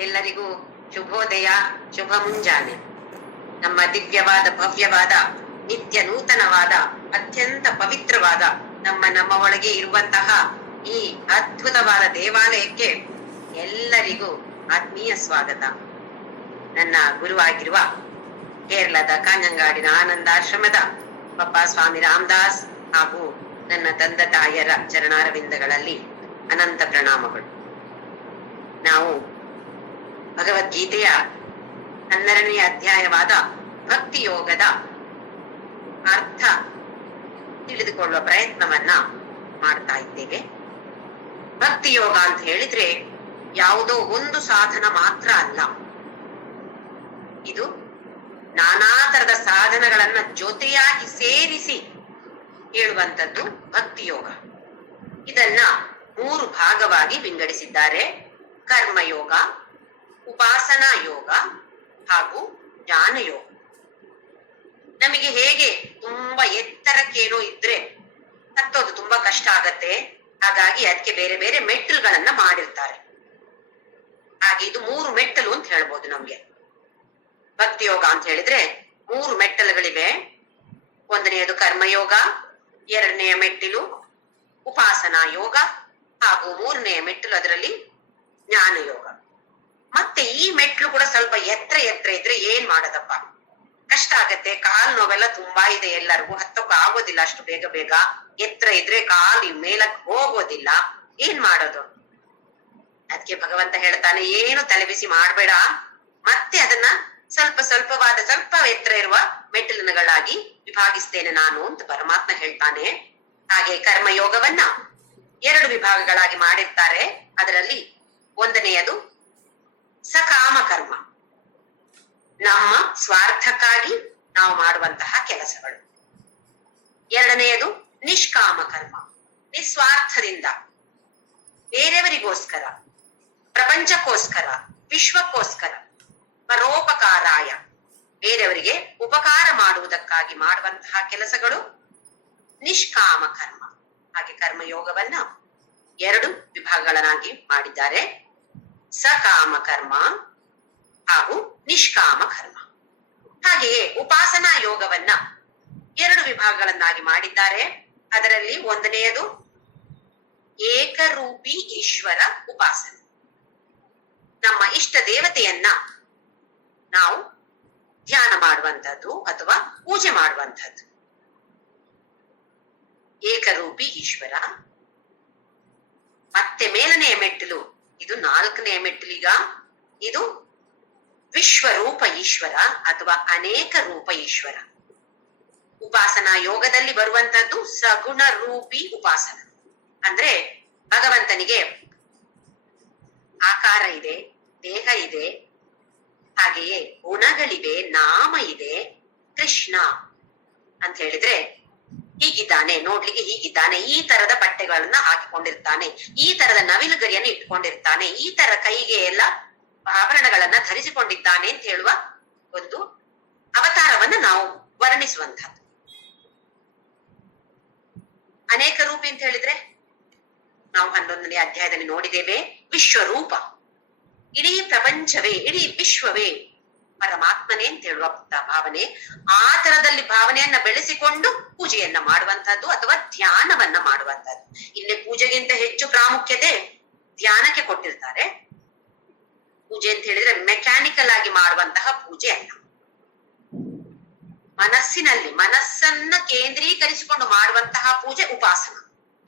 ಎಲ್ಲರಿಗೂ ಶುಭೋದಯ, ಶುಭ ಮುಂಜಾನೆ. ನಮ್ಮ ದಿವ್ಯವಾದ, ಭವ್ಯವಾದ, ನಿತ್ಯ ನೂತನವಾದ, ಅತ್ಯಂತ ಪವಿತ್ರವಾದ ನಮ್ಮ ಒಳಗೆ ಇರುವಂತಹ ಈ ಅದ್ಭುತವಾದ ದೇವಾಲಯಕ್ಕೆ ಎಲ್ಲರಿಗೂ ಆತ್ಮೀಯ ಸ್ವಾಗತ. ನನ್ನ ಗುರುವಾಗಿರುವ ಕೇರಳದ ಕಾಂಜಂಗಾಡಿನ ಆನಂದಾಶ್ರಮದ ಪಪ್ಪ ಸ್ವಾಮಿ ರಾಮದಾಸ್ ಹಾಗೂ ನನ್ನ ತಂದೆ ತಾಯರ ಚರಣಾರವಿಂದಗಳಲ್ಲಿ ಅನಂತ ಪ್ರಣಾಮಗಳು. ನಾವು ಭಗವದ್ಗೀತೆಯ 12ನೇ ಅಧ್ಯಾಯವಾದ ಭಕ್ತಿ ಯೋಗದ ಅರ್ಥ ತಿಳಿದುಕೊಳ್ಳುವ ಪ್ರಯತ್ನವನ್ನ ಮಾಡ್ತಾ ಇದ್ದೇವೆ. ಭಕ್ತಿ ಯೋಗ ಅಂತ ಹೇಳಿದ್ರೆ ಯಾವುದೋ ಒಂದು ಸಾಧನ ಮಾತ್ರ ಅಲ್ಲ, ಇದು ನಾನಾ ತರದ ಸಾಧನಗಳನ್ನ ಜೊತೆಯಾಗಿ ಸೇರಿಸಿ ಹೇಳುವಂಥದ್ದು ಭಕ್ತಿ ಯೋಗ. ಇದನ್ನ 3 ಭಾಗವಾಗಿ ವಿಂಗಡಿಸಿದ್ದಾರೆ: ಕರ್ಮಯೋಗ, ಉಪಾಸನಾ ಯೋಗ ಹಾಗೂ ಜ್ಞಾನ ಯೋಗ. ನಮಗೆ ಹೇಗೆ ತುಂಬಾ ಎತ್ತರಕ್ಕೇನೋ ಇದ್ರೆ ಹತ್ತೋದು ತುಂಬಾ ಕಷ್ಟ ಆಗತ್ತೆ, ಹಾಗಾಗಿ ಅದಕ್ಕೆ ಬೇರೆ ಬೇರೆ ಮೆಟ್ಟಿಲುಗಳನ್ನ ಮಾಡಿರ್ತಾರೆ. ಹಾಗೆ ಇದು 3 ಮೆಟ್ಟಲು ಅಂತ ಹೇಳ್ಬೋದು. ನಮ್ಗೆ ಭಕ್ತಿ ಯೋಗ ಅಂತ ಹೇಳಿದ್ರೆ 3 ಮೆಟ್ಟಲುಗಳಿವೆ. 1ನೇದು ಕರ್ಮಯೋಗ, 2ನೆಯ ಮೆಟ್ಟಿಲು ಉಪಾಸನಾ ಯೋಗ ಹಾಗೂ 3ನೆಯ ಮೆಟ್ಟಿಲು ಅದರಲ್ಲಿ ಜ್ಞಾನ ಯೋಗ. ಮತ್ತೆ ಈ ಮೆಟ್ಲು ಕೂಡ ಸ್ವಲ್ಪ ಎತ್ತರ ಇದ್ರೆ ಏನ್ ಮಾಡೋದಪ್ಪ, ಕಷ್ಟ ಆಗತ್ತೆ. ಕಾಲ್ ನೋವೆಲ್ಲ ತುಂಬಾ ಇದೆ ಎಲ್ಲರಿಗೂ, ಹತ್ತೋಕ್ ಆಗೋದಿಲ್ಲ ಅಷ್ಟು ಬೇಗ. ಎತ್ತರ ಇದ್ರೆ ಕಾಲು ಮೇಲಕ್ ಹೋಗೋದಿಲ್ಲ, ಏನ್ ಮಾಡೋದು? ಅದಕ್ಕೆ ಭಗವಂತ ಹೇಳ್ತಾನೆ, ಏನು ತಲೆಬಿಸಿ ಮಾಡ್ಬೇಡ, ಮತ್ತೆ ಅದನ್ನ ಸ್ವಲ್ಪ ಎತ್ತರ ಇರುವ ಮೆಟ್ಟಿಲುಗಳಾಗಿ ವಿಭಾಗಿಸ್ತೇನೆ ನಾನು ಅಂತ ಪರಮಾತ್ಮ ಹೇಳ್ತಾನೆ. ಹಾಗೆ ಕರ್ಮಯೋಗವನ್ನ 2 ವಿಭಾಗಗಳಾಗಿ ಮಾಡಿರ್ತಾರೆ. ಅದರಲ್ಲಿ 1ನೇಯದು ಸಕಾಮ ಕರ್ಮ, ನಮ್ಮ ಸ್ವಾರ್ಥಕ್ಕಾಗಿ ನಾವು ಮಾಡುವಂತಹ ಕೆಲಸಗಳು. 2ನೇಯದು ನಿಷ್ಕಾಮ ಕರ್ಮ, ನಿಸ್ವಾರ್ಥದಿಂದ ಬೇರೆಯವರಿಗೋಸ್ಕರ, ಪ್ರಪಂಚಕ್ಕೋಸ್ಕರ, ವಿಶ್ವಕ್ಕೋಸ್ಕರ, ಪರೋಪಕಾರಾಯ, ಬೇರೆಯವರಿಗೆ ಉಪಕಾರ ಮಾಡುವುದಕ್ಕಾಗಿ ಮಾಡುವಂತಹ ಕೆಲಸಗಳು ನಿಷ್ಕಾಮ ಕರ್ಮ. ಹಾಗೆ ಕರ್ಮಯೋಗವನ್ನ 2 ವಿಭಾಗಗಳನ್ನಾಗಿ ಮಾಡಿದ್ದಾರೆ: ಸಕಾಮ ಕರ್ಮ ಹಾಗೂ ನಿಷ್ಕಾಮ ಕರ್ಮ. ಹಾಗೆಯೇ ಉಪಾಸನಾ ಯೋಗವನ್ನ 2 ವಿಭಾಗಗಳನ್ನಾಗಿ ಮಾಡಿದ್ದಾರೆ. ಅದರಲ್ಲಿ 1ನೇಯದು ಏಕರೂಪಿ ಈಶ್ವರ ಉಪಾಸನೆ, ನಮ್ಮ ಇಷ್ಟ ದೇವತೆಯನ್ನ ನಾವು ಧ್ಯಾನ ಮಾಡುವಂಥದ್ದು ಅಥವಾ ಪೂಜೆ ಮಾಡುವಂಥದ್ದು. ಏಕರೂಪಿ ಈಶ್ವರ. ಮತ್ತೆ ಮೇಲನೆಯ ಮೆಟ್ಟಿಲು, ಇದು 4ನೇ ಮೆಟ್ಟಿಲೀಗ, ಇದು ವಿಶ್ವರೂಪ ಈಶ್ವರ ಅಥವಾ ಅನೇಕ ರೂಪ ಈಶ್ವರ. ಉಪಾಸನಾ ಯೋಗದಲ್ಲಿ ಬರುವಂತದ್ದು ಸಗುಣ ರೂಪಿ ಉಪಾಸನ. ಅಂದ್ರೆ ಭಗವಂತನಿಗೆ ಆಕಾರ ಇದೆ, ದೇಹ ಇದೆ, ಹಾಗೆಯೇ ಗುಣಗಳಿವೆ, ನಾಮ ಇದೆ. ಕೃಷ್ಣ ಅಂತ ಹೇಳಿದ್ರೆ ಹೀಗಿದ್ದಾನೆ, ನೋಡ್ಲಿಕ್ಕೆ ಹೀಗಿದ್ದಾನೆ, ಈ ತರದ ಬಟ್ಟೆಗಳನ್ನ ಹಾಕಿಕೊಂಡಿರ್ತಾನೆ, ಈ ತರದ ನವಿಲುಗರಿಯನ್ನು ಇಟ್ಕೊಂಡಿರ್ತಾನೆ, ಈ ತರ ಕೈಗೆ ಎಲ್ಲ ಆಭರಣಗಳನ್ನ ಧರಿಸಿಕೊಂಡಿದ್ದಾನೆ ಅಂತ ಹೇಳುವ ಒಂದು ಅವತಾರವನ್ನ ನಾವು ವರ್ಣಿಸುವಂತಹದ್ದು. ಅನೇಕ ರೂಪಿ ಅಂತ ಹೇಳಿದ್ರೆ ನಾವು 11ನೇ ಅಧ್ಯಾಯದಲ್ಲಿ ನೋಡಿದ್ದೇವೆ. ವಿಶ್ವರೂಪ, ಇಡೀ ಪ್ರಪಂಚವೇ, ಇಡೀ ವಿಶ್ವವೇ ಪರಮಾತ್ಮನೇ ಅಂತ ಹೇಳುವ ಭಾವನೆ. ಆ ತರದಲ್ಲಿ ಭಾವನೆಯನ್ನ ಬೆಳೆಸಿಕೊಂಡು ಪೂಜೆಯನ್ನ ಮಾಡುವಂತಹದ್ದು ಅಥವಾ ಧ್ಯಾನವನ್ನ ಮಾಡುವಂತಹದ್ದು. ಇಲ್ಲಿ ಪೂಜೆಗಿಂತ ಹೆಚ್ಚು ಪ್ರಾಮುಖ್ಯತೆ ಧ್ಯಾನಕ್ಕೆ ಕೊಟ್ಟಿರ್ತಾರೆ. ಪೂಜೆ ಅಂತ ಹೇಳಿದ್ರೆ ಮೆಕ್ಯಾನಿಕಲ್ ಆಗಿ ಮಾಡುವಂತಹ ಪೂಜೆ ಅಲ್ಲ, ಮನಸ್ಸನ್ನ ಕೇಂದ್ರೀಕರಿಸಿಕೊಂಡು ಮಾಡುವಂತಹ ಪೂಜೆ ಉಪಾಸನ.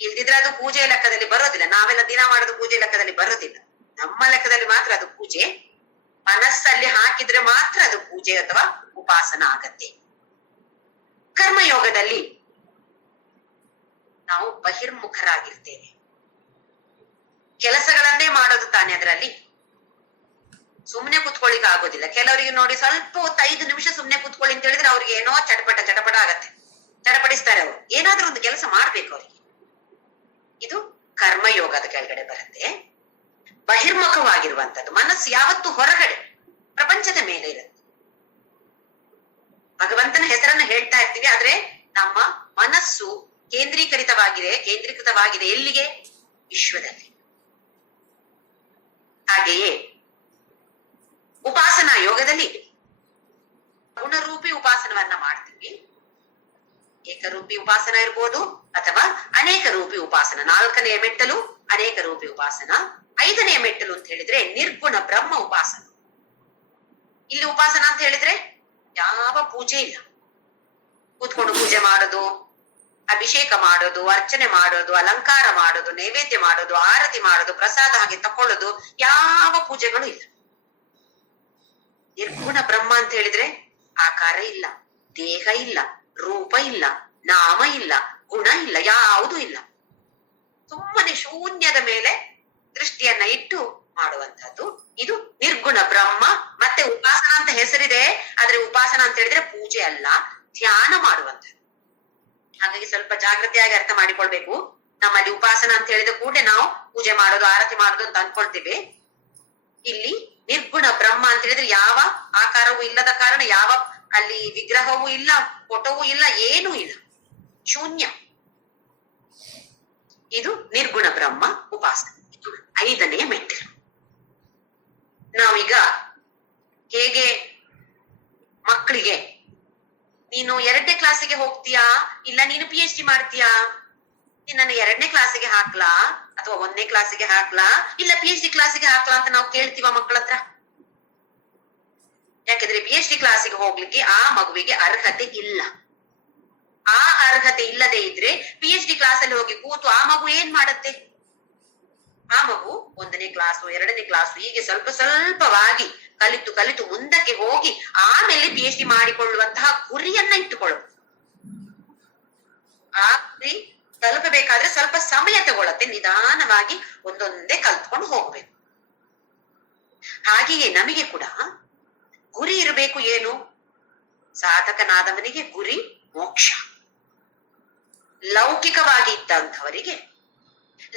ಇಲ್ದಿದ್ರೆ ಅದು ಪೂಜೆ ಲೆಕ್ಕದಲ್ಲಿ ಬರೋದಿಲ್ಲ. ನಾವೆಲ್ಲ ದಿನ ಮಾಡೋದು ಪೂಜೆ ಲೆಕ್ಕದಲ್ಲಿ ಬರೋದಿಲ್ಲ. ನಮ್ಮ ಲೆಕ್ಕದಲ್ಲಿ ಮಾತ್ರ ಅದು ಪೂಜೆ. ಮನಸ್ಸಲ್ಲಿ ಹಾಕಿದ್ರೆ ಮಾತ್ರ ಅದು ಪೂಜೆ ಅಥವಾ ಉಪಾಸನ ಆಗತ್ತೆ. ಕರ್ಮಯೋಗದಲ್ಲಿ ನಾವು ಬಹಿರ್ಮುಖರಾಗಿರ್ತೇವೆ, ಕೆಲಸಗಳನ್ನೇ ಮಾಡೋದು ತಾನೆ. ಅದರಲ್ಲಿ ಸುಮ್ನೆ ಕುತ್ಕೊಳ್ಳಿಕ್ ಆಗೋದಿಲ್ಲ. ಕೆಲವರಿಗೆ ನೋಡಿ ಸ್ವಲ್ಪ ಹೊತ್ತು 5 ನಿಮಿಷ ಸುಮ್ನೆ ಕುತ್ಕೊಳ್ಳಿ ಅಂತ ಹೇಳಿದ್ರೆ ಅವ್ರಿಗೆ ಏನೋ ಚಟಪಟ ಆಗತ್ತೆ, ಚಟಪಡಿಸ್ತಾರೆ. ಅವರು ಏನಾದ್ರೂ ಒಂದು ಕೆಲಸ ಮಾಡ್ಬೇಕು ಅವ್ರಿಗೆ. ಇದು ಕರ್ಮಯೋಗದ ಕೆಳಗಡೆ ಬರುತ್ತೆ. ಬಹಿರ್ಮುಖವಾಗಿರುವಂತದ್ದು, ಮನಸ್ಸು ಯಾವತ್ತು ಹೊರಗಡೆ ಪ್ರಪಂಚದ ಮೇಲೆ ಇರುತ್ತೆ. ಭಗವಂತನ ಹೆಸರನ್ನು ಹೇಳ್ತಾ ಇರ್ತೀವಿ, ಆದ್ರೆ ನಮ್ಮ ಮನಸ್ಸು ಕೇಂದ್ರೀಕೃತವಾಗಿದೆ ಎಲ್ಲಿಗೆ? ವಿಶ್ವದಲ್ಲಿ. ಹಾಗೆಯೇ ಉಪಾಸನವನ್ನ ಮಾಡ್ತೀವಿ. ಏಕರೂಪಿ ಉಪಾಸನ ಇರ್ಬೋದು ಅಥವಾ ಅನೇಕ ರೂಪಿ ಉಪಾಸನ. 4ನೇ ಮೆಟ್ಟಲು ಅನೇಕ ರೂಪಿ ಉಪಾಸನ. 5ನೇ ಮೆಟ್ಟಲು ಅಂತ ಹೇಳಿದ್ರೆ ನಿರ್ಗುಣ ಬ್ರಹ್ಮ ಉಪಾಸನ. ಇಲ್ಲಿ ಉಪಾಸನ ಅಂತ ಹೇಳಿದ್ರೆ ಯಾವ ಪೂಜೆ ಇಲ್ಲ. ಕೂತ್ಕೊಂಡು ಪೂಜೆ ಮಾಡೋದು, ಅಭಿಷೇಕ ಮಾಡೋದು, ಅರ್ಚನೆ ಮಾಡೋದು, ಅಲಂಕಾರ ಮಾಡೋದು, ನೈವೇದ್ಯ ಮಾಡೋದು, ಆರತಿ ಮಾಡೋದು, ಪ್ರಸಾದ ಹಾಗೆ ತಕೊಳ್ಳೋದು, ಯಾವ ಪೂಜೆಗಳು ಇಲ್ಲ. ನಿರ್ಗುಣ ಬ್ರಹ್ಮ ಅಂತ ಹೇಳಿದ್ರೆ ಆಕಾರ ಇಲ್ಲ, ದೇಹ ಇಲ್ಲ, ರೂಪ ಇಲ್ಲ, ನಾಮ ಇಲ್ಲ, ಗುಣ ಇಲ್ಲ, ಯಾವುದೂ ಇಲ್ಲ. ಸುಮ್ಮನೆ ಶೂನ್ಯದ ಮೇಲೆ ದೃಷ್ಟಿಯನ್ನ ಇಟ್ಟು ಮಾಡುವಂತಹದ್ದು ಇದು ನಿರ್ಗುಣ ಬ್ರಹ್ಮ. ಮತ್ತೆ ಉಪಾಸನ ಅಂತ ಹೆಸರಿದೆ, ಆದ್ರೆ ಉಪಾಸನ ಅಂತ ಹೇಳಿದ್ರೆ ಪೂಜೆ ಅಲ್ಲ, ಧ್ಯಾನ ಮಾಡುವಂಥದ್ದು. ಹಾಗಾಗಿ ಸ್ವಲ್ಪ ಜಾಗೃತಿಯಾಗಿ ಅರ್ಥ ಮಾಡಿಕೊಳ್ಬೇಕು. ನಮ್ಮಲ್ಲಿ ಉಪಾಸನ ಅಂತ ಹೇಳಿದ ಕೂಡಲೇ ನಾವು ಪೂಜೆ ಮಾಡೋದು, ಆರತಿ ಮಾಡೋದು ಅಂತ ಅನ್ಕೊಳ್ತೇವೆ. ಇಲ್ಲಿ ನಿರ್ಗುಣ ಬ್ರಹ್ಮ ಅಂತ ಹೇಳಿದ್ರೆ ಯಾವ ಆಕಾರವೂ ಇಲ್ಲದ ಕಾರಣ ಯಾವ ಅಲ್ಲಿ ವಿಗ್ರಹವೂ ಇಲ್ಲ, ಫೋಟೋವೂ ಇಲ್ಲ, ಏನೂ ಇಲ್ಲ, ಶೂನ್ಯ. ಇದು ನಿರ್ಗುಣ ಬ್ರಹ್ಮ ಉಪಾಸನೆ. ಇದು 5ನೇ ಮೆಟ್ಟಿಲು. ನಾವೀಗ ಹೇಗೆ ಮಕ್ಕಳಿಗೆ ನೀನು 2ನೇ ಕ್ಲಾಸಿಗೆ ಹೋಗ್ತೀಯಾ, ಇಲ್ಲ ನೀನು PhD ಮಾಡ್ತೀಯಾ, ನಿನ್ನನ್ನು 2ನೇ ಕ್ಲಾಸಿಗೆ ಹಾಕ್ಲಾ ಅಥವಾ 1ನೇ ಕ್ಲಾಸಿಗೆ ಹಾಕ್ಲಾ ಇಲ್ಲ PhD ಕ್ಲಾಸಿಗೆ ಹಾಕ್ಲಾ ಅಂತ ನಾವು ಕೇಳ್ತೀವ ಮಕ್ಕಳ ಹತ್ರ. ಯಾಕೆಂದ್ರೆ PhD ಕ್ಲಾಸಿಗೆ ಹೋಗ್ಲಿಕ್ಕೆ ಆ ಮಗುವಿಗೆ ಅರ್ಹತೆ ಇಲ್ಲ. ಆ ಅರ್ಹತೆ ಇಲ್ಲದೆ ಇದ್ರೆ PhD ಕ್ಲಾಸಲ್ಲಿ ಹೋಗಿ ಕೂತು ಆ ಮಗು ಏನ್ ಮಾಡತ್ತೆ? ಆ ಮಗು 1ನೇ ಕ್ಲಾಸು 2ನೇ ಕ್ಲಾಸು ಹೀಗೆ ಸ್ವಲ್ಪ ಸ್ವಲ್ಪವಾಗಿ ಕಲಿತು ಕಲಿತು ಮುಂದಕ್ಕೆ ಹೋಗಿ ಆಮೇಲೆ PhD ಮಾಡಿಕೊಳ್ಳುವಂತಹ ಗುರಿಯನ್ನ ಇಟ್ಟುಕೊಳ್ಳುದು. ಆ ಗುರಿ ತಲುಪಬೇಕಾದ್ರೆ ಸ್ವಲ್ಪ ಸಮಯ ತಗೊಳತ್ತೆ. ನಿಧಾನವಾಗಿ ಒಂದೊಂದೇ ಕಲ್ತ್ಕೊಂಡು ಹೋಗ್ಬೇಕು. ಹಾಗೆಯೇ ನಮಗೆ ಕೂಡ ಗುರಿ ಇರಬೇಕು. ಏನು? ಸಾಧಕನಾದವನಿಗೆ ಗುರಿ ಮೋಕ್ಷ. ಲೌಕಿಕವಾಗಿ ಇದ್ದಂಥವರಿಗೆ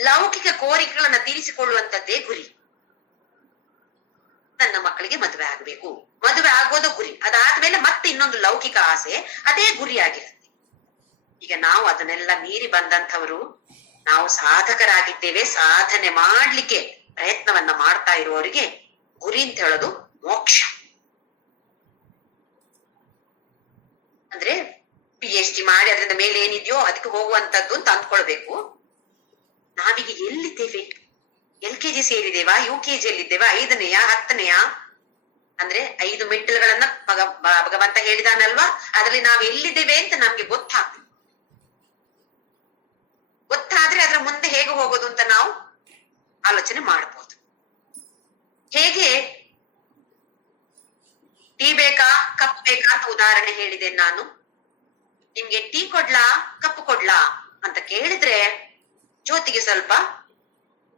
ಲೌಕಿಕ ಕೋರಿಕೆಗಳನ್ನ ತೀರಿಸಿಕೊಳ್ಳುವಂತದ್ದೇ ಗುರಿ. ನನ್ನ ಮಕ್ಕಳಿಗೆ ಮದುವೆ ಆಗ್ಬೇಕು, ಮದುವೆ ಆಗೋದು ಗುರಿ. ಅದಾದ್ಮೇಲೆ ಮತ್ತೆ ಇನ್ನೊಂದು ಲೌಕಿಕ ಆಸೆ, ಅದೇ ಗುರಿಯಾಗಿರುತ್ತೆ. ಈಗ ನಾವು ಅದನ್ನೆಲ್ಲ ಮೀರಿ ಬಂದಂಥವರು, ನಾವು ಸಾಧಕರಾಗಿದ್ದೇವೆ. ಸಾಧನೆ ಮಾಡ್ಲಿಕ್ಕೆ ಪ್ರಯತ್ನವನ್ನ ಮಾಡ್ತಾ ಇರುವವರಿಗೆ ಗುರಿ ಅಂತ ಹೇಳೋದು ಮೋಕ್ಷ. ಅಂದ್ರೆ PhD ಮಾಡಿ ಅದರಿಂದ ಮೇಲೆ ಏನಿದೆಯೋ ಅದಕ್ಕೆ ಹೋಗುವಂತದ್ದು ಅಂತ ಅಂದ್ಕೊಳ್ಬೇಕು. ನಾವೀಗ ಎಲ್ಲಿದ್ದೇವೆ? LKG ಸೇರಿದ್ದೇವಾ, UKG ಯಲ್ಲಿದ್ದೇವಾ, 5ನೇಯ 10ನೇಯ? ಅಂದ್ರೆ 5 ಮೆಟ್ಟಿಲುಗಳನ್ನ ಭಗವಂತ ಹೇಳಿದಾನಲ್ವಾ, ಅದರಲ್ಲಿ ನಾವು ಎಲ್ಲಿದ್ದೇವೆ ಅಂತ ನಮ್ಗೆ ಗೊತ್ತಾಗ್ತದೆ. ಗೊತ್ತಾದ್ರೆ ಅದ್ರ ಮುಂದೆ ಹೇಗೆ ಹೋಗೋದು ಅಂತ ನಾವು ಆಲೋಚನೆ ಮಾಡಬಹುದು. ಹೇಗೆ ಟೀ ಬೇಕಾ ಕಪ್ ಬೇಕಾ ಅಂತ ಉದಾಹರಣೆ ಹೇಳಿದೆ ನಾನು. ನಿಮ್ಗೆ ಟೀ ಕೊಡ್ಲಾ ಕಪ್ಪು ಕೊಡ್ಲಾ ಅಂತ ಕೇಳಿದ್ರೆ ಜ್ಯೋತಿಗೆ ಸ್ವಲ್ಪ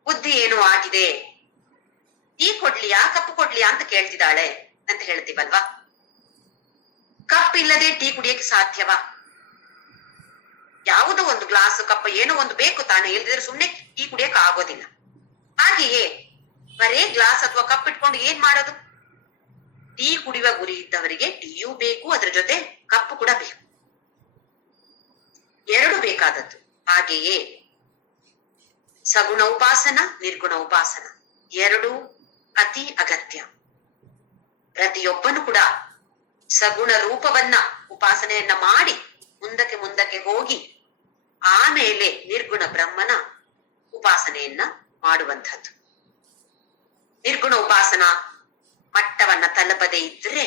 ಬುದ್ಧಿ ಏನೋ ಆಗಿದೆ. ಟೀ ಕೊಡ್ಲಿಯಾ ಕಪ್ಪು ಕೊಡ್ಲಿಯಾ ಅಂತ ಕೇಳ್ತಿದ್ದಾಳೆ ಅಂತ ಹೇಳ್ತೀವಲ್ವಾ. ಕಪ್ ಇಲ್ಲದೆ ಟೀ ಕುಡಿಯಕ್ಕೆ ಸಾಧ್ಯವಾ? ಯಾವುದೋ ಒಂದು ಗ್ಲಾಸ್ ಕಪ್ ಏನೋ ಒಂದು ಬೇಕು ತಾನೇ, ಇಲ್ದಿದ್ರೆ ಸುಮ್ನೆ ಟೀ ಕುಡಿಯಕ್ ಆಗೋದಿಲ್ಲ. ಹಾಗೆಯೇ ಬರೇ ಗ್ಲಾಸ್ ಅಥವಾ ಕಪ್ ಇಟ್ಕೊಂಡು ಏನ್ ಮಾಡೋದು? ಟೀ ಕುಡಿಯುವ ಗುರಿ ಇದ್ದವರಿಗೆ ಟೀಯೂ ಬೇಕು, ಅದ್ರ ಜೊತೆ ಕಪ್ಪು ಕೂಡ ಬೇಕು, 2 ಬೇಕಾದದ್ದು. ಹಾಗೆಯೇ ಸಗುಣ ಉಪಾಸನ ನಿರ್ಗುಣ ಉಪಾಸನ 2 ಅತಿ ಅಗತ್ಯ. ಪ್ರತಿಯೊಬ್ಬನು ಕೂಡ ಸಗುಣ ರೂಪವನ್ನ ಉಪಾಸನೆಯನ್ನ ಮಾಡಿ ಮುಂದಕ್ಕೆ ಮುಂದಕ್ಕೆ ಹೋಗಿ ಆಮೇಲೆ ನಿರ್ಗುಣ ಬ್ರಹ್ಮನ ಉಪಾಸನೆಯನ್ನ ಮಾಡುವಂಥದ್ದು. ನಿರ್ಗುಣ ಉಪಾಸನ ಮಟ್ಟವನ್ನ ತಲುಪದೇ ಇದ್ರೆ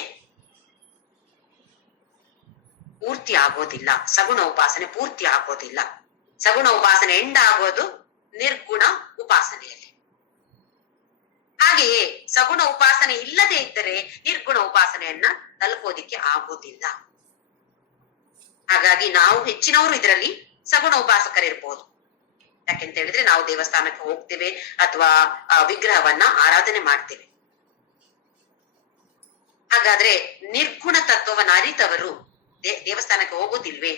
ಪೂರ್ತಿ ಆಗೋದಿಲ್ಲ. ಸಗುಣ ಉಪಾಸನೆ ಪೂರ್ತಿ ಆಗೋದಿಲ್ಲ. ಸಗುಣ ಉಪಾಸನೆ ಎಂಡ್ ಆಗೋದು ನಿರ್ಗುಣ ಉಪಾಸನೆಯಲ್ಲಿ. ಹಾಗೆಯೇ ಸಗುಣ ಉಪಾಸನೆ ಇಲ್ಲದೆ ಇದ್ದರೆ ನಿರ್ಗುಣ ಉಪಾಸನೆಯನ್ನ ತಲುಪೋದಿಕ್ಕೆ ಆಗೋದಿಲ್ಲ. ಹಾಗಾಗಿ ನಾವು ಹೆಚ್ಚಿನವರು ಇದರಲ್ಲಿ ಸಗುಣ ಉಪಾಸಕರಿರ್ಬೋದು. ಯಾಕೆಂತ ಹೇಳಿದ್ರೆ ನಾವು ದೇವಸ್ಥಾನಕ್ಕೆ ಹೋಗ್ತೇವೆ ಅಥವಾ ವಿಗ್ರಹವನ್ನ ಆರಾಧನೆ ಮಾಡ್ತೇವೆ. ಹಾಗಾದ್ರೆ ನಿರ್ಗುಣ ತತ್ವವನ್ನ ಅರಿತವರು ದೇವಸ್ಥಾನಕ್ಕೆ ಹೋಗೋದಿಲ್ವೇ?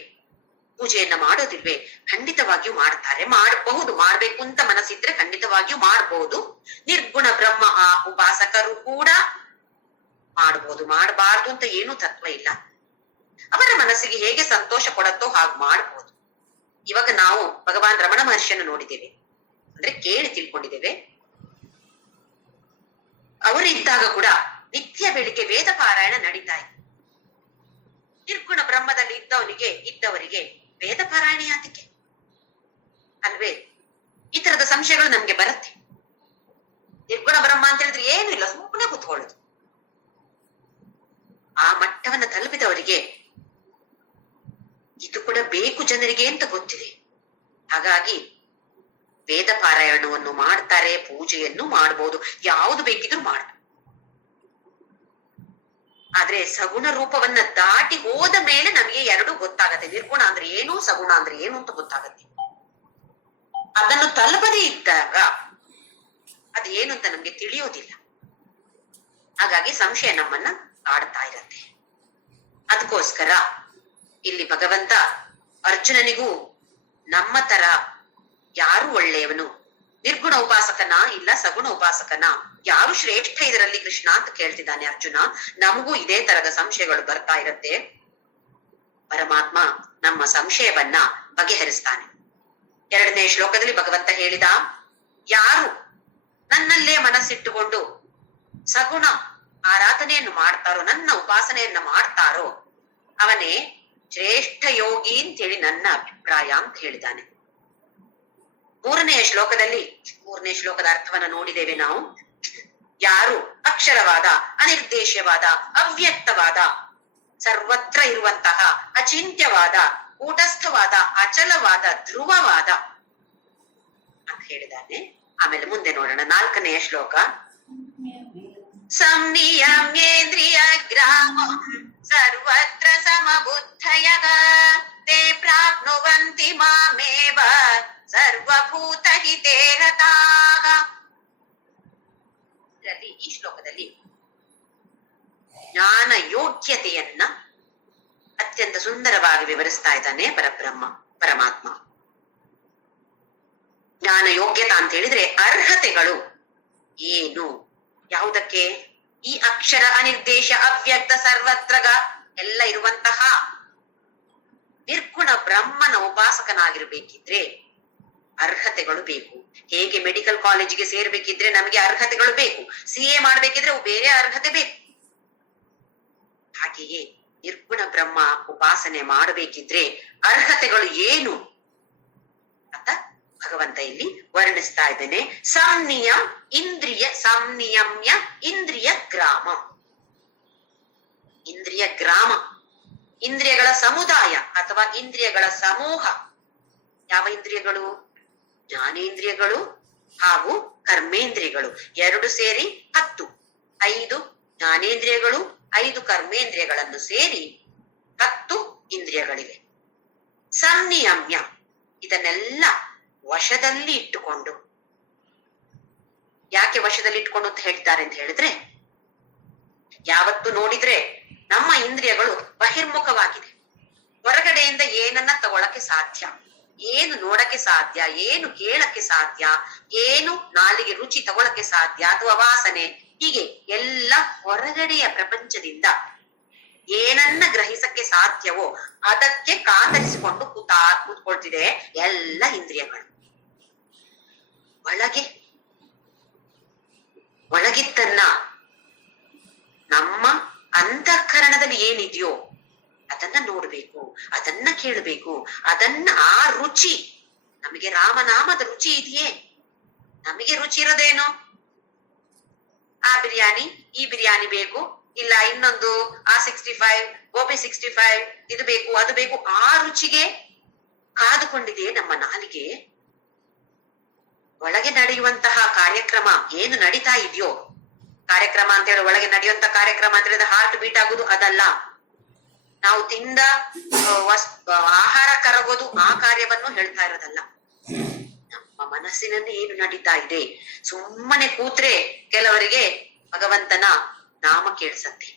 ಪೂಜೆಯನ್ನ ಮಾಡೋದಿಲ್ವೇ? ಖಂಡಿತವಾಗಿಯೂ ಮಾಡ್ತಾರೆ, ಮಾಡಬಹುದು. ಮಾಡ್ಬೇಕು ಅಂತ ಮನಸ್ಸಿದ್ರೆ ಖಂಡಿತವಾಗಿಯೂ ಮಾಡಬಹುದು. ನಿರ್ಗುಣ ಬ್ರಹ್ಮ ಆ ಉಪಾಸಕರು ಕೂಡ ಮಾಡಬಹುದು. ಮಾಡಬಾರ್ದು ಅಂತ ಏನೂ ತತ್ವ ಇಲ್ಲ. ಅವರ ಮನಸ್ಸಿಗೆ ಹೇಗೆ ಸಂತೋಷ ಕೊಡತ್ತೋ ಹಾಗೆ ಮಾಡಬಹುದು. ಇವಾಗ ನಾವು ಭಗವಾನ್ ರಮಣ ಮಹರ್ಷಿಯನ್ನು ನೋಡಿದ್ದೇವೆ, ಅಂದ್ರೆ ಕೇಳಿ ತಿಳ್ಕೊಂಡಿದ್ದೇವೆ. ಅವರಿದ್ದಾಗ ಕೂಡ ನಿತ್ಯ ಬೆಳಿಗ್ಗೆ ವೇದ ಪಾರಾಯಣ ನಡೀತಾ ಇತ್ತು. ನಿರ್ಗುಣ ಬ್ರಹ್ಮದಲ್ಲಿ ಇದ್ದವರಿಗೆ ವೇದ ಪಾರಾಯಣ ಯಾತಕ್ಕೆ ಅಲ್ವೇ? ಈ ತರದ ಸಂಶಯಗಳು ನಮ್ಗೆ ಬರುತ್ತೆ. ನಿರ್ಗುಣ ಬ್ರಹ್ಮ ಅಂತ ಹೇಳಿದ್ರೆ ಏನು ಇಲ್ಲ, ಸುಮ್ಮನೆ ಕೂತ್ಕೊಳ್ಳೋದು. ಆ ಮಟ್ಟವನ್ನ ತಲುಪಿದವರಿಗೆ ಇದು ಕೂಡ ಬೇಕು ಜನರಿಗೆ ಅಂತ ಗೊತ್ತಿದೆ. ಹಾಗಾಗಿ ವೇದ ಪಾರಾಯಣವನ್ನು ಮಾಡ್ತಾರೆ, ಪೂಜೆಯನ್ನು ಮಾಡಬಹುದು, ಯಾವುದು ಬೇಕಿದ್ರೂ ಮಾಡ್ತಾರೆ. ಆದ್ರೆ ಸಗುಣ ರೂಪವನ್ನ ದಾಟಿ ಹೋದ ಮೇಲೆ ನಮಗೆ ಎರಡು ಗೊತ್ತಾಗತ್ತೆ. ನಿರ್ಗುಣ ಅಂದ್ರೆ ಏನು, ಸಗುಣ ಅಂದ್ರೆ ಏನು ಅಂತ ಗೊತ್ತಾಗತ್ತೆ. ಅದನ್ನು ತಲುಪದೇ ಇದ್ದಾಗ ಅದೇನು ಅಂತ ನಮ್ಗೆ ತಿಳಿಯೋದಿಲ್ಲ. ಹಾಗಾಗಿ ಸಂಶಯ ನಮ್ಮನ್ನ ಕಾಡ್ತಾ ಇರತ್ತೆ. ಅದಕ್ಕೋಸ್ಕರ ಇಲ್ಲಿ ಭಗವಂತ ಅರ್ಜುನನಿಗೂ ನಮ್ಮ ತರ ಯಾರು ಒಳ್ಳೆಯವನು, ನಿರ್ಗುಣ ಉಪಾಸಕನ ಇಲ್ಲ ಸಗುಣ ಉಪಾಸಕನ, ಯಾರು ಶ್ರೇಷ್ಠ ಇದರಲ್ಲಿ ಕೃಷ್ಣ ಅಂತ ಕೇಳ್ತಿದ್ದಾನೆ ಅರ್ಜುನ. ನಮಗೂ ಇದೇ ತರದ ಸಂಶಯಗಳು ಬರ್ತಾ ಇರತ್ತೆ. ಪರಮಾತ್ಮ ನಮ್ಮ ಸಂಶಯವನ್ನ ಬಗೆಹರಿಸ್ತಾನೆ. 2ನೇ ಶ್ಲೋಕದಲ್ಲಿ ಭಗವಂತ ಹೇಳಿದ, ಯಾರು ನನ್ನಲ್ಲೇ ಮನಸ್ಸಿಟ್ಟುಕೊಂಡು ಸಗುಣ ಆರಾಧನೆಯನ್ನು ಮಾಡ್ತಾರೋ, ನನ್ನ ಉಪಾಸನೆಯನ್ನ ಮಾಡ್ತಾರೋ ಅವನೇ ಶ್ರೇಷ್ಠ ಯೋಗಿ ಅಂತೇಳಿ ನನ್ನ ಅಭಿಪ್ರಾಯ ಅಂತ ಹೇಳಿದ್ದಾನೆ. 3ನೇ ಶ್ಲೋಕದ ಅರ್ಥವನ್ನ ನೋಡಿದ್ದೇವೆ ನಾವು. ಯಾರು ಅಕ್ಷರವಾದ, ಅನಿರ್ದೇಶ್ಯವಾದ, ಅವ್ಯಕ್ತವಾದ, ಸರ್ವತ್ರ ಇರುವಂತಹ ಅಚಿಂತ್ಯವಾದ, ಕೂಟಸ್ಥವಾದ, ಅಚಲವಾದ, ಧ್ರುವವಾದ ಅಂತ ಹೇಳಿದ್ದಾನೆ. ಆಮೇಲೆ ಮುಂದೆ ನೋಡೋಣ 4ನೇ ಶ್ಲೋಕ. ಸಂನಿಯಮ್ಯೇಂದ್ರಿಯ ಗ್ರಾಮ ಸರ್ವತ್ರ ಸಮಬುದ್ಧಯಃ ತೇ ಪ್ರಾಪ್ನುವಂತಿ ಮಾಮೇವ ಸರ್ವಭೂತ ಹಿತೇ ರತಾಃ. ಈ ಶ್ಲೋಕದಲ್ಲಿ ಜ್ಞಾನ ಯೋಗ್ಯತೆಯನ್ನ ಅತ್ಯಂತ ಸುಂದರವಾಗಿ ವಿವರಿಸ್ತಾ ಇದ್ದಾನೆ ಪರಮಾತ್ಮ. ಜ್ಞಾನ ಯೋಗ್ಯತಾ ಅಂತ ಹೇಳಿದ್ರೆ ಅರ್ಹತೆಗಳು ಏನು, ಯಾವುದಕ್ಕೆ? ಈ ಅಕ್ಷರ, ಅನಿರ್ದೇಶ, ಅವ್ಯಕ್ತ, ಸರ್ವತ್ರಗ ಎಲ್ಲ ಇರುವಂತಹ ನಿರ್ಗುಣ ಬ್ರಹ್ಮನ ಉಪಾಸಕನಾಗಿರ್ಬೇಕಿದ್ರೆ ಅರ್ಹತೆಗಳು ಬೇಕು. ಹೇಗೆ ಮೆಡಿಕಲ್ ಕಾಲೇಜಿಗೆ ಸೇರ್ಬೇಕಿದ್ರೆ ನಮಗೆ ಅರ್ಹತೆಗಳು ಬೇಕು, CA ಮಾಡ್ಬೇಕಿದ್ರೆ ಬೇರೆ ಅರ್ಹತೆ ಬೇಕು. ಹಾಗೆಯೇ ನಿರ್ಗುಣ ಬ್ರಹ್ಮ ಉಪಾಸನೆ ಮಾಡಬೇಕಿದ್ರೆ ಅರ್ಹತೆಗಳು ಏನು ಅಂತ ಭಗವಂತ ಇಲ್ಲಿ ವರ್ಣಿಸ್ತಾ ಇದ್ದೇನೆ. ಸಂನಿಯಮ್ಯ ಇಂದ್ರಿಯ ಗ್ರಾಮ. ಇಂದ್ರಿಯ ಗ್ರಾಮ, ಇಂದ್ರಿಯಗಳ ಸಮುದಾಯ ಅಥವಾ ಇಂದ್ರಿಯಗಳ ಸಮೂಹ. ಯಾವ ಇಂದ್ರಿಯಗಳು? ಜ್ಞಾನೇಂದ್ರಿಯಗಳು ಹಾಗೂ ಕರ್ಮೇಂದ್ರಿಯಗಳು ಎರಡು ಸೇರಿ 10. 5 ಜ್ಞಾನೇಂದ್ರಿಯಗಳು, 5 ಕರ್ಮೇಂದ್ರಿಯಗಳನ್ನು ಸೇರಿ 10 ಇಂದ್ರಿಯಗಳಿವೆ. ಸಂನಿಯಮ್ಯ, ಇದನ್ನೆಲ್ಲ ವಶದಲ್ಲಿ ಇಟ್ಟುಕೊಂಡು. ಯಾಕೆ ವಶದಲ್ಲಿ ಇಟ್ಕೊಂಡು ಅಂತ ಹೇಳ್ತಾರೆ ಅಂತ ಹೇಳಿದ್ರೆ, ಯಾವತ್ತು ನೋಡಿದ್ರೆ ನಮ್ಮ ಇಂದ್ರಿಯಗಳು ಬಹಿರ್ಮುಖವಾಗಿದೆ. ಹೊರಗಡೆಯಿಂದ ಏನನ್ನ ತಗೊಳಕ್ಕೆ ಸಾಧ್ಯ, ಏನು ನೋಡಕ್ಕೆ ಸಾಧ್ಯ, ಏನು ಕೇಳಕ್ಕೆ ಸಾಧ್ಯ, ಏನು ನಾಲಿಗೆ ರುಚಿ ತಗೊಳಕ್ಕೆ ಸಾಧ್ಯ ಅಥವಾ ವಾಸನೆ, ಹೀಗೆ ಎಲ್ಲ ಹೊರಗಡೆಯ ಪ್ರಪಂಚದಿಂದ ಏನನ್ನ ಗ್ರಹಿಸಕ್ಕೆ ಸಾಧ್ಯವೋ ಅದಕ್ಕೆ ಕಾತರಿಸಿಕೊಂಡು ಕೂತ್ಕೊಳ್ತಿದೆ ಎಲ್ಲ ಇಂದ್ರಿಯಗಳು. ಒಳಗಿದ್ದನ್ನ ನಮ್ಮ ಅಂತಃಕರಣದಲ್ಲಿ ಏನಿದೆಯೋ ಅದನ್ನ ನೋಡ್ಬೇಕು, ಅದನ್ನ ಕೇಳಬೇಕು, ಅದನ್ನ ಆ ರುಚಿ. ನಮಗೆ ರಾಮನಾಮದ ರುಚಿ ಇದೆಯೇ? ನಮಗೆ ರುಚಿ ಇರೋದೇನು? ಆ ಬಿರಿಯಾನಿ, ಈ ಬಿರಿಯಾನಿ ಬೇಕು, ಇಲ್ಲ ಇನ್ನೊಂದು ಆ 65 ಗೋಬಿ 65 ಇದು ಬೇಕು, ಅದು ಬೇಕು. ಆ ರುಚಿಗೆ ಕಾದುಕೊಂಡಿದೆ ನಮ್ಮ ನಾಲಿಗೆ. ಒಳಗೆ ನಡೆಯುವಂತಹ ಕಾರ್ಯಕ್ರಮ ಏನು ನಡೀತಾ ಇದೆಯೋ, ಕಾರ್ಯಕ್ರಮ ಅಂತ ಹೇಳಿ ಒಳಗೆ ನಡೆಯುವಂತ ಕಾರ್ಯಕ್ರಮ ಅಂತ ಹೇಳಿದ್ರೆ ಹಾರ್ಟ್ ಬೀಟ್ ಆಗುದು ಅದಲ್ಲ. ನಾವು ತಿಂದ ಆಹಾರ ಕರಗೋದು ಆ ಕಾರ್ಯವನ್ನು ಹೇಳ್ತಾ ಇರೋದಲ್ಲ. ನಮ್ಮ ಮನಸ್ಸಿನಲ್ಲಿ ಏನು ನಡೀತಾ ಇದೆ. ಸುಮ್ಮನೆ ಕೂತ್ರೆ ಕೆಲವರಿಗೆ ಭಗವಂತನ ನಾಮ ಕೇಳಿಸತ್ತೆ,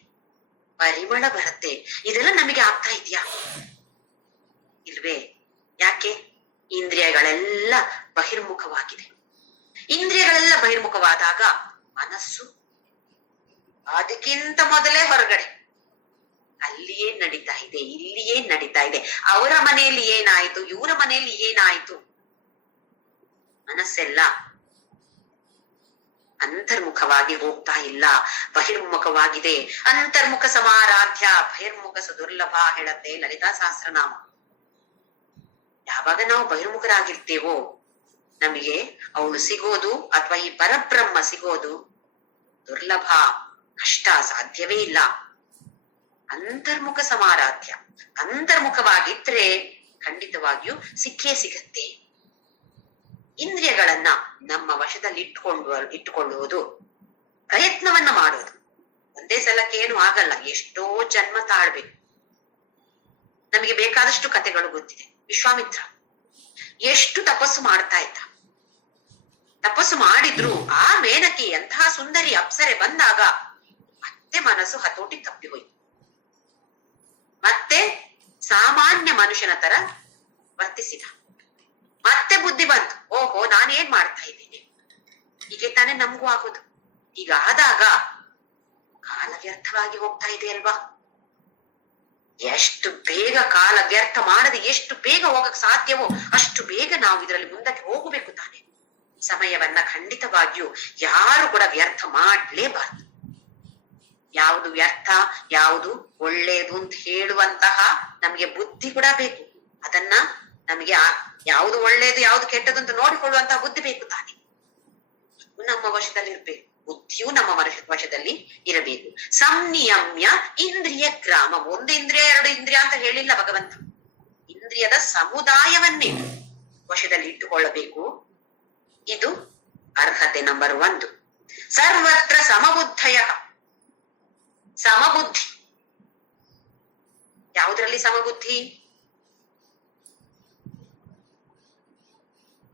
ಪರಿಮಳ ಬರುತ್ತೆ. ಇದೆಲ್ಲ ನಮಗೆ ಆಗ್ತಾ ಇದೆಯಾ? ಇಲ್ವೇ? ಯಾಕೆ? ಇಂದ್ರಿಯಗಳೆಲ್ಲ ಬಹಿರ್ಮುಖವಾಗಿದೆ. ಇಂದ್ರಿಯಗಳೆಲ್ಲ ಬಹಿರ್ಮುಖವಾದಾಗ ಮನಸ್ಸು ಅದಕ್ಕಿಂತ ಮೊದಲೇ ಹೊರಗಡೆ, ಅಲ್ಲಿಯೇ ನಡೀತಾ ಇದೆ, ಇಲ್ಲಿಯೇ ನಡೀತಾ ಇದೆ. ಅವರ ಮನೆಯಲ್ಲಿ ಏನಾಯ್ತು, ಇವರ ಮನೆಯಲ್ಲಿ ಏನಾಯ್ತು, ಮನಸ್ಸೆಲ್ಲ ಅಂತರ್ಮುಖವಾಗಿ ಹೋಗ್ತಾ ಇಲ್ಲ, ಬಹಿರ್ಮುಖವಾಗಿದೆ. ಅಂತರ್ಮುಖ ಸಮಾರಾಧ್ಯ ಬಹಿರ್ಮುಖ ಸುದುರ್ಲಭ ಹೇಳತ್ತೆ ಲಲಿತಾ ಸಹಸ್ರನಾಮ. ಯಾವಾಗ ನಾವು ಬಹಿರ್ಮುಖರಾಗಿರ್ತೇವೋ ನಮಗೆ ಅವಳು ಸಿಗೋದು ಅಥವಾ ಈ ಪರಬ್ರಹ್ಮ ಸಿಗೋದು ದುರ್ಲಭ, ಕಷ್ಟ, ಸಾಧ್ಯವೇ ಇಲ್ಲ. ಅಂತರ್ಮುಖ ಸಮಾರಾಧ್ಯ, ಅಂತರ್ಮುಖವಾಗಿದ್ರೆ ಖಂಡಿತವಾಗಿಯೂ ಸಿಕ್ಕೇ ಸಿಗತ್ತೆ. ಇಂದ್ರಿಯಗಳನ್ನ ನಮ್ಮ ವಶದಲ್ಲಿ ಇಟ್ಟುಕೊಳ್ಳುವುದು, ಪ್ರಯತ್ನವನ್ನ ಮಾಡೋದು. ಒಂದೇ ಸಲಕ್ಕೆ ಏನು ಆಗಲ್ಲ, ಎಷ್ಟೋ ಜನ್ಮ ತಾಳ್ಬೇಕು. ನಮಗೆ ಬೇಕಾದಷ್ಟು ಕಥೆಗಳು ಗೊತ್ತಿದೆ. ವಿಶ್ವಾಮಿತ್ರ ಎಷ್ಟು ತಪಸ್ಸು ಮಾಡ್ತಾ ಇದ್ದ. ತಪಸ್ಸು ಮಾಡಿದ್ರು ಆ ಮೇನಕೆ ಎಂತಹ ಸುಂದರಿ ಅಪ್ಸರೆ ಬಂದಾಗ ಮತ್ತೆ ಮನಸ್ಸು ಹತೋಟಿ ತಪ್ಪಿ ಹೋಯ್ತು. ಮತ್ತೆ ಸಾಮಾನ್ಯ ಮನುಷ್ಯನ ತರ ವರ್ತಿಸಿದ. ಮತ್ತೆ ಬುದ್ಧಿ ಬಂತು, ಓಹೋ ನಾನೇನ್ ಮಾಡ್ತಾ ಇದ್ದೀನಿ, ಹೀಗೆ ತಾನೇ ನಮಗೂ ಆಗೋದು. ಈಗ ಆದಾಗ ಕಾಲ ವ್ಯರ್ಥವಾಗಿ ಹೋಗ್ತಾ ಇದೆ ಅಲ್ವಾ. ಎಷ್ಟು ಬೇಗ ಕಾಲ ವ್ಯರ್ಥ ಮಾಡದೆ ಎಷ್ಟು ಬೇಗ ಹೋಗಕ್ ಸಾಧ್ಯವೋ ಅಷ್ಟು ಬೇಗ ನಾವು ಇದರಲ್ಲಿ ಮುಂದಕ್ಕೆ ಹೋಗಬೇಕು ತಾನೆ. ಸಮಯವನ್ನ ಖಂಡಿತವಾಗಿಯೂ ಯಾರು ಕೂಡ ವ್ಯರ್ಥ ಮಾಡ್ಲೇಬಾರ್ದು. ಯಾವುದು ವ್ಯರ್ಥ, ಯಾವುದು ಒಳ್ಳೇದು ಅಂತ ಹೇಳುವಂತಹ ನಮ್ಗೆ ಬುದ್ಧಿ ಕೂಡ ಬೇಕು. ಅದನ್ನ ನಮಗೆ ಯಾವುದು ಒಳ್ಳೇದು ಯಾವುದು ಕೆಟ್ಟದ್ದು ಅಂತ ನೋಡಿಕೊಳ್ಳುವಂತಹ ಬುದ್ಧಿ ಬೇಕು ತಾನೆ. ನಮ್ಮ ವಶದಲ್ಲಿ ಇರ್ಬೇಕು, ಬುದ್ಧಿಯೂ ನಮ್ಮ ವಶದಲ್ಲಿ ಇರಬೇಕು. ಸಂನಿಯಮ್ಯ ಇಂದ್ರಿಯ ಗ್ರಾಮ. ಒಂದು ಇಂದ್ರಿಯ ಎರಡು ಇಂದ್ರಿಯ ಅಂತ ಹೇಳಿಲ್ಲ ಭಗವಂತ. ಇಂದ್ರಿಯದ ಸಮುದಾಯವನ್ನೇ ವಶದಲ್ಲಿ ಇಟ್ಟುಕೊಳ್ಳಬೇಕು. ಇದು ಅರ್ಹತೆ ನಂಬರ್ 1. ಸರ್ವತ್ರ ಸಮಬುದ್ಧಯ. ಸಮಬುದ್ಧಿ. ಯಾವುದರಲ್ಲಿ ಸಮಬುದ್ಧಿ?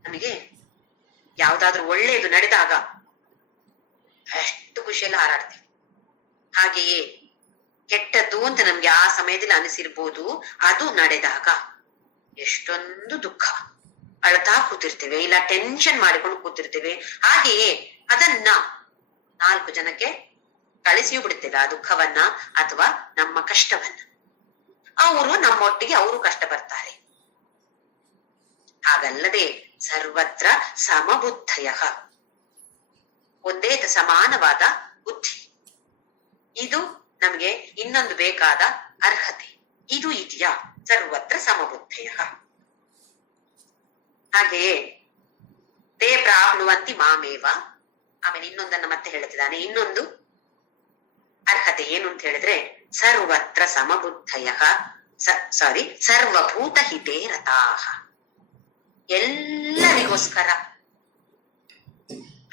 ನಮಗೆ ಯಾವ್ದಾದ್ರೂ ಒಳ್ಳೆಯದು ನಡೆದಾಗ ಅಷ್ಟು ಖುಷಿಯಲ್ಲಿ ಹಾರಾಡ್ತೀವಿ. ಹಾಗೆಯೇ ಕೆಟ್ಟದ್ದು ಅಂತ ನಮ್ಗೆ ಆ ಸಮಯದಲ್ಲಿ ಅನಿಸಿರ್ಬೋದು, ಅದು ನಡೆದಾಗ ಎಷ್ಟೊಂದು ದುಃಖ, ಅಳ್ತಾ ಕೂತಿರ್ತೇವೆ, ಇಲ್ಲ ಟೆನ್ಷನ್ ಮಾಡಿಕೊಂಡು ಕೂತಿರ್ತೇವೆ. ಹಾಗೆಯೇ ಅದನ್ನ 4 ಜನಕ್ಕೆ ಕಳಿಸಿಯೂ ಬಿಡ್ತೇವೆ, ಆ ದುಃಖವನ್ನ ಅಥವಾ ನಮ್ಮ ಕಷ್ಟವನ್ನ. ಅವರು ನಮ್ಮೊಟ್ಟಿಗೆ ಅವರು ಕಷ್ಟ ಬರ್ತಾರೆ. ಹಾಗಲ್ಲದೆ ಸರ್ವತ್ರ ಸಮಬುದ್ಧಯ, ಒಂದೇ ಸಮಾನವಾದ ಬುದ್ಧಿ. ಇದು ನಮಗೆ ಇನ್ನೊಂದು ಬೇಕಾದ ಅರ್ಹತೆ. ಇದು ಇದೆಯಾ? ಸರ್ವತ್ರ ಸಮಬುದ್ಧಯ. ಹಾಗೆಯೇ ತೇ ಪ್ರಾಪ್ನುವಂತಿ ಮಾಮೇವ. ಆಮೇಲೆ ಇನ್ನೊಂದನ್ನ ಮತ್ತೆ ಹೇಳುತ್ತಿದ್ದಾನೆ. ಇನ್ನೊಂದು ಅರ್ಹತೆ ಏನು ಅಂತ ಹೇಳಿದ್ರೆ ಸರ್ವತ್ರ ಸಮಬುದ್ಧಯ ಸರ್ವಭೂತ ಹಿತೇ ರತಾಹ. ಎಲ್ಲರಿಗೋಸ್ಕರ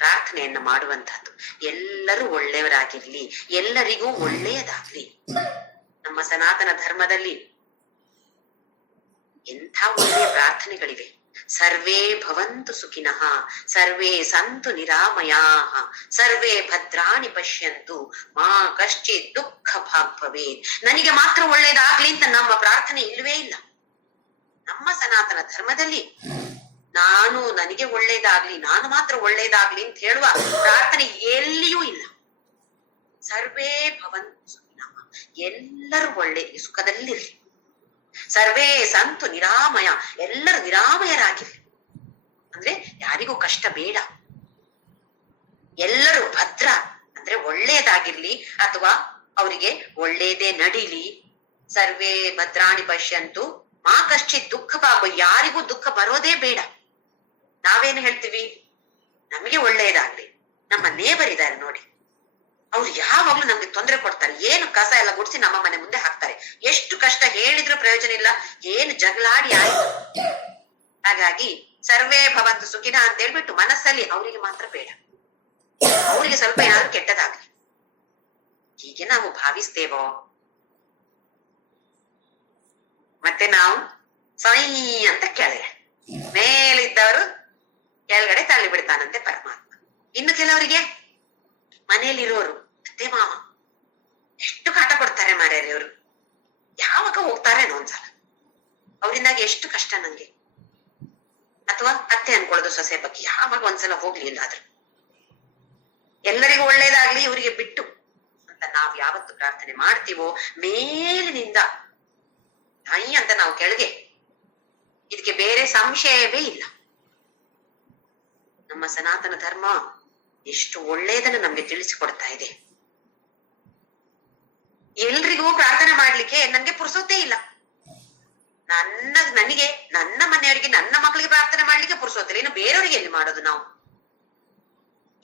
ಪ್ರಾರ್ಥನೆಯನ್ನ ಮಾಡುವಂತಹದ್ದು. ಎಲ್ಲರೂ ಒಳ್ಳೆಯವರಾಗಿರ್ಲಿ, ಎಲ್ಲರಿಗೂ ಒಳ್ಳೆಯದಾಗ್ಲಿ. ನಮ್ಮ ಸನಾತನ ಧರ್ಮದಲ್ಲಿ ಎಂಥ ಒಳ್ಳೆಯ ಪ್ರಾರ್ಥನೆಗಳಿವೆ. ಸರ್ವೇ ಭವಂತು ಸುಖಿನಃ, ಸರ್ವೇ ಸಂತು ನಿರಾಮಯಾಃ, ಸರ್ವೇ ಭದ್ರಾಣಿ ಪಶ್ಯಂತು, ಮಾ ಕಶ್ಚಿತ್ ದುಃಖ ಭಾಗ್ ಭವೇತ್. ನನಗೆ ಮಾತ್ರ ಒಳ್ಳೇದಾಗ್ಲಿ ಅಂತ ನಮ್ಮ ಪ್ರಾರ್ಥನೆ ಇಲ್ಲವೇ ಇಲ್ಲ. ನಮ್ಮ ಸನಾತನ ಧರ್ಮದಲ್ಲಿ ನನಗೆ ಒಳ್ಳೇದಾಗ್ಲಿ, ನಾನು ಮಾತ್ರ ಒಳ್ಳೇದಾಗ್ಲಿ ಅಂತ ಹೇಳುವ ಪ್ರಾರ್ಥನೆ ಎಲ್ಲಿಯೂ ಇಲ್ಲ. ಸರ್ವೇ ಭವಂತು ಸುಖಿನಃ, ಎಲ್ಲರೂ ಒಳ್ಳೆ ಸುಖದಲ್ಲಿರ್ಲಿ. ಸರ್ವೇ ಸಂತು ನಿರಾಮಯ, ಎಲ್ಲರೂ ನಿರಾಮಯರಾಗಿರ್ಲಿ. ಅಂದ್ರೆ ಯಾರಿಗೂ ಕಷ್ಟ ಬೇಡ. ಎಲ್ಲರೂ ಭದ್ರ ಅಂದ್ರೆ ಒಳ್ಳೆಯದಾಗಿರ್ಲಿ ಅಥವಾ ಅವರಿಗೆ ಒಳ್ಳೇದೇ ನಡೀಲಿ. ಸರ್ವೇ ಭದ್ರಾಣಿ ಪಶ್ಯಂತು ಮಾ ಕಶ್ಚಿತ್ ದುಃಖ ಭಾಗ, ಯಾರಿಗೂ ದುಃಖ ಬರೋದೇ ಬೇಡ. ನಾವೇನು ಹೇಳ್ತೀವಿ? ನಮಗೆ ಒಳ್ಳೆಯದಾಗ್ಲಿ. ನಮ್ಮ ನೇಬರ್ ಇದ್ದಾರೆ ನೋಡಿ, ಅವ್ರು ಯಾವಾಗ್ಲೂ ನಮ್ಗೆ ತೊಂದರೆ ಕೊಡ್ತಾರೆ. ಏನು ಕಸ ಎಲ್ಲ ಗುಡಿಸಿ ನಮ್ಮ ಮನೆ ಮುಂದೆ ಹಾಕ್ತಾರೆ. ಎಷ್ಟು ಕಷ್ಟ ಹೇಳಿದ್ರು ಪ್ರಯೋಜನ ಇಲ್ಲ, ಏನು ಜಗಳಾಡಿ ಆಯ್ತು. ಹಾಗಾಗಿ ಸರ್ವೇ ಭವಂತು ಸುಖಿನ ಅಂತ ಹೇಳ್ಬಿಟ್ಟು ಮನಸ್ಸಲ್ಲಿ ಅವರಿಗೆ ಮಾತ್ರ ಬೇಡ, ಅವರಿಗೆ ಸ್ವಲ್ಪ ಏನಾದ್ರು ಕೆಟ್ಟದಾಗ್ಲಿ ಹೀಗೆ ನಾವು ಭಾವಿಸ್ತೇವೋ ಮತ್ತೆ ನಾವು ಸೈ ಅಂತ ಕೆಳಗೆ, ಮೇಲಿದ್ದವರು ಕೆಳಗಡೆ ತಳ್ಳಿ ಬಿಡ್ತಾನಂತೆ ಪರಮಾತ್ಮ. ಇನ್ನು ಕೆಲವರಿಗೆ ಮನೆಯಲ್ಲಿರೋರು ಅತ್ತೆ ಮಾವ ಎಷ್ಟು ಕಾಟ ಕೊಡ್ತಾರೆ ಮಾರ್ಯಾರೆ ಇವರು, ಯಾವಾಗ ಹೋಗ್ತಾರೇನೋ ಒಂದ್ಸಲ, ಅವರಿಂದಾಗಿ ಎಷ್ಟು ಕಷ್ಟ ನಂಗೆ. ಅಥವಾ ಅತ್ತೆ ಅನ್ಕೊಳ್ಳೋದು ಸೊಸೆ ಬಗ್ಗೆ, ಯಾವಾಗ ಒಂದ್ಸಲ ಹೋಗ್ಲಿಲ್ಲ ಆದ್ರು. ಎಲ್ಲರಿಗೂ ಒಳ್ಳೇದಾಗ್ಲಿ ಇವರಿಗೆ ಬಿಟ್ಟು ಅಂತ ನಾವ್ ಯಾವತ್ತು ಪ್ರಾರ್ಥನೆ ಮಾಡ್ತೀವೋ ಮೇಲಿನಿಂದ ನಾಯಿ ಅಂತ ನಾವು ಕೆಳಗೆ, ಇದಕ್ಕೆ ಬೇರೆ ಸಂಶಯವೇ ಇಲ್ಲ. ನಮ್ಮ ಸನಾತನ ಧರ್ಮ ಎಷ್ಟು ಒಳ್ಳೆಯದನ್ನ ನಮ್ಗೆ ತಿಳಿಸಿಕೊಡ್ತಾ ಇದೆ. ಎಲ್ರಿಗೂ ಪ್ರಾರ್ಥನೆ ಮಾಡ್ಲಿಕ್ಕೆ ನನ್ಗೆ ಪುರ್ಸೊತ್ತೇ ಇಲ್ಲ. ನನಗೆ ನನ್ನ ಮನೆಯವರಿಗೆ ನನ್ನ ಮಕ್ಕಳಿಗೆ ಪ್ರಾರ್ಥನೆ ಮಾಡ್ಲಿಕ್ಕೆ ಪುರ್ಸೊತ್ತಿಲ್ಲ, ಇನ್ನು ಬೇರೆಯವರಿಗೆ ಎಲ್ಲಿ ಮಾಡೋದು ನಾವು?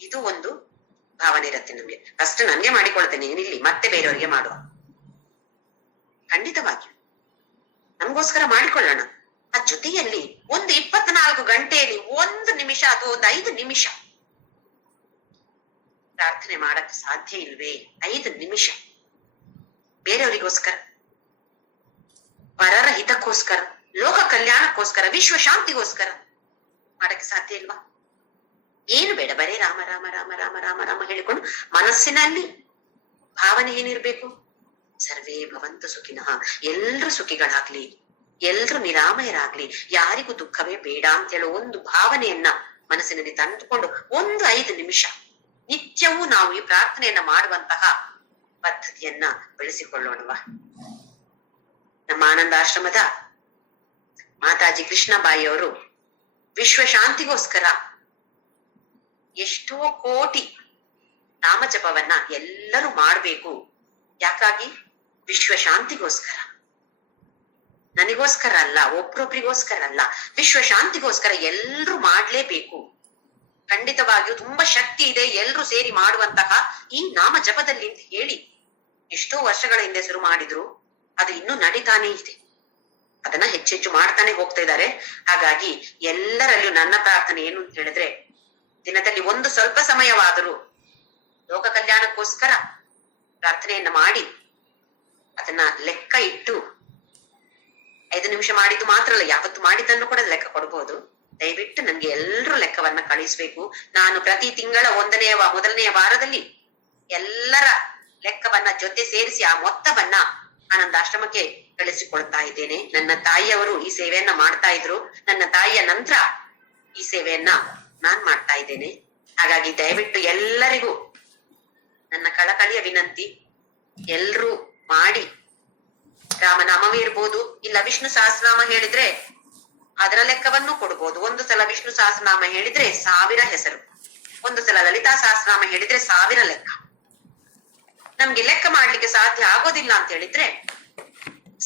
ಇದು ಒಂದು ಭಾವನೆ ಇರುತ್ತೆ ನಮ್ಗೆ. ಫಸ್ಟ್ ನನ್ಗೆ ಮಾಡಿಕೊಳ್ತೇನೆ ಏನಿಲ್ಲಿ, ಮತ್ತೆ ಬೇರೆಯವರಿಗೆ ಮಾಡುವ. ಖಂಡಿತವಾಗಿಯೂ ನಮಗೋಸ್ಕರ ಮಾಡಿಕೊಳ್ಳೋಣ. ಆ ಜೊತೆಯಲ್ಲಿ ಒಂದು 24 ಗಂಟೆಯಲ್ಲಿ 1 ನಿಮಿಷ ಅಥವಾ ಒಂದು 5 ನಿಮಿಷ ಪ್ರಾರ್ಥನೆ ಮಾಡಕ್ಕೆ ಸಾಧ್ಯ ಇಲ್ವೇ? 5 ನಿಮಿಷ ಬೇರೆಯವರಿಗೋಸ್ಕರ, ಪರರ ಹಿತಕ್ಕೋಸ್ಕರ, ಲೋಕ ಕಲ್ಯಾಣಕ್ಕೋಸ್ಕರ, ವಿಶ್ವ ಶಾಂತಿಗೋಸ್ಕರ ಮಾಡಕ್ಕೆ ಸಾಧ್ಯ ಇಲ್ವಾ? ಏನು ಬೇಡ, ಬರೇ ರಾಮ ರಾಮ ರಾಮ ರಾಮ ರಾಮ ರಾಮ ಹೇಳಿಕೊಂಡು ಮನಸ್ಸಿನಲ್ಲಿ ಭಾವನೆ ಏನಿರ್ಬೇಕು? ಸರ್ವೇ ಭವಂತು ಸುಖಿನಃ, ಎಲ್ರು ಸುಖಿಗಳಾಗ್ಲಿ, ಎಲ್ರು ನಿರಾಮಯರಾಗ್ಲಿ, ಯಾರಿಗೂ ದುಃಖವೇ ಬೇಡ ಅಂತ ಹೇಳೋ ಒಂದು ಭಾವನೆಯನ್ನ ಮನಸ್ಸಿನಲ್ಲಿ ತಂದುಕೊಂಡು ಒಂದು 5 ನಿಮಿಷ ನಿತ್ಯವೂ ನಾವು ಈ ಪ್ರಾರ್ಥನೆಯನ್ನ ಮಾಡುವಂತಹ ಪದ್ಧತಿಯನ್ನ ಬೆಳೆಸಿಕೊಳ್ಳೋಣವಾ? ನಮ್ಮ ಆನಂದಾಶ್ರಮದ ಮಾತಾಜಿ ಕೃಷ್ಣಬಾಯಿಯವರು ವಿಶ್ವ ಶಾಂತಿಗೋಸ್ಕರ ಎಷ್ಟೋ ಕೋಟಿ ನಾಮಜಪವನ್ನ ಎಲ್ಲರೂ ಮಾಡ್ಬೇಕು. ಯಾಕಾಗಿ? ವಿಶ್ವ ಶಾಂತಿಗೋಸ್ಕರ, ನನಗೋಸ್ಕರ ಅಲ್ಲ, ಒಬ್ರೊಬ್ರಿಗೋಸ್ಕರ ಅಲ್ಲ, ವಿಶ್ವ ಶಾಂತಿಗೋಸ್ಕರ ಎಲ್ರೂ ಮಾಡ್ಲೇಬೇಕು. ಖಂಡಿತವಾಗಿಯೂ ತುಂಬಾ ಶಕ್ತಿ ಇದೆ ಎಲ್ರು ಸೇರಿ ಮಾಡುವಂತಹ ಈ ನಾಮ ಜಪದಲ್ಲಿ ಅಂತ ಹೇಳಿ ಎಷ್ಟೋ ವರ್ಷಗಳ ಹಿಂದೆ ಶುರು ಮಾಡಿದ್ರು. ಅದು ಇನ್ನೂ ನಡೀತಾನೆ ಇದೆ, ಅದನ್ನ ಹೆಚ್ಚೆಚ್ಚು ಮಾಡ್ತಾನೆ ಹೋಗ್ತಾ ಇದ್ದಾರೆ. ಹಾಗಾಗಿ ಎಲ್ಲರಲ್ಲಿಯೂ ನನ್ನ ಪ್ರಾರ್ಥನೆ ಏನು ಅಂತ ಹೇಳಿದ್ರೆ, ದಿನದಲ್ಲಿ ಒಂದು ಸ್ವಲ್ಪ ಸಮಯವಾದರೂ ಲೋಕ ಕಲ್ಯಾಣಕ್ಕೋಸ್ಕರ ಪ್ರಾರ್ಥನೆಯನ್ನ ಮಾಡಿ ಅದನ್ನ ಲೆಕ್ಕ ಇಟ್ಟು, 5 ನಿಮಿಷ ಮಾಡಿದ್ದು ಮಾತ್ರ ಅಲ್ಲ, ಯಾವತ್ತು ಮಾಡಿದ್ದನ್ನು ಕೂಡ ಲೆಕ್ಕ ಕೊಡ್ಬೋದು. ದಯವಿಟ್ಟು ನನ್ಗೆ ಎಲ್ರೂ ಲೆಕ್ಕವನ್ನ ಕಳಿಸ್ಬೇಕು. ನಾನು ಪ್ರತಿ ತಿಂಗಳ ಮೊದಲನೆಯ ವಾರದಲ್ಲಿ ಎಲ್ಲರ ಲೆಕ್ಕವನ್ನ ಜೊತೆ ಸೇರಿಸಿ ಆ ಮೊತ್ತವನ್ನ ಆನಂದಾಶ್ರಮಕ್ಕೆ ಕಳಿಸಿಕೊಳ್ತಾ ಇದ್ದೇನೆ. ನನ್ನ ತಾಯಿಯವರು ಈ ಸೇವೆಯನ್ನ ಮಾಡ್ತಾ ಇದ್ರು, ನನ್ನ ತಾಯಿಯ ನಂತರ ಈ ಸೇವೆಯನ್ನ ನಾನ್ ಮಾಡ್ತಾ ಇದ್ದೇನೆ. ಹಾಗಾಗಿ ದಯವಿಟ್ಟು ಎಲ್ಲರಿಗೂ ನನ್ನ ಕಳಕಳಿಯ ವಿನಂತಿ, ಎಲ್ರೂ ಮಾಡಿ. ರಾಮನಾಮವೇ ಇರ್ಬೋದು, ಇಲ್ಲ ವಿಷ್ಣು ಸಹಸ್ರನಾಮ ಹೇಳಿದ್ರೆ ಅದರ ಲೆಕ್ಕವನ್ನು ಕೊಡ್ಬೋದು. ಒಂದು ಸಲ ವಿಷ್ಣು ಸಹಸ್ರನಾಮ ಹೇಳಿದ್ರೆ 1000 ಹೆಸರು, ಒಂದು ಸಲ ಲಲಿತಾ ಸಹಸ್ರನಾಮ ಹೇಳಿದ್ರೆ 1000 ಲೆಕ್ಕ. ನಮ್ಗೆ ಲೆಕ್ಕ ಮಾಡ್ಲಿಕ್ಕೆ ಸಾಧ್ಯ ಆಗೋದಿಲ್ಲ ಅಂತ ಹೇಳಿದ್ರೆ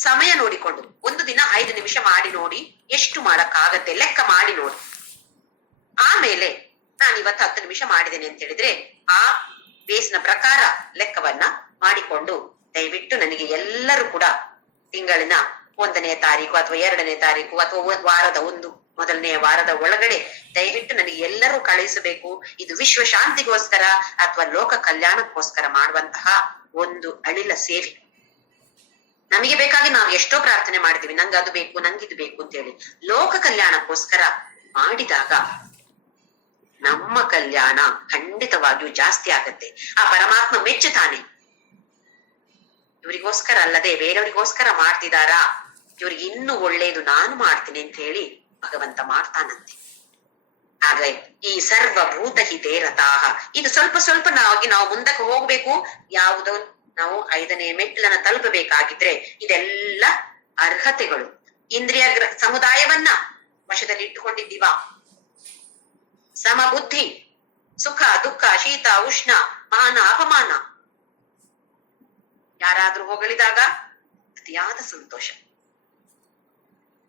ಸಮಯ ನೋಡಿಕೊಂಡು ಒಂದು ದಿನ 5 ನಿಮಿಷ ಮಾಡಿ ನೋಡಿ, ಎಷ್ಟು ಮಾಡಕ್ಕಾಗತ್ತೆ ಲೆಕ್ಕ ಮಾಡಿ ನೋಡಿ. ಆಮೇಲೆ ನಾನು ಇವತ್ತು 10 ನಿಮಿಷ ಮಾಡಿದ್ದೇನೆ ಅಂತ ಹೇಳಿದ್ರೆ ಆ ಬೇಸ್ನ ಪ್ರಕಾರ ಲೆಕ್ಕವನ್ನ ಮಾಡಿಕೊಂಡು ದಯವಿಟ್ಟು ನನಗೆ ಎಲ್ಲರೂ ಕೂಡ ತಿಂಗಳಿನ 1ನೇ ತಾರೀಕು ಅಥವಾ 2ನೇ ತಾರೀಕು ಅಥವಾ ವಾರದ ಮೊದಲನೆಯ ವಾರದ ಒಳಗಡೆ ದಯವಿಟ್ಟು ನನಗೆ ಎಲ್ಲರೂ ಕಳಿಸಬೇಕು. ಇದು ವಿಶ್ವ ಶಾಂತಿಗೋಸ್ಕರ ಅಥವಾ ಲೋಕ ಕಲ್ಯಾಣಕ್ಕೋಸ್ಕರ ಮಾಡುವಂತಹ ಒಂದು ಅಳಿಲ ಸೇವೆ. ನಮಗೆ ಬೇಕಾಗಿ ನಾವು ಎಷ್ಟೋ ಪ್ರಾರ್ಥನೆ ಮಾಡ್ತೀವಿ, ನಂಗೆ ಅದು ಬೇಕು, ನಂಗಿದು ಬೇಕು ಅಂತ ಹೇಳಿ. ಲೋಕ ಕಲ್ಯಾಣಕ್ಕೋಸ್ಕರ ಮಾಡಿದಾಗ ನಮ್ಮ ಕಲ್ಯಾಣ ಖಂಡಿತವಾಗಿಯೂ ಜಾಸ್ತಿ ಆಗತ್ತೆ. ಆ ಪರಮಾತ್ಮ ಮೆಚ್ಚುತ್ತಾನೆ. ಇವರಿಗೋಸ್ಕರ ಅಲ್ಲದೆ ಬೇರೆಯವರಿಗೋಸ್ಕರ ಮಾಡ್ತಿದಾರಾ, ಇವ್ರಿಗೆ ಇನ್ನೂ ಒಳ್ಳೇದು ನಾನು ಮಾಡ್ತೀನಿ ಅಂತ ಹೇಳಿ ಭಗವಂತ ಮಾಡ್ತಾನಂತೆ. ಹಾಗೆ ಈ ಸರ್ವಭೂತ ಹಿತೇ ರತಾಹ, ಇದು ಸ್ವಲ್ಪ ಸ್ವಲ್ಪ ನಾವು ಮುಂದಕ್ಕೆ ಹೋಗ್ಬೇಕು. ಯಾವುದೋ ನಾವು 5ನೇ ಮೆಟ್ಟಿಲನ್ನ ತಲುಪಬೇಕಾಗಿದ್ರೆ ಇದೆಲ್ಲ ಅರ್ಹತೆಗಳು. ಇಂದ್ರಿಯ ಸಮುದಾಯವನ್ನ ವಶದಲ್ಲಿ ಇಟ್ಟುಕೊಂಡಿದ್ದೀವ, ಸಮಬುದ್ಧಿ, ಸುಖ ದುಃಖ, ಶೀತ ಉಷ್ಣ, ಮಾನ ಅಪಮಾನ, ಯಾರಾದ್ರೂ ಹೊಗಳಿದಾಗ ಅತಿಯಾದ ಸಂತೋಷ.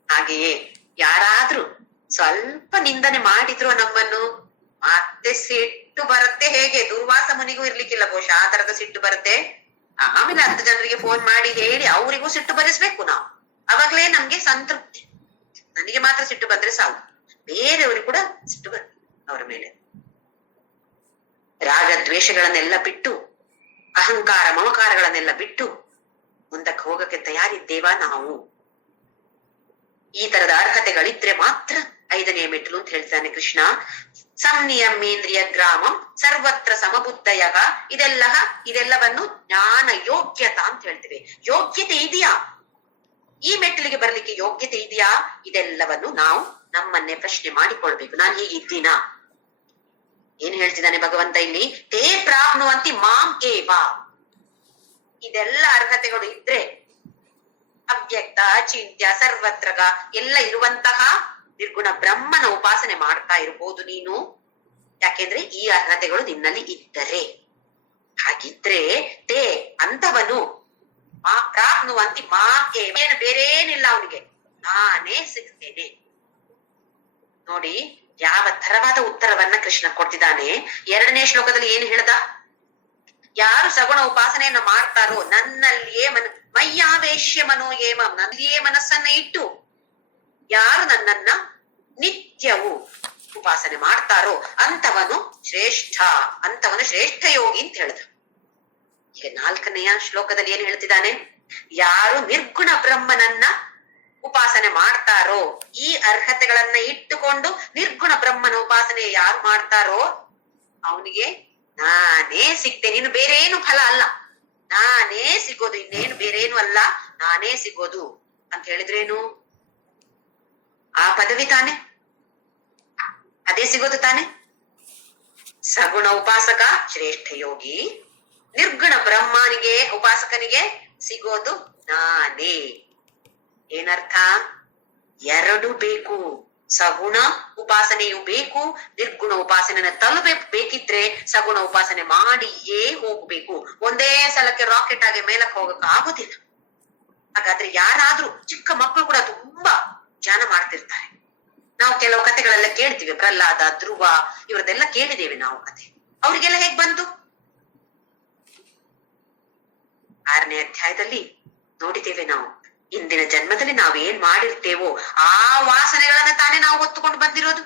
ಹಾಗೆಯೇ ಯಾರಾದ್ರೂ ಸ್ವಲ್ಪ ನಿಂದನೆ ಮಾಡಿದ್ರು ನಮ್ಮನ್ನು, ಮತ್ತೆ ಸಿಟ್ಟು ಬರುತ್ತೆ. ಹೇಗೆ ದುರ್ವಾಸ ಮುನಿಗೂ ಇರ್ಲಿಕ್ಕಿಲ್ಲ ಬಹುಶಃ ಆ ತರದ ಸಿಟ್ಟು ಬರುತ್ತೆ. ಆಮೇಲೆ 10 ಜನರಿಗೆ ಫೋನ್ ಮಾಡಿ ಹೇಳಿ ಅವರಿಗೂ ಸಿಟ್ಟು ಬರಿಸ್ಬೇಕು ನಾವು. ಅವಾಗ್ಲೇ ನಮ್ಗೆ ಸಂತೃಪ್ತಿ. ನನಗೆ ಮಾತ್ರ ಸಿಟ್ಟು ಬಂದ್ರೆ ಸಾಕು, ಬೇರೆಯವ್ರಿಗೆ ಕೂಡ ಸಿಟ್ಟು ಬರುತ್ತೆ ಅವರ ಮೇಲೆ. ರಾಗ ದ್ವೇಷಗಳನ್ನೆಲ್ಲ ಬಿಟ್ಟು, ಅಹಂಕಾರ ಮಮಕಾರಗಳನ್ನೆಲ್ಲ ಬಿಟ್ಟು ಮುಂದಕ್ಕೆ ಹೋಗಕ್ಕೆ ತಯಾರಿದ್ದೇವಾ ನಾವು? ಈ ತರದ ಅರ್ಹತೆಗಳಿದ್ರೆ ಮಾತ್ರ 5ನೇ ಮೆಟ್ಟಿಲು ಅಂತ ಹೇಳ್ತಾನೆ ಕೃಷ್ಣ. ಸಂನಿಯಮೇಂದ್ರಿಯ ಗ್ರಾಮಂ ಸರ್ವತ್ರ ಸಮಬುದ್ಧಯ, ಇದೆಲ್ಲವನ್ನು ಜ್ಞಾನ ಯೋಗ್ಯತಾ ಅಂತ ಹೇಳ್ತೇವೆ. ಯೋಗ್ಯತೆ ಇದೆಯಾ? ಈ ಮೆಟ್ಟಿಲಿಗೆ ಬರ್ಲಿಕ್ಕೆ ಯೋಗ್ಯತೆ ಇದೆಯಾ? ಇದೆಲ್ಲವನ್ನು ನಾವು ನಮ್ಮನ್ನೇ ಪ್ರಶ್ನೆ ಮಾಡಿಕೊಳ್ಬೇಕು. ನಾನು ಹೀಗಿದ್ದೀನಾ? ಏನ್ ಹೇಳ್ತಿದ್ದಾನೆ ಭಗವಂತ ಇಲ್ಲಿ? ತೇ ಪ್ರಾಪ್ನುವಂತಿ ಮಾಂ ಏವ. ಇದೆಲ್ಲ ಅರ್ಹತೆಗಳು ಇದ್ರೆ ಅವ್ಯಕ್ತ ಅಚಿಂತ್ಯ ಸರ್ವತ್ರಗ ಎಲ್ಲ ಇರುವಂತಹ ನಿರ್ಗುಣ ಬ್ರಹ್ಮನ ಉಪಾಸನೆ ಮಾಡ್ತಾ ಇರಬಹುದು ನೀನು. ಯಾಕೆಂದ್ರೆ ಈ ಅರ್ಹತೆಗಳು ನಿನ್ನಲ್ಲಿ ಇದ್ದರೆ. ಹಾಗಿದ್ರೆ ತೇ ಅಂತವನು ಪ್ರಾಪ್ನುವಂತಿ ಮಾಗೆ ಏನು ಬೇರೇನಿಲ್ಲ ಅವನಿಗೆ, ನಾನೇ ಸಿಗ್ತೇನೆ. ನೋಡಿ ಯಾವ ತರವಾದ ಉತ್ತರವನ್ನ ಕೃಷ್ಣ ಕೊಡ್ತಿದ್ದಾನೆ. 2ನೇ ಶ್ಲೋಕದಲ್ಲಿ ಏನು ಹೇಳ್ದ? ಯಾರು ಸಗುಣ ಉಪಾಸನೆಯನ್ನ ಮಾಡ್ತಾರೋ ನನ್ನಲ್ಲಿಯೇ ಮಯ್ಯಾವೇಶ್ಯ ಮನೋ ಏಮಂ, ನನ್ನಲ್ಲಿಯೇ ಮನಸ್ಸನ್ನ ಇಟ್ಟು ಯಾರು ನನ್ನನ್ನ ನಿತ್ಯವೂ ಉಪಾಸನೆ ಮಾಡ್ತಾರೋ ಅಂತವನು ಶ್ರೇಷ್ಠ, ಅಂತವನು ಶ್ರೇಷ್ಠ ಯೋಗಿ ಅಂತ ಹೇಳ್ದ. ಈಗ 4ನೆಯ ಶ್ಲೋಕದಲ್ಲಿ ಏನ್ ಹೇಳ್ತಿದ್ದಾನೆ? ಯಾರು ನಿರ್ಗುಣ ಬ್ರಹ್ಮನನ್ನ ಉಪಾಸನೆ ಮಾಡ್ತಾರೋ, ಈ ಅರ್ಹತೆಗಳನ್ನ ಇಟ್ಟುಕೊಂಡು ನಿರ್ಗುಣ ಬ್ರಹ್ಮನ ಉಪಾಸನೆ ಯಾರು ಮಾಡ್ತಾರೋ ಅವನಿಗೆ ನಾನೇ ಸಿಗ್ತೇನೆ, ಇನ್ನು ಬೇರೆ ಏನು ಫಲ ಅಲ್ಲ, ನಾನೇ ಸಿಗೋದು, ಇನ್ನೇನು ಬೇರೇನು ಅಲ್ಲ, ನಾನೇ ಸಿಗೋದು ಅಂತ ಹೇಳಿದ್ರೇನು? ಆ ಪದವಿ ತಾನೆ, ಅದೇ ಸಿಗೋದು ತಾನೆ. ಸಗುಣ ಉಪಾಸಕ ಶ್ರೇಷ್ಠ ಯೋಗಿ, ನಿರ್ಗುಣ ಬ್ರಹ್ಮನಿಗೆ ಉಪಾಸಕನಿಗೆ ಸಿಗೋದು ನಾನೇ. ಏನರ್ಥ? ಎರಡು ಬೇಕು. ಸಗುಣ ಉಪಾಸನೆಯು ಬೇಕು, ನಿರ್ಗುಣ ಉಪಾಸನೆಯನ್ನ ತಲುಪಬೇಕಿದ್ರೆ ಸಗುಣ ಉಪಾಸನೆ ಮಾಡಿಯೇ ಹೋಗ್ಬೇಕು. ಒಂದೇ ಸಲಕ್ಕೆ ರಾಕೆಟ್ ಆಗಿ ಮೇಲಕ್ಕೆ ಹೋಗಕ್ಕೆ ಆಗುದಿಲ್ಲ. ಹಾಗಾದ್ರೆ ಯಾರಾದ್ರೂ ಚಿಕ್ಕ ಮಕ್ಕಳು ಕೂಡ ತುಂಬಾ ಧ್ಯಾನ ಮಾಡ್ತಿರ್ತಾರೆ. ನಾವು ಕೆಲವು ಕಥೆಗಳೆಲ್ಲ ಕೇಳ್ತೀವಿ, ಪ್ರಹ್ಲಾದ, ಧ್ರುವ ಇವರದೆಲ್ಲ ಕೇಳಿದ್ದೇವೆ ನಾವು ಕಥೆ. ಅವ್ರಿಗೆಲ್ಲ ಹೇಗ್ ಬಂತು? 6ನೇ ಅಧ್ಯಾಯದಲ್ಲಿ ನೋಡಿದ್ದೇವೆ ನಾವು. ಇಂದಿನ ಜನ್ಮದಲ್ಲಿ ನಾವು ಏನ್ ಮಾಡಿರ್ತೇವೋ ಆ ವಾಸನೆಗಳನ್ನ ತಾನೇ ನಾವು ಹೊತ್ತುಕೊಂಡು ಬಂದಿರೋದು.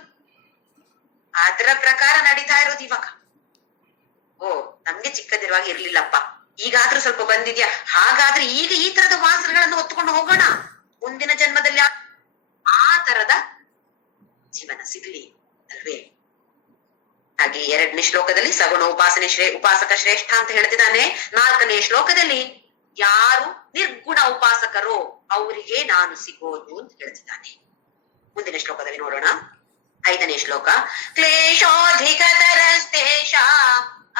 ಅದರ ಪ್ರಕಾರ ನಡೀತಾ ಇರೋದು ಇವಾಗ. ಓ, ನಮ್ಗೆ ಚಿಕ್ಕದಿರುವಾಗ ಇರ್ಲಿಲ್ಲಪ್ಪ, ಈಗಾದ್ರೂ ಸ್ವಲ್ಪ ಬಂದಿದ್ಯಾ, ಹಾಗಾದ್ರೆ ಈಗ ಈ ತರದ ವಾಸನೆಗಳನ್ನು ಹೊತ್ತುಕೊಂಡು ಹೋಗೋಣ, ಮುಂದಿನ ಜನ್ಮದಲ್ಲಿ ಆ ತರದ ಜೀವನ ಸಿಗ್ಲಿ ಅಲ್ವೇ? ಹಾಗೆ 2ನೇ ಶ್ಲೋಕದಲ್ಲಿ ಸಗುಣ ಉಪಾಸಕ ಶ್ರೇಷ್ಠ ಅಂತ ಹೇಳ್ತಿದ್ದಾನೆ. 4ನೇ ಶ್ಲೋಕದಲ್ಲಿ ಯಾರು ನಿರ್ಗುಣ ಉಪಾಸಕರೋ ಅವರಿಗೆ ನಾನು ಸಿಗೋದು ಅಂತ ಹೇಳ್ತಿದ್ದಾನೆ. ಮುಂದಿನ ಶ್ಲೋಕದಲ್ಲಿ ನೋಡೋಣ. 5ನೇ ಶ್ಲೋಕ. ಕ್ಲೇಶೋಧಿಕತರಸ್ತೇಷಾಂ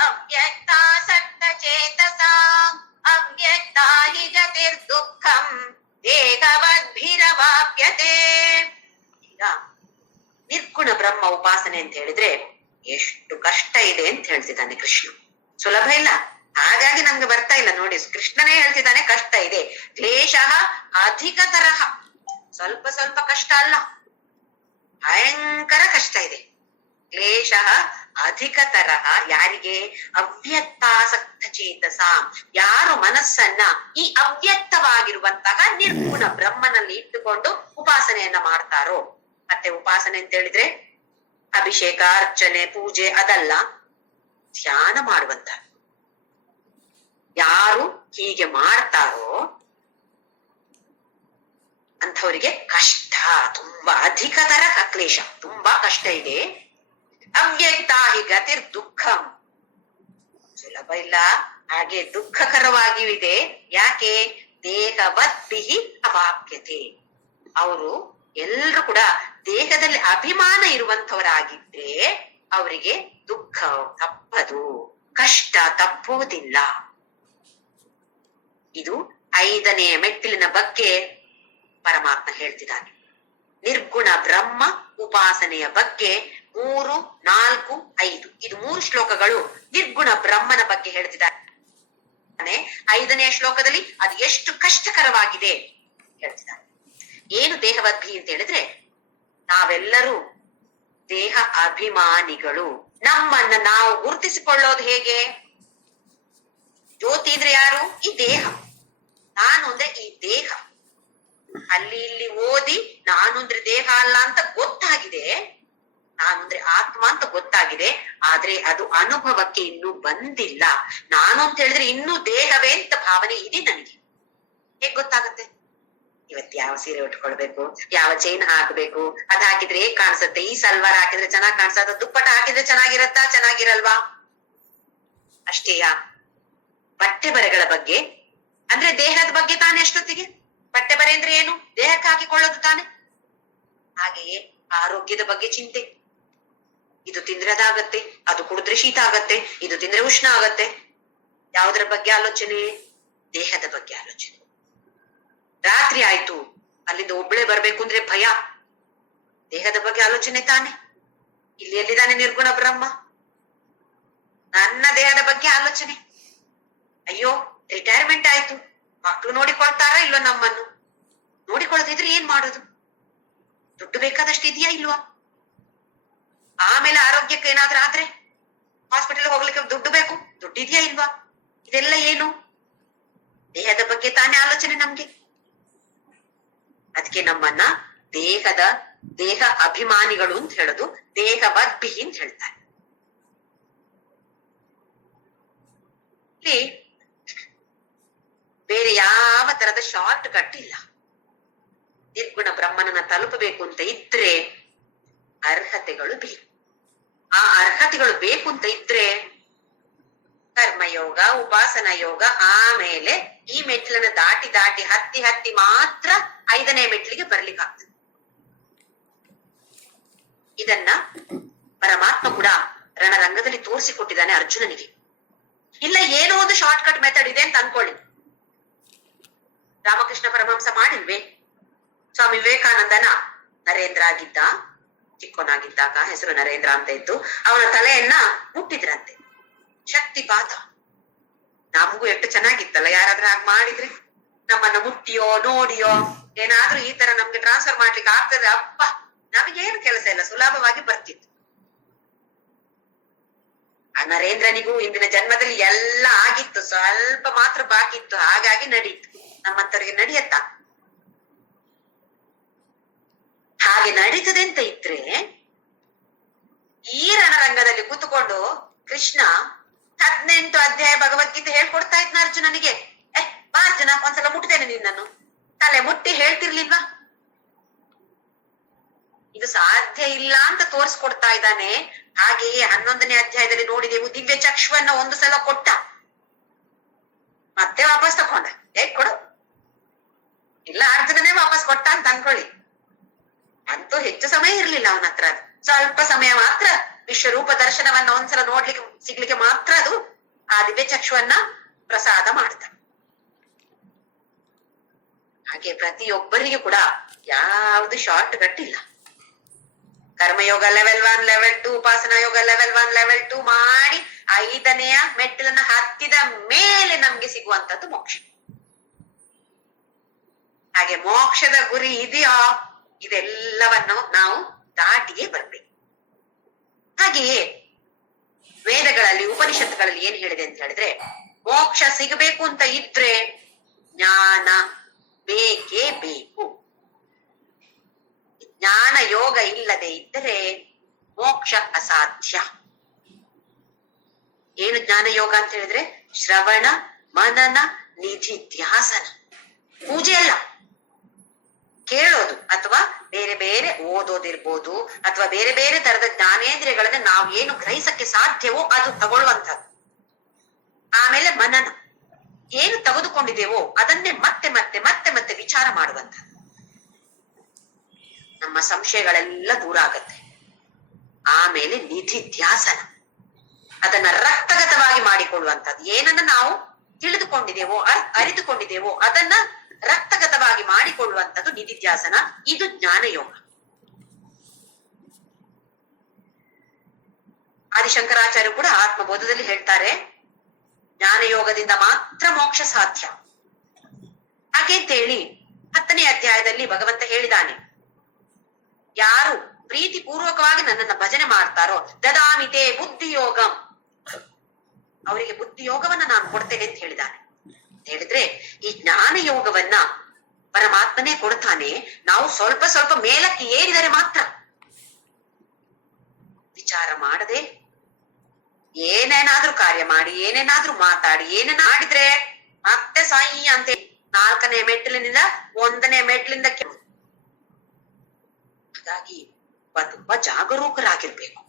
ಅವ್ಯಕ್ತಾಸಕ್ತ ಚೇತಸಾಂ ಅವ್ಯಕ್ತಾ ಹಿ ಗತಿರ್ದುಃಖಂ ದೇಹವದ್ಭಿರವಾಪ್ಯತೆ. ಈಗ ನಿರ್ಗುಣ ಬ್ರಹ್ಮ ಉಪಾಸನೆ ಅಂತ ಹೇಳಿದ್ರೆ ಎಷ್ಟು ಕಷ್ಟ ಇದೆ ಅಂತ ಹೇಳ್ತಿದ್ದಾನೆ ಕೃಷ್ಣ. ಸುಲಭ ಇಲ್ಲ, ಹಾಗಾಗಿ ನಮ್ಗೆ ಬರ್ತಾ ಇಲ್ಲ ನೋಡಿ. ಕೃಷ್ಣನೇ ಹೇಳ್ತಿದ್ದಾನೆ ಕಷ್ಟ ಇದೆ. ಕ್ಲೇಶ ಅಧಿಕ ತರಹ, ಸ್ವಲ್ಪ ಸ್ವಲ್ಪ ಕಷ್ಟ ಅಲ್ಲ, ಭಯಂಕರ ಕಷ್ಟ ಇದೆ. ಕ್ಲೇಶ ಅಧಿಕ ತರಹ ಯಾರಿಗೆ? ಅವ್ಯಕ್ತಾಸಕ್ತ ಚೇತಸ, ಯಾರು ಮನಸ್ಸನ್ನ ಈ ಅವ್ಯಕ್ತವಾಗಿರುವಂತಹ ನಿರ್ಗುಣ ಬ್ರಹ್ಮನಲ್ಲಿ ಇಟ್ಟುಕೊಂಡು ಉಪಾಸನೆಯನ್ನ ಮಾಡ್ತಾರೋ. ಮತ್ತೆ ಉಪಾಸನೆ ಅಂತ ಹೇಳಿದ್ರೆ ಅಭಿಷೇಕ, ಅರ್ಚನೆ, ಪೂಜೆ ಅದಲ್ಲ, ಧ್ಯಾನ ಮಾಡುವಂತ ಯಾರು ಹೀಗೆ ಮಾಡ್ತಾರೋ ಅಂಥವರಿಗೆ ಕಷ್ಟ ತುಂಬಾ ಅಧಿಕ ತರಹ ಕ್ಲೇಶ, ತುಂಬಾ ಕಷ್ಟ ಇದೆ. ಅವ್ಯಕ್ತ ಹಿ ಗತಿರ್ ದುಃಖಂ, ಸುಲಭ ಇಲ್ಲ, ಹಾಗೆ ದುಃಖಕರವಾಗಿಯೂ ಇದೆ. ಯಾಕೆ? ದೇಹವದ್ಭಿಹಿ ಅವಾಪ್ಯತೆ, ಅವರು ಎಲ್ರು ಕೂಡ ದೇಹದಲ್ಲಿ ಅಭಿಮಾನ ಇರುವಂತವರಾಗಿದ್ರೆ ಅವರಿಗೆ ದುಃಖ ತಪ್ಪದು, ಕಷ್ಟ ತಪ್ಪುವುದಿಲ್ಲ. ಇದು 5ನೇ ಮೆಟ್ಟಿಲಿನ ಬಗ್ಗೆ ಪರಮಾತ್ಮ ಹೇಳ್ತಿದ್ದಾನೆ. ನಿರ್ಗುಣ ಬ್ರಹ್ಮ ಉಪಾಸನೆಯ ಬಗ್ಗೆ 3, 4, 5 ಇದು 3 ಶ್ಲೋಕಗಳು ನಿರ್ಗುಣ ಬ್ರಹ್ಮನ ಬಗ್ಗೆ ಹೇಳ್ತಿದ್ದಾನೆ. 5ನೇ ಶ್ಲೋಕದಲ್ಲಿ ಅದು ಎಷ್ಟು ಕಷ್ಟಕರವಾಗಿದೆ ಹೇಳ್ತಿದ್ದಾನೆ. ಏನು ದೇಹವದ್ಭಿ ಅಂತ ಹೇಳಿದ್ರೆ ನಾವೆಲ್ಲರೂ ದೇಹ ಅಭಿಮಾನಿಗಳು. ನಮ್ಮನ್ನ ನಾವು ಗುರುತಿಸಿಕೊಳ್ಳೋದು ಹೇಗೆ? ಜ್ಯೋತಿ ಅಂದ್ರೆ ಯಾರು? ಈ ದೇಹ. ನಾನು ಅಂದ್ರೆ ಈ ದೇಹ. ಅಲ್ಲಿ ಇಲ್ಲಿ ಓದಿ ನಾನು ಅಂದ್ರೆ ದೇಹ ಅಲ್ಲ ಅಂತ ಗೊತ್ತಾಗಿದೆ, ನಾನು ಅಂದ್ರೆ ಆತ್ಮ ಅಂತ ಗೊತ್ತಾಗಿದೆ. ಆದ್ರೆ ಅದು ಅನುಭವಕ್ಕೆ ಇನ್ನೂ ಬಂದಿಲ್ಲ. ನಾನು ಅಂತ ಹೇಳಿದ್ರೆ ಇನ್ನೂ ದೇಹವೇ ಅಂತ ಭಾವನೆ ಇದೆ ನನಗೆ. ಹೇಗ್ ಗೊತ್ತಾಗುತ್ತೆ? ಇವತ್ತು ಯಾವ ಸೀರೆ ಉಟ್ಕೊಳ್ಬೇಕು, ಯಾವ ಚೈನ್ ಹಾಕ್ಬೇಕು, ಅದ್ ಹಾಕಿದ್ರೆ ಹೇಗ್ ಕಾಣಿಸುತ್ತೆ, ಈ ಸಲ್ವಾರ್ ಹಾಕಿದ್ರೆ ಚೆನ್ನಾಗ್ ಕಾಣಿಸತ್ತ, ದುಪ್ಪಟ ಹಾಕಿದ್ರೆ ಚೆನ್ನಾಗಿರತ್ತಾ, ಚೆನ್ನಾಗಿರಲ್ವಾ? ಅಷ್ಟೇಯಾ? ಬಟ್ಟೆ ಬರೆಗಳ ಬಗ್ಗೆ ಅಂದ್ರೆ ದೇಹದ ಬಗ್ಗೆ ತಾನೇ ಅಷ್ಟೊತ್ತಿಗೆ. ಬಟ್ಟೆ ಬರೆ ಅಂದ್ರೆ ಏನು? ದೇಹಕ್ಕೆ ಹಾಕಿಕೊಳ್ಳೋದು ತಾನೆ. ಹಾಗೆಯೇ ಆರೋಗ್ಯದ ಬಗ್ಗೆ ಚಿಂತೆ. ಇದು ತಿಂದ್ರೆ ಅದಾಗತ್ತೆ, ಅದು ಕುಡಿದ್ರೆ ಶೀತ ಆಗತ್ತೆ, ಇದು ತಿಂದ್ರೆ ಉಷ್ಣ ಆಗತ್ತೆ. ಯಾವುದರ ಬಗ್ಗೆ ಆಲೋಚನೆ? ದೇಹದ ಬಗ್ಗೆ ಆಲೋಚನೆ. ರಾತ್ರಿ ಆಯ್ತು, ಅಲ್ಲಿಂದ ಒಬ್ಬಳೆ ಬರ್ಬೇಕು ಅಂದ್ರೆ ಭಯ, ದೇಹದ ಬಗ್ಗೆ ಆಲೋಚನೆ ತಾನೆ. ಇಲ್ಲಿ ಎಲ್ಲಿದ್ದಾನೆ ನಿರ್ಗುಣ ಬ್ರಹ್ಮ? ನನ್ನ ದೇಹದ ಬಗ್ಗೆ ಆಲೋಚನೆ. ಅಯ್ಯೋ ರಿಟೈರ್ಮೆಂಟ್ ಆಯ್ತು, ಮಕ್ಳು ನೋಡಿಕೊಳ್ತಾರ ಇಲ್ವೋ ನಮ್ಮನ್ನು? ನೋಡಿಕೊಳ್ಳದಿದ್ರೆ ಏನ್ ಮಾಡೋದು? ದುಡ್ಡು ಬೇಕಾದಷ್ಟು ಇದೆಯಾ ಇಲ್ವಾ? ಆಮೇಲೆ ಆರೋಗ್ಯಕ್ಕೆ ಏನಾದ್ರೂ ಆದ್ರೆ ಹಾಸ್ಪಿಟಲ್ ಹೋಗ್ಲಿಕ್ಕೆ ದುಡ್ಡು ಬೇಕು, ದುಡ್ಡಿದ್ಯಾ ಇಲ್ವಾ? ಇದೆಲ್ಲ ಏನು? ದೇಹದ ಬಗ್ಗೆ ತಾನೇ ಆಲೋಚನೆ ನಮ್ಗೆ. ಅದಕ್ಕೆ ನಮ್ಮನ್ನ ದೇಹ ಅಭಿಮಾನಿಗಳು ಅಂತ ಹೇಳೋದು, ದೇಹವದ್ಭಿ ಅಂತ ಹೇಳ್ತಾರೆ. ಇಲ್ಲಿ ಬೇರೆ ಯಾವ ತರದ ಶಾರ್ಟ್ ಕಟ್ ಇಲ್ಲ. ನಿರ್ಗುಣ ಬ್ರಹ್ಮನನ್ನ ತಲುಪಬೇಕು ಅಂತ ಇದ್ರೆ ಅರ್ಹತೆಗಳು ಬೇಕು. ಆ ಅರ್ಹತೆಗಳು ಬೇಕು ಅಂತ ಇದ್ರೆ ಕರ್ಮಯೋಗ, ಉಪಾಸನಾ ಯೋಗ, ಆಮೇಲೆ ಈ ಮೆಟ್ಲನ್ನ ದಾಟಿ ದಾಟಿ ಹತ್ತಿ ಹತ್ತಿ ಮಾತ್ರ 5ನೇ ಮೆಟ್ಲಿಗೆ ಬರ್ಲಿಕ್ಕಾಗ್ತದೆ. ಇದನ್ನ ಪರಮಾತ್ಮ ಕೂಡ ರಣರಂಗದಲ್ಲಿ ತೋರಿಸಿಕೊಟ್ಟಿದ್ದಾನೆ ಅರ್ಜುನನಿಗೆ. ಇಲ್ಲ ಏನೋ ಒಂದು ಶಾರ್ಟ್ ಕಟ್ ಮೆಥಡ್ ಇದೆ ಅಂತ ಅನ್ಕೊಳ್ಳಿ. ರಾಮಕೃಷ್ಣ ಪರಮಹಂಸ ಮಾಡಿಲ್ವೇ? ಸ್ವಾಮಿ ವಿವೇಕಾನಂದನ ನರೇಂದ್ರ ಆಗಿದ್ದ, ಚಿಕ್ಕವನಾಗಿದ್ದಾಗ ಹೆಸರು ನರೇಂದ್ರ ಅಂತ ಇತ್ತು. ಅವನ ತಲೆಯನ್ನ ಮುಟ್ಟಿದ್ರಂತೆ, ಶಕ್ತಿಪಾತ. ನಮಗೂ ಎಷ್ಟು ಚೆನ್ನಾಗಿತ್ತಲ್ಲ ಯಾರಾದ್ರೂ ಹಾಗೆ ಮಾಡಿದ್ರೆ, ನಮ್ಮನ್ನ ಮುಟ್ಟಿಯೋ ನೋಡಿಯೋ ಏನಾದ್ರೂ ಈ ತರ ನಮ್ಗೆ ಟ್ರಾನ್ಸ್ಫರ್ ಮಾಡ್ಲಿಕ್ಕೆ ಆಗ್ತದೆ. ಅಪ್ಪ ನಮಗೇನು ಕೆಲಸ ಇಲ್ಲ, ಸುಲಭವಾಗಿ ಬರ್ತಿತ್ತು. ಆ ನರೇಂದ್ರನಿಗೂ ಇಂದಿನ ಜನ್ಮದಲ್ಲಿ ಎಲ್ಲ ಆಗಿತ್ತು, ಸ್ವಲ್ಪ ಮಾತ್ರ ಬಾಕಿ ಇತ್ತು, ಹಾಗಾಗಿ ನಡೀತು. ನಮ್ಮಂತವರಿಗೆ ನಡೆಯತ್ತ? ಹಾಗೆ ನಡೀತದೆ ಅಂತ ಇದ್ರೆ ಈ ರಣರಂಗದಲ್ಲಿ ಕೂತ್ಕೊಂಡು ಕೃಷ್ಣ 18 ಅಧ್ಯಾಯ ಭಗವದ್ಗೀತೆ ಹೇಳ್ಕೊಡ್ತಾ ಇದ್ನ ಅರ್ಜುನನಿಗೆ. ಬಾ ಅರ್ಜುನ, ಒಂದ್ಸಲ ಮುಟ್ತೇನೆ ನಿನ್ನನ್ನು, ತಲೆ ಮುಟ್ಟಿ ಹೇಳ್ತಿರ್ಲಿಲ್ವಾ? ಇದು ಸಾಧ್ಯ ಇಲ್ಲ ಅಂತ ತೋರಿಸ್ಕೊಡ್ತಾ ಇದ್ದಾನೆ. ಹಾಗೆಯೇ 11ನೇ ಅಧ್ಯಾಯದಲ್ಲಿ ನೋಡಿದೆವು, ದಿವ್ಯ ಚಕ್ಷುವನ್ನ ಒಂದು ಸಲ ಕೊಟ್ಟ, ಮತ್ತೆ ವಾಪಸ್ ತಕೊಂಡ. ಹೇಗ್ ಕೊಡು? ಇಲ್ಲ ಅರ್ಜುನನೇ ವಾಪಸ್ ಕೊಟ್ಟ ಅಂತ ಅನ್ಕೊಳ್ಳಿ. ಅಂತೂ ಹೆಚ್ಚು ಸಮಯ ಇರ್ಲಿಲ್ಲ ಅವನ ಹತ್ರ, ಸ್ವಲ್ಪ ಸಮಯ ಮಾತ್ರ. ವಿಶ್ವರೂಪ ದರ್ಶನವನ್ನ ಒಂದ್ಸಲ ನೋಡ್ಲಿಕ್ಕೆ ಸಿಗ್ಲಿಕ್ಕೆ ಮಾತ್ರ ಅದು ಆ ದಿವ್ಯ ಚಕ್ಷುವನ್ನ ಪ್ರಸಾದ ಮಾಡ್ತ. ಹಾಗೆ ಪ್ರತಿಯೊಬ್ಬರಿಗೂ ಕೂಡ ಯಾವುದು ಶಾರ್ಟ್ ಕಟ್ ಇಲ್ಲ. ಕರ್ಮಯೋಗ ಲೆವೆಲ್ 1, ಲೆವೆಲ್ 2, ಉಪಾಸನಾ ಯೋಗ ಲೆವೆಲ್ 1, ಲೆವೆಲ್ 2 ಮಾಡಿ 5ನೆಯ ಮೆಟ್ಟಿಲನ್ನ ಹತ್ತಿದ ಮೇಲೆ ನಮ್ಗೆ ಸಿಗುವಂತದ್ದು ಮೋಕ್ಷ. ಹಾಗೆ ಮೋಕ್ಷದ ಗುರಿ ಇದೆಯೋ ಇದೆಲ್ಲವನ್ನು ನಾವು ದಾಟಿಯೇ ಬರ್ಬೇಕು. ಹಾಗೆಯೇ ವೇದಗಳಲ್ಲಿ, ಉಪನಿಷತ್ತುಗಳಲ್ಲಿ ಏನ್ ಹೇಳಿದೆ ಅಂತ ಹೇಳಿದ್ರೆ, ಮೋಕ್ಷ ಸಿಗಬೇಕು ಅಂತ ಇದ್ರೆ ಜ್ಞಾನ ಬೇಕೇ ಬೇಕು. ಜ್ಞಾನ ಯೋಗ ಇಲ್ಲದೆ ಇದ್ದರೆ ಮೋಕ್ಷ ಅಸಾಧ್ಯ. ಏನು ಜ್ಞಾನ ಯೋಗ ಅಂತ ಹೇಳಿದ್ರೆ? ಶ್ರವಣ, ಮನನ, ನಿಧಿಧ್ಯಾಸನ. ಪೂಜೆ ಅಲ್ಲ, ಕೇಳೋದು ಅಥವಾ ಬೇರೆ ಬೇರೆ ಓದೋದಿರ್ಬೋದು, ಅಥವಾ ಬೇರೆ ಬೇರೆ ತರದ ಜ್ಞಾನೇಂದ್ರಿಯಗಳನ್ನ ನಾವು ಏನು ಗ್ರಹಿಸಕ್ಕೆ ಸಾಧ್ಯವೋ ಅದು ತಗೊಳ್ಳುವಂಥದ್ದು. ಆಮೇಲೆ ಮನನ, ಏನು ತೆಗೆದುಕೊಂಡಿದ್ದೇವೋ ಅದನ್ನೇ ಮತ್ತೆ ಮತ್ತೆ ಮತ್ತೆ ಮತ್ತೆ ವಿಚಾರ ಮಾಡುವಂಥದ್ದು. ನಮ್ಮ ಸಂಶಯಗಳೆಲ್ಲ ದೂರ ಆಗತ್ತೆ. ಆಮೇಲೆ ನಿಧಿಧ್ಯಾಸನ, ಅದನ್ನ ರಕ್ತಗತವಾಗಿ ಮಾಡಿಕೊಳ್ಳುವಂಥದ್ದು. ಏನನ್ನ ನಾವು ತಿಳಿದುಕೊಂಡಿದ್ದೇವೋ, ಅರಿತುಕೊಂಡಿದ್ದೇವೋ ಅದನ್ನ ರಕ್ತಗತವಾಗಿ ಮಾಡಿಕೊಳ್ಳುವಂಥದ್ದು ನಿಧಿಧ್ಯಾಸನ. ಇದು ಜ್ಞಾನಯೋಗ. ಆದಿಶಂಕರಾಚಾರ್ಯರು ಕೂಡ ಆತ್ಮಬೋಧದಲ್ಲಿ ಹೇಳ್ತಾರೆ, ಜ್ಞಾನಯೋಗದಿಂದ ಮಾತ್ರ ಮೋಕ್ಷ ಸಾಧ್ಯ. ಹಾಗೆ ಅಂತೇಳಿ 10ನೇ ಅಧ್ಯಾಯದಲ್ಲಿ ಭಗವಂತ ಹೇಳಿದಾನೆ, ಯಾರು ಪ್ರೀತಿ ಪೂರ್ವಕವಾಗಿ ನನ್ನನ್ನ ಭಜನೆ ಮಾಡ್ತಾರೋ ದದಾಮಿತೆ ಬುದ್ಧಿಯೋಗಂ, ಅವರಿಗೆ ಬುದ್ಧಿಯೋಗವನ್ನ ನಾನು ಕೊಡ್ತೇನೆ ಅಂತ ಹೇಳಿದಾನೆ. ಹೇಳಿದ್ರೆ ಈ ಜ್ಞಾನ ಯೋಗವನ್ನ ಪರಮಾತ್ಮನೇ ಕೊಡ್ತಾನೆ. ನಾವು ಸ್ವಲ್ಪ ಸ್ವಲ್ಪ ಮೇಲಕ್ಕೆ ಏರಿದರೆ ಮಾತ್ರ. ವಿಚಾರ ಮಾಡದೆ ಏನೇನಾದ್ರೂ ಕಾರ್ಯ ಮಾಡಿ, ಏನೇನಾದ್ರೂ ಮಾತಾಡಿ, ಏನೇನಾಡಿದ್ರೆ ಮತ್ತೆ ಸಾಯಿ ಅಂತ 4ನೇ ಮೆಟ್ಟಿಲಿನಿಂದ 1ನೇ ಮೆಟ್ಟಿಲಿಂದ ಹಾಗಾಗಿ ತುಂಬಾ ಜಾಗರೂಕರಾಗಿರ್ಬೇಕು.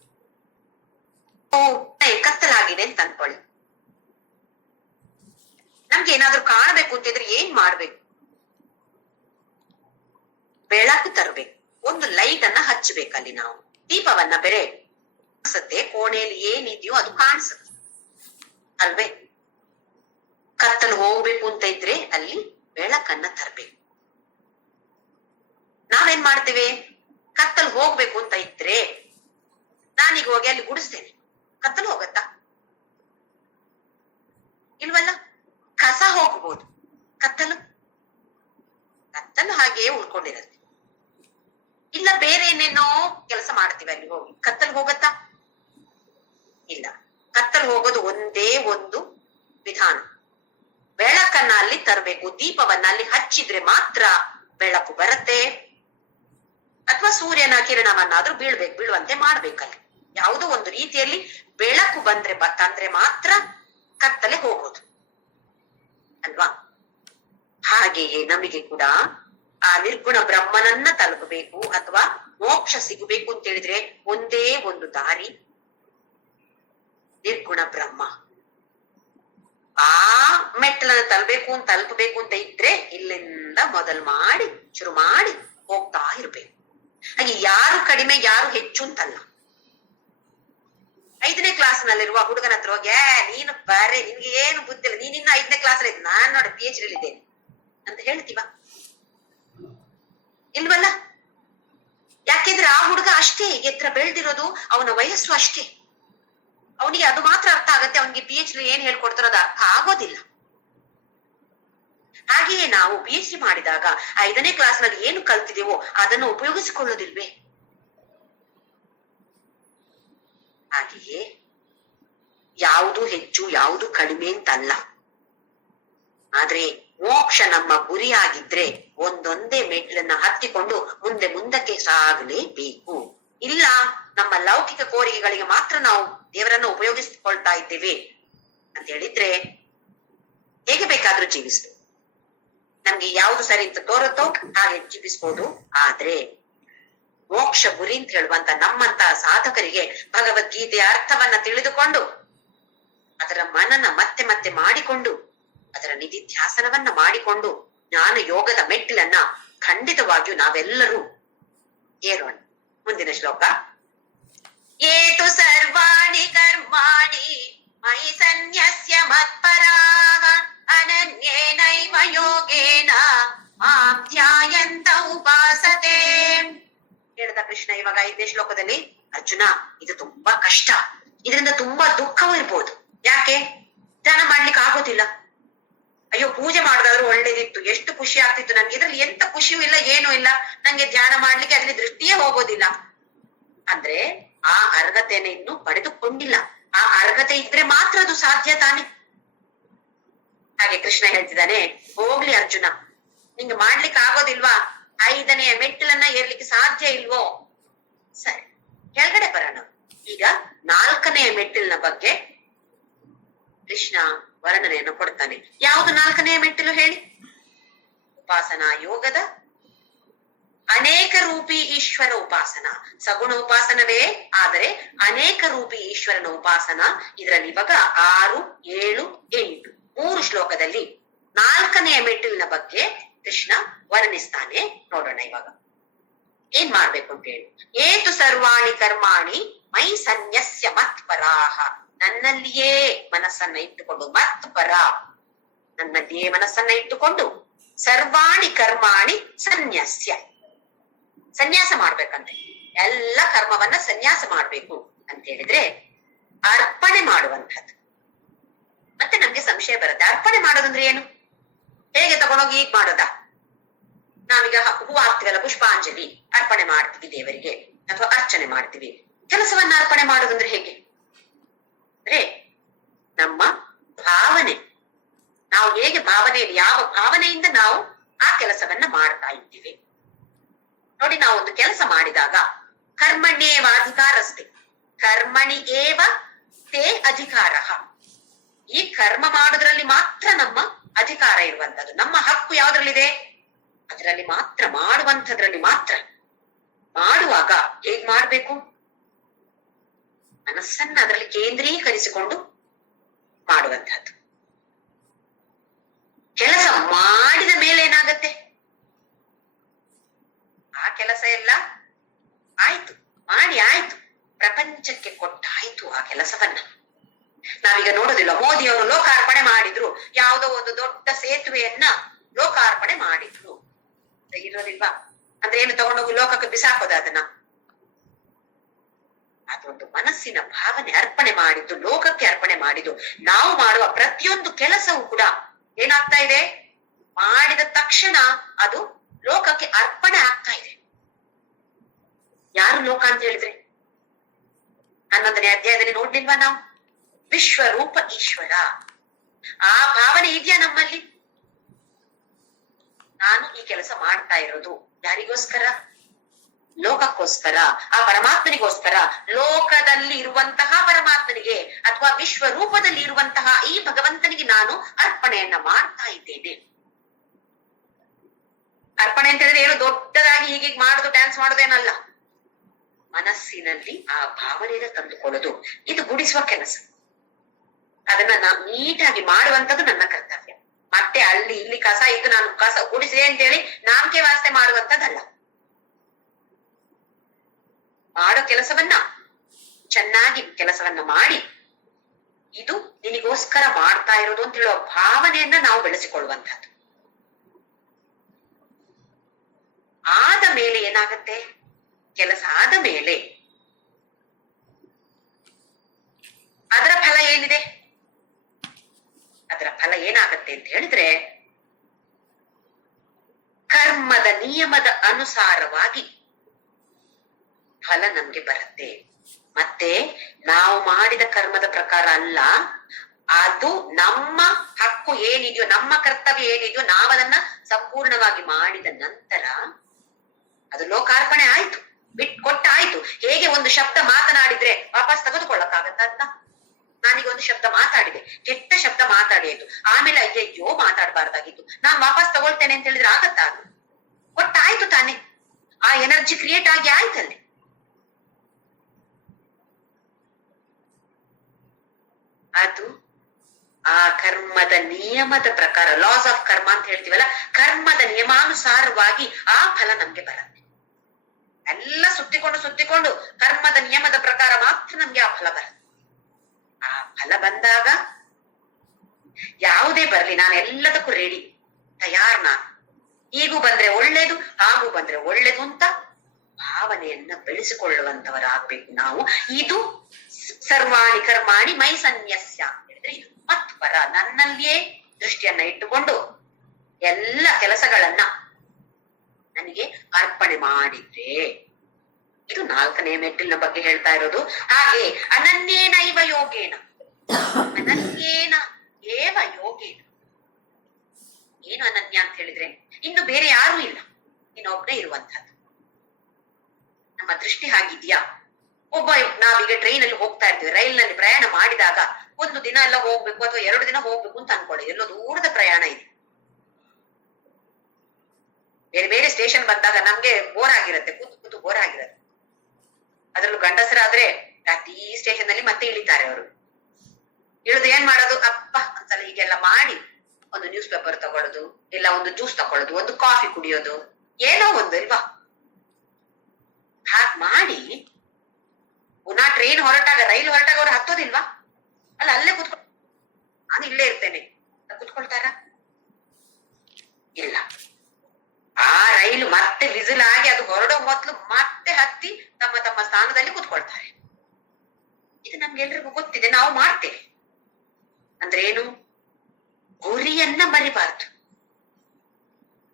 ಕತ್ತಲಾಗಿದೆ ಅಂತ ಅನ್ಕೊಳ್ಳಿ. ನಮ್ಗೆ ಏನಾದ್ರೂ ಕಾಣಬೇಕು ಅಂತಿದ್ರೆ ಏನ್ ಮಾಡ್ಬೇಕು? ಬೆಳಕು ತರಬೇಕು, ಒಂದು ಲೈಟ್ ಅನ್ನ ಹಚ್ಚಬೇಕಲ್ಲಿ. ನಾವು ದೀಪವನ್ನ ಬೇರೆ ಕಾಣಿಸುತ್ತೆ, ಕೋಣೆಯಲ್ಲಿ ಏನಿದೆಯೋ ಅದು ಕಾಣಿಸುತ್ತೆ ಅಲ್ವೇ? ಕತ್ತಲು ಹೋಗ್ಬೇಕು ಅಂತ ಇದ್ರೆ ಅಲ್ಲಿ ಬೆಳಕನ್ನ ತರಬೇಕು. ನಾವೇನ್ ಮಾಡ್ತೇವೆ? ಕತ್ತಲು ಹೋಗ್ಬೇಕು ಅಂತ ಇದ್ರೆ ನಾನೀಗ ಹೋಗಿ ಅಲ್ಲಿ ಗುಡಿಸ್ತೇನೆ, ಕತ್ತಲು ಹೋಗತ್ತಾ? ಇಲ್ವಲ್ಲ. ಕಸ ಹೋಗ್ಬೋದು, ಕತ್ತಲು ಕತ್ತಲು ಹಾಗೆಯೇ ಉಳ್ಕೊಂಡಿರುತ್ತೆ. ಇಲ್ಲ ಬೇರೆ ಏನೇನೋ ಕೆಲಸ ಮಾಡ್ತೀವಿ ಅಲ್ಲಿ ಹೋಗಿ, ಕತ್ತಲು ಹೋಗತ್ತಾ? ಇಲ್ಲ. ಕತ್ತಲು ಹೋಗೋದು ಒಂದೇ ಒಂದು ವಿಧಾನ, ಬೆಳಕನ್ನ ಅಲ್ಲಿ ತರಬೇಕು. ದೀಪವನ್ನ ಅಲ್ಲಿ ಹಚ್ಚಿದ್ರೆ ಮಾತ್ರ ಬೆಳಕು ಬರುತ್ತೆ, ಅಥವಾ ಸೂರ್ಯನ ಕಿರಣವನ್ನಾದ್ರೂ ಬೀಳುವಂತೆ ಮಾಡ್ಬೇಕಲ್ಲಿ. ಯಾವುದೋ ಒಂದು ರೀತಿಯಲ್ಲಿ ಬೆಳಕು ತಂದ್ರೆ ಮಾತ್ರ ಕತ್ತಲೆ ಹೋಗೋದು ಅಲ್ವಾ? ಹಾಗೆಯೇ ನಮಗೆ ಕೂಡ ಆ ನಿರ್ಗುಣ ಬ್ರಹ್ಮನನ್ನ ತಲುಪಬೇಕು ಅಥವಾ ಮೋಕ್ಷ ಸಿಗಬೇಕು ಅಂತ ಹೇಳಿದ್ರೆ ಒಂದೇ ಒಂದು ದಾರಿ, ನಿರ್ಗುಣ ಬ್ರಹ್ಮ. ಆ ಮೆಟ್ಟಲನ್ನ ತಲುಪಬೇಕು ಅಂತ ಇದ್ರೆ ಇಲ್ಲಿಂದ ಶುರು ಮಾಡಿ ಹೋಗ್ತಾ ಇರ್ಬೇಕು. ಹಾಗೆ ಯಾರು ಕಡಿಮೆ ಯಾರು ಹೆಚ್ಚು ಅಂತಲ್ಲ. 5ನೇ ಕ್ಲಾಸ್ನಲ್ಲಿರುವ ಹುಡುಗನ ಹತ್ರ ಹೋಗಿ ನೀನು ಬರೇ ನಿನ್ಗೆ ಏನು ಬುದ್ಧಿ ಇಲ್ಲ, ನೀನಿನ್ನ 5ನೇ ಕ್ಲಾಸ್ ಅಲ್ಲಿ ನಾನ್ ನೋಡಿ PhD ಇದ್ದೇನೆ ಅಂತ ಹೇಳ್ತೀವ? ಇಲ್ವಲ್ಲ. ಯಾಕೆಂದ್ರೆ ಆ ಹುಡುಗ ಅಷ್ಟೇ ಎತ್ತರ ಬೆಳೆದಿರೋದು, ಅವನ ವಯಸ್ಸು ಅಷ್ಟೇ, ಅವನಿಗೆ ಅದು ಮಾತ್ರ ಅರ್ಥ ಆಗತ್ತೆ. ಅವನಿಗೆ PhD ಏನ್ ಹೇಳ್ಕೊಡ್ತಾರೋ ಅದು ಅರ್ಥ ಆಗೋದಿಲ್ಲ. ಹಾಗೆಯೇ ನಾವು PhD ಮಾಡಿದಾಗ 5ನೇ ಕ್ಲಾಸ್ನಲ್ಲಿ ಏನು ಕಲ್ತಿದೆವೋ ಅದನ್ನು ಉಪಯೋಗಿಸಿಕೊಳ್ಳೋದಿಲ್ವೇ? ಹಾಗೆಯೇ ಯಾವುದು ಹೆಚ್ಚು ಯಾವುದು ಕಡಿಮೆ ಅಂತಲ್ಲ, ಆದ್ರೆ ಮೋಕ್ಷ ನಮ್ಮ ಗುರಿಯಾಗಿದ್ರೆ ಒಂದೊಂದೇ ಮೆಟ್ಲನ್ನ ಹತ್ತಿಕೊಂಡು ಮುಂದಕ್ಕೆ ಸಾಗಲೇಬೇಕು. ಇಲ್ಲ ನಮ್ಮ ಲೌಕಿಕ ಕೋರಿಕೆಗಳಿಗೆ ಮಾತ್ರ ನಾವು ದೇವರನ್ನ ಉಪಯೋಗಿಸಿಕೊಳ್ತಾ ಇದ್ದೇವೆ ಅಂತ ಹೇಳಿದ್ರೆ ಹೇಗೆ ಬೇಕಾದ್ರೂ ಜೀವಿಸ್ಬೋದು. ನಮ್ಗೆ ಯಾವುದು ಸರಿ ಅಂತ ತೋರುತ್ತೋ ಹಾಗೆ ಜೀವಿಸ್ಬೋದು. ಆದ್ರೆ ಮೋಕ್ಷ ಗುರಿ ಅಂತ ಹೇಳುವಂತ ನಮ್ಮಂತ ಸಾಧಕರಿಗೆ ಭಗವದ್ಗೀತೆಯ ಅರ್ಥವನ್ನ ತಿಳಿದುಕೊಂಡು ಅದರ ಮನನ ಮತ್ತೆ ಮಾಡಿಕೊಂಡು ಅದರ ನಿಧಿಧ್ಯಾಸನವನ್ನ ಮಾಡಿಕೊಂಡು ಜ್ಞಾನ ಯೋಗದ ಮೆಟ್ಟಿಲನ್ನ ಖಂಡಿತವಾಗಿಯೂ ನಾವೆಲ್ಲರೂ ಏರೋಣ. ಮುಂದಿನ ಶ್ಲೋಕ. ಏತು ಸರ್ವಾಣಿ ಕರ್ಮಾಣಿ ಮಯಿ ಸನ್ಯಸ್ಯ ಮತ್ಪರಾಃ ಅನನ್ಯೇನೈವ ಯೋಗೇನ ಮಾಂ ಧ್ಯಾಯಂತ ಉಪಾಸತೆ. ಹೇಳ್ದ ಕೃಷ್ಣ ಇವಾಗ 5ನೇ ಶ್ಲೋಕದಲ್ಲಿ, ಅರ್ಜುನ ಇದು ತುಂಬಾ ಕಷ್ಟ, ಇದರಿಂದ ತುಂಬಾ ದುಃಖವೂ ಇರ್ಬೋದು. ಯಾಕೆ? ಧ್ಯಾನ ಮಾಡ್ಲಿಕ್ಕೆ ಆಗೋದಿಲ್ಲ. ಅಯ್ಯೋ ಪೂಜೆ ಮಾಡೋದಾದ್ರೂ ಒಳ್ಳೇದಿತ್ತು, ಎಷ್ಟು ಖುಷಿ ಆಗ್ತಿತ್ತು ನನ್ಗೆ, ಇದ್ರಲ್ಲಿ ಎಂತ ಖುಷಿಯೂ ಇಲ್ಲ ಏನೂ ಇಲ್ಲ, ನಂಗೆ ಧ್ಯಾನ ಮಾಡ್ಲಿಕ್ಕೆ ಅದ್ರಲ್ಲಿ ದೃಷ್ಟಿಯೇ ಹೋಗೋದಿಲ್ಲ ಅಂದ್ರೆ ಆ ಅರ್ಹತೆಯನ್ನು ಇನ್ನು ಪಡೆದುಕೊಂಡಿಲ್ಲ. ಆ ಅರ್ಹತೆ ಇದ್ರೆ ಮಾತ್ರ ಅದು ಸಾಧ್ಯ ತಾನೆ. ಹಾಗೆ ಕೃಷ್ಣ ಹೇಳ್ತಿದ್ದಾನೆ, ಹೋಗ್ಲಿ ಅರ್ಜುನ, ನಿಂಗೆ ಮಾಡ್ಲಿಕ್ಕೆ ಆಗೋದಿಲ್ವಾ? 5ನೇ ಮೆಟ್ಟಿಲನ್ನ ಏರ್ಲಿಕ್ಕೆ ಸಾಧ್ಯ ಇಲ್ವೋ? ಸರಿ, ಕೆಳಗಡೆ ಬರೋಣ. ಈಗ 4ನೇ ಮೆಟ್ಟಿಲಿನ ಬಗ್ಗೆ ಕೃಷ್ಣ ವರ್ಣನೆಯನ್ನು ಕೊಡ್ತಾನೆ. ಯಾವುದು 4ನೇ ಮೆಟ್ಟಿಲು ಹೇಳಿ? ಉಪಾಸನಾ ಯೋಗದ ಅನೇಕ ರೂಪಿ ಈಶ್ವರ ಉಪಾಸನ. ಸಗುಣ ಉಪಾಸನವೇ ಆದರೆ ಅನೇಕ ರೂಪಿ ಈಶ್ವರನ ಉಪಾಸನ. ಇದರಲ್ಲಿ ಇವಾಗ 6, 7, 8 3 ಶ್ಲೋಕದಲ್ಲಿ 4ನೇ ಮೆಟ್ಟಿಲಿನ ಬಗ್ಗೆ ಕೃಷ್ಣ ವರ್ಣಿಸ್ತಾನೆ. ನೋಡೋಣ ಇವಾಗ ಏನ್ ಮಾಡ್ಬೇಕು ಅಂತ ಹೇಳಿ. ಏತು ಸರ್ವಾಣಿ ಕರ್ಮಾಣಿ ಮೈ ಸನ್ಯಸ್ಯ ಮತ್ಪರಾಹ. ನನ್ನಲ್ಲಿಯೇ ಮನಸ್ಸನ್ನ ಇಟ್ಟುಕೊಂಡು, ಮತ್ಪರ ನನ್ನಲ್ಲಿಯೇ ಮನಸ್ಸನ್ನ ಇಟ್ಟುಕೊಂಡು, ಸರ್ವಾಣಿ ಕರ್ಮಾಣಿ ಸನ್ಯಸ್ಯ, ಸನ್ಯಾಸ ಮಾಡ್ಬೇಕಂತೆ. ಎಲ್ಲ ಕರ್ಮವನ್ನ ಸನ್ಯಾಸ ಮಾಡ್ಬೇಕು ಅಂತ ಹೇಳಿದ್ರೆ ಅರ್ಪಣೆ ಮಾಡುವಂಥದ್ದು. ಮತ್ತೆ ನಮ್ಗೆ ಸಂಶಯ ಬರುತ್ತೆ, ಅರ್ಪಣೆ ಮಾಡೋದಂದ್ರೆ ಏನು? ಹೇಗೆ ತಗೊಂಡೋಗಿ ಈಗ ಮಾಡೋದಾ? ನಾವೀಗ ಹೂ ಹಾಕ್ತಿವಲ್ಲ, ಪುಷ್ಪಾಂಜಲಿ ಅರ್ಪಣೆ ಮಾಡ್ತೀವಿ ದೇವರಿಗೆ, ಅಥವಾ ಅರ್ಚನೆ ಮಾಡ್ತೀವಿ. ಕೆಲಸವನ್ನ ಅರ್ಪಣೆ ಮಾಡೋದಂದ್ರೆ ಹೇಗೆ ಅಂದ್ರೆ ನಮ್ಮ ಭಾವನೆ, ನಾವು ಹೇಗೆ ಭಾವನೆಯಲ್ಲಿ, ಯಾವ ಭಾವನೆಯಿಂದ ನಾವು ಆ ಕೆಲಸವನ್ನ ಮಾಡ್ತಾ ಇದ್ದೀವಿ. ನೋಡಿ, ನಾವು ಒಂದು ಕೆಲಸ ಮಾಡಿದಾಗ ಕರ್ಮಣ್ಯೇವ ಅಧಿಕಾರಸ್ತೆ, ಕರ್ಮಣಿ ಏವ ತೇ ಅಧಿಕಾರ. ಈ ಕರ್ಮ ಮಾಡೋದ್ರಲ್ಲಿ ಮಾತ್ರ ನಮ್ಮ ಅಧಿಕಾರ ಇರುವಂತದ್ದು. ನಮ್ಮ ಹಕ್ಕು ಯಾವ್ದ್ರಲ್ಲಿದೆ? ಅದರಲ್ಲಿ ಮಾತ್ರ, ಮಾಡುವಂಥದ್ರಲ್ಲಿ ಮಾತ್ರ. ಮಾಡುವಾಗ ಹೇಗ್ ಮಾಡ್ಬೇಕು? ಮನಸ್ಸನ್ನ ಅದರಲ್ಲಿ ಕೇಂದ್ರೀಕರಿಸಿಕೊಂಡು ಮಾಡುವಂಥದ್ದು. ಕೆಲಸ ಮಾಡಿದ ಮೇಲೆ ಏನಾಗತ್ತೆ? ಆ ಕೆಲಸ ಎಲ್ಲ ಆಯ್ತು, ಮಾಡಿ ಆಯ್ತು, ಪ್ರಪಂಚಕ್ಕೆ ಕೊಟ್ಟಾಯ್ತು ಆ ಕೆಲಸವನ್ನ. ನಾವೀಗ ನೋಡೋದಿಲ್ಲ, ಮೋದಿಯವರು ಲೋಕಾರ್ಪಣೆ ಮಾಡಿದ್ರು, ಯಾವುದೋ ಒಂದು ದೊಡ್ಡ ಸೇತುವೆಯನ್ನ ಲೋಕಾರ್ಪಣೆ ಮಾಡಿದ್ರು ಇರೋದಿಲ್ವಾ? ಅಂದ್ರೆ ಏನು, ತಗೊಂಡೋಗಿ ಲೋಕಕ್ಕೆ ಬಿಸಾಕೋದ ಅದನ್ನ? ಅದೊಂದು ಮನಸ್ಸಿನ ಭಾವನೆ ಅರ್ಪಣೆ ಮಾಡಿದ್ದು, ಲೋಕಕ್ಕೆ ಅರ್ಪಣೆ ಮಾಡಿದ್ದು. ನಾವು ಮಾಡುವ ಪ್ರತಿಯೊಂದು ಕೆಲಸವೂ ಕೂಡ ಏನಾಗ್ತಾ ಇದೆ, ಮಾಡಿದ ತಕ್ಷಣ ಅದು ಲೋಕಕ್ಕೆ ಅರ್ಪಣೆ ಆಗ್ತಾ ಇದೆ. ಯಾರು ಲೋಕ ಅಂತ ಹೇಳಿದ್ರೆ 11ನೇ ಅಧ್ಯಾಯದಲ್ಲಿ ನೋಡ್ಲಿಲ್ವಾ ನಾವು? ವಿಶ್ವರೂಪ ಈಶ್ವರ. ಆ ಭಾವನೆ ಇದೆಯಾ ನಮ್ಮಲ್ಲಿ? ನಾನು ಈ ಕೆಲಸ ಮಾಡ್ತಾ ಇರೋದು ಯಾರಿಗೋಸ್ಕರ? ಲೋಕಕ್ಕೋಸ್ಕರ, ಆ ಪರಮಾತ್ಮನಿಗೋಸ್ಕರ. ಲೋಕದಲ್ಲಿ ಇರುವಂತಹ ಪರಮಾತ್ಮನಿಗೆ ಅಥವಾ ವಿಶ್ವರೂಪದಲ್ಲಿ ಇರುವಂತಹ ಈ ಭಗವಂತನಿಗೆ ನಾನು ಅರ್ಪಣೆಯನ್ನ ಮಾಡ್ತಾ ಇದ್ದೇನೆ. ಅರ್ಪಣೆ ಅಂತ ಹೇಳಿದ್ರೆ ಏನು ದೊಡ್ಡದಾಗಿ ಹೀಗೆ ಮಾಡುದು, ಡ್ಯಾನ್ಸ್ ಮಾಡೋದೇನಲ್ಲ. ಮನಸ್ಸಿನಲ್ಲಿ ಆ ಭಾವನೆಯನ್ನು ತಂದುಕೊಳ್ಳೋದು, ಇದು ಗುಡಿಸುವ ಕೆಲಸ. ಅದನ್ನ ನೀಟಾಗಿ ಮಾಡುವಂತದ್ದು ನನ್ನ ಕರ್ತವ್ಯ. ಮತ್ತೆ ಅಲ್ಲಿ ಇಲ್ಲಿ ಕಸ ಇದ್ದು ನಾನು ಕಸ ಗುಡಿಸಿದೆ ಅಂತೇಳಿ ನಾಮಕೆ ವಾಸ್ತೆ ಮಾಡುವಂತದ್ದಲ್ಲ. ಮಾಡೋ ಕೆಲಸವನ್ನ ಚೆನ್ನಾಗಿ ಕೆಲಸವನ್ನ ಮಾಡಿ, ಇದು ನಿನಗೋಸ್ಕರ ಮಾಡ್ತಾ ಇರೋದು ಅಂತ ಹೇಳುವ ಭಾವನೆಯನ್ನ ನಾವು ಬೆಳೆಸಿಕೊಳ್ಳುವಂತಹದ್ದು. ಆದ ಮೇಲೆ ಏನಾಗತ್ತೆ? ಕೆಲಸ ಆದ ಮೇಲೆ ಅದರ ಫಲ ಏನಿದೆ? ಅದರ ಫಲ ಏನಾಗತ್ತೆ ಅಂತ ಹೇಳಿದ್ರೆ, ಕರ್ಮದ ನಿಯಮದ ಅನುಸಾರವಾಗಿ ಫಲ ನಮ್ಗೆ ಬರುತ್ತೆ. ಮತ್ತೆ ನಾವು ಮಾಡಿದ ಕರ್ಮದ ಪ್ರಕಾರ ಅಲ್ಲ, ಅದು ನಮ್ಮ ಹಕ್ಕು ಏನಿದೆಯೋ, ನಮ್ಮ ಕರ್ತವ್ಯ ಏನಿದೆಯೋ, ನಾವದನ್ನ ಸಂಪೂರ್ಣವಾಗಿ ಮಾಡಿದ ನಂತರ ಅದು ಲೋಕಾರ್ಪಣೆ ಆಯ್ತು, ಬಿಟ್ಕೊಟ್ಟಾಯ್ತು. ಹೇಗೆ ಒಂದು ಶಬ್ದ ಮಾತನಾಡಿದ್ರೆ ವಾಪಸ್ ತೆಗೆದುಕೊಳ್ಳಕ್ಕಾಗತ್ತ ಅಂತ? ನಾನೀಗ ಒಂದು ಶಬ್ದ ಮಾತಾಡಿದೆ, ಕೆಟ್ಟ ಶಬ್ದ ಮಾತಾಡಿ ಆಯ್ತು, ಆಮೇಲೆ ಅಯ್ಯಯ್ಯೋ ಮಾತಾಡಬಾರ್ದಾಗಿತ್ತು, ನಾನ್ ವಾಪಸ್ ತಗೊಳ್ತೇನೆ ಅಂತ ಹೇಳಿದ್ರೆ ಆಗತ್ತಾ? ಅದು ಕೊಟ್ಟಾಯ್ತು ತಾನೆ, ಆ ಎನರ್ಜಿ ಕ್ರಿಯೇಟ್ ಆಗಿ ಆಯ್ತಲ್ಲಿ. ಅದು ಆ ಕರ್ಮದ ನಿಯಮದ ಪ್ರಕಾರ, ಲಾಸ್ ಆಫ್ ಕರ್ಮ ಅಂತ ಹೇಳ್ತೀವಲ್ಲ, ಕರ್ಮದ ನಿಯಮಾನುಸಾರವಾಗಿ ಆ ಫಲ ನಮ್ಗೆ ಬರುತ್ತೆ. ಎಲ್ಲ ಸುತ್ತಿಕೊಂಡು ಕರ್ಮದ ನಿಯಮದ ಪ್ರಕಾರ ಮಾತ್ರ ನಮ್ಗೆ ಆ ಫಲ ಬರುತ್ತೆ. ಆ ಫಲ ಬಂದಾಗ ಯಾವುದೇ ಬರಲಿ, ನಾನು ಎಲ್ಲದಕ್ಕೂ ರೆಡಿ, ತಯಾರ್. ನಾನು ಹೀಗೂ ಬಂದ್ರೆ ಒಳ್ಳೇದು, ಹಾಗೂ ಬಂದ್ರೆ ಒಳ್ಳೇದು ಅಂತ ಭಾವನೆಯನ್ನ ಬೆಳೆಸಿಕೊಳ್ಳುವಂತವರಾಗ್ಬೇಕು ನಾವು. ಇದು ಸರ್ವಾಣಿ ಕರ್ಮಾಣಿ ಮೈ ಸನ್ಯಸ್ಯ ಹೇಳಿದ್ರೆ ಇದು ಮತ್ಪರ. ನನ್ನಲ್ಲಿಯೇ ದೃಷ್ಟಿಯನ್ನ ಇಟ್ಟುಕೊಂಡು ಎಲ್ಲ ಕೆಲಸಗಳನ್ನ ನನಗೆ ಅರ್ಪಣೆ ಮಾಡಿದ್ರೆ, ಇದು 4ನೇ ಮೆಟ್ಟಿಲಿನ ಬಗ್ಗೆ ಹೇಳ್ತಾ ಇರೋದು. ಹಾಗೆ ಅನನ್ಯೇನೈವ ಯೋಗೇನ, ಅನನ್ಯೇನ ಏವ ಯೋಗೇನ. ಏನು ಅನನ್ಯ ಅಂತ ಹೇಳಿದ್ರೆ ಇನ್ನು ಬೇರೆ ಯಾರೂ ಇಲ್ಲ, ಇನ್ನೊಬ್ಬನೇ ಇರುವಂತಹದ್ದು. ನಮ್ಮ ದೃಷ್ಟಿ ಹಾಗಿದ್ಯಾ? ಒಬ್ಬ, ನಾವೀಗ ಟ್ರೈನ್ ಅಲ್ಲಿ ಹೋಗ್ತಾ ಇರ್ತೀವಿ, ರೈಲ್ ನಲ್ಲಿ ಪ್ರಯಾಣ ಮಾಡಿದಾಗ ಒಂದು ದಿನ ಎಲ್ಲ ಹೋಗ್ಬೇಕು ಅಥವಾ 2 ದಿನ ಹೋಗ್ಬೇಕು ಅಂತ ಅನ್ಕೊಳ್ಳಿ. ಎಲ್ಲೋ ದೂರದ ಪ್ರಯಾಣ ಇದೆ, ಬೇರೆ ಬೇರೆ ಸ್ಟೇಷನ್ ಬಂದಾಗ ನಮ್ಗೆ ಬೋರ್ ಆಗಿರುತ್ತೆ, ಕೂತು ಬೋರ್ ಆಗಿರುತ್ತೆ. ಅದ್ರಲ್ಲೂ ಗಂಡಸರಾದ್ರೆ ಪ್ರತಿ ಸ್ಟೇಷನ್ ಅಲ್ಲಿ ಮತ್ತೆ ಇಳಿತಾರೆ. ಅವರು ಇಳಿದು ಏನ್ ಮಾಡೋದು, ಅಪ್ಪ ಒಂದ್ಸಲ ಹೀಗೆಲ್ಲ ಮಾಡಿ ಒಂದು ನ್ಯೂಸ್ ಪೇಪರ್ ತಗೊಳ್ಳೋದು, ಇಲ್ಲ ಒಂದು ಜ್ಯೂಸ್ ತಗೊಳ್ಳೋದು, ಒಂದು ಕಾಫಿ ಕುಡಿಯೋದು, ಏನೋ ಒಂದು ಇಲ್ವಾ, ಹಾಗ್ ಮಾಡಿ ಪುನಃ ಟ್ರೈನ್ ಹೊರಟಾಗ, ರೈಲ್ ಹೊರಟಾಗ ಅವ್ರು ಹತ್ತೋದಿಲ್ವಾ? ಅಲ್ಲ, ಅಲ್ಲೇ ಕುತ್ಕೊ, ನಾನು ಇಲ್ಲೇ ಇರ್ತೇನೆ ಕುತ್ಕೊಳ್ತಾರ? ಇಲ್ಲ. ಆ ರೈಲು ಮತ್ತೆ ವಿಸಿಲ್ ಆಗಿ ಅದು ಹೊರಡೋ ಮೊದ್ಲು ಮತ್ತೆ ಹತ್ತಿ ತಮ್ಮ ತಮ್ಮ ಸ್ಥಾನದಲ್ಲಿ ಕುತ್ಕೊಳ್ತಾರೆ. ಇದು ನಮ್ಗೆಲ್ರಿಗೂ ಗೊತ್ತಿದೆ, ನಾವು ಮಾಡ್ತೇವೆ. ಅಂದ್ರೆ ಏನು? ಗುರಿಯನ್ನ ಮರಿಬಾರ್ದು.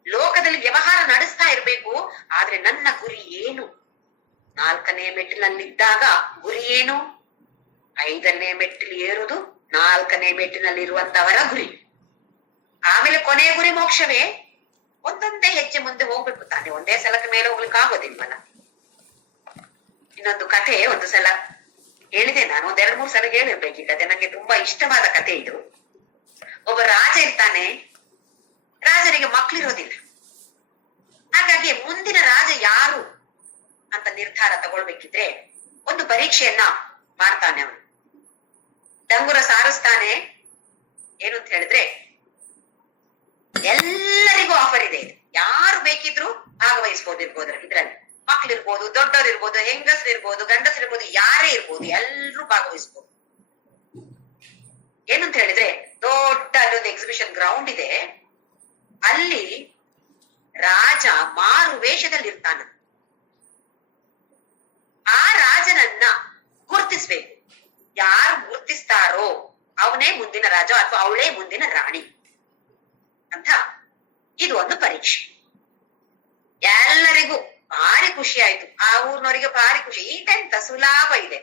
ಲೋಕದಲ್ಲಿ ವ್ಯವಹಾರ ನಡೆಸ್ತಾ ಇರ್ಬೇಕು, ಆದ್ರೆ ನನ್ನ ಗುರಿ ಏನು? 4ನೇ ಮೆಟ್ಟಿಲಲ್ಲಿದ್ದಾಗ ಗುರಿ ಏನು? 5ನೇ ಮೆಟ್ಟಿಲು ಏರುವುದು 4ನೇ ಮೆಟ್ಟಿನಲ್ಲಿರುವಂತವರ ಗುರಿ. ಆಮೇಲೆ ಕೊನೆಯ ಗುರಿ ಮೋಕ್ಷವೇ. ಒಂದೊಂದೇ ಹೆಜ್ಜೆ ಮುಂದೆ ಹೋಗ್ಬೇಕು ತಾನೆ, ಒಂದೇ ಸಲಕ್ಕೆ ಮೇಲೆ ಹೋಗ್ಲಿಕ್ಕೆ ಆಗೋದಿಲ್ವಲ್ಲ. ಇನ್ನೊಂದು ಕಥೆ ಒಂದು ಸಲ ಹೇಳಿದೆ ನಾನು, 2-3 ಸಲ ಹೇಳಿರ್ಬೇಕು ಈ ಕಥೆ. ನಂಗೆ ತುಂಬಾ ಇಷ್ಟವಾದ ಕಥೆ ಇದು. ಒಬ್ಬ ರಾಜ ಇರ್ತಾನೆ, ರಾಜನಿಗೆ ಮಕ್ಳಿರೋದಿಲ್ಲ. ಹಾಗಾಗಿ ಮುಂದಿನ ರಾಜ ಯಾರು ಅಂತ ನಿರ್ಧಾರ ತಗೊಳ್ಬೇಕಿದ್ರೆ ಒಂದು ಪರೀಕ್ಷೆಯನ್ನ ಮಾಡ್ತಾನೆ. ಅವನು ಡಂಗುರ ಸಾರಿಸ್ತಾನೆ. ಏನು ಅಂತ ಹೇಳಿದ್ರೆ, ಎಲ್ಲರಿಗೂ ಆಫರ್ ಇದೆ, ಇದು ಯಾರು ಬೇಕಿದ್ರು ಭಾಗವಹಿಸ್ಬೋದು ಇದ್ರಲ್ಲಿ. ಮಕ್ಳಿರ್ಬೋದು, ದೊಡ್ಡವರಿರ್ಬೋದು, ಹೆಂಗಸರಿರ್ಬೋದು, ಗಂಡಸರಿರ್ಬೋದು, ಯಾರೇ ಇರ್ಬೋದು, ಎಲ್ರು ಭಾಗವಹಿಸ್ಬೋದು. ಏನಂತ ಹೇಳಿದ್ರೆ, ದೊಡ್ಡ ಅಲ್ಲೊಂದು ಎಕ್ಸಿಬಿಷನ್ ಗ್ರೌಂಡ್ ಇದೆ. ಅಲ್ಲಿ ರಾಜ ಮಾರು ವೇಷದಲ್ಲಿ ಇರ್ತಾನ. ಆ ರಾಜನನ್ನ ಗುರ್ತಿಸ್ಬೇಕು. ಯಾರು ಗುರ್ತಿಸ್ತಾರೋ ಅವನೇ ಮುಂದಿನ ರಾಜ ಅಥವಾ ಅವಳೇ ಮುಂದಿನ ರಾಣಿ ಅಂತ ಇದು ಒಂದು ಪರೀಕ್ಷೆ. ಎಲ್ಲರಿಗೂ ಭಾರಿ ಖುಷಿ ಆಯ್ತು. ಆ ಊರಿನವರಿಗೆ ಭಾರಿ ಖುಷಿ. ಈಗೆಂತ ಸುಲಭ ಇದೆ,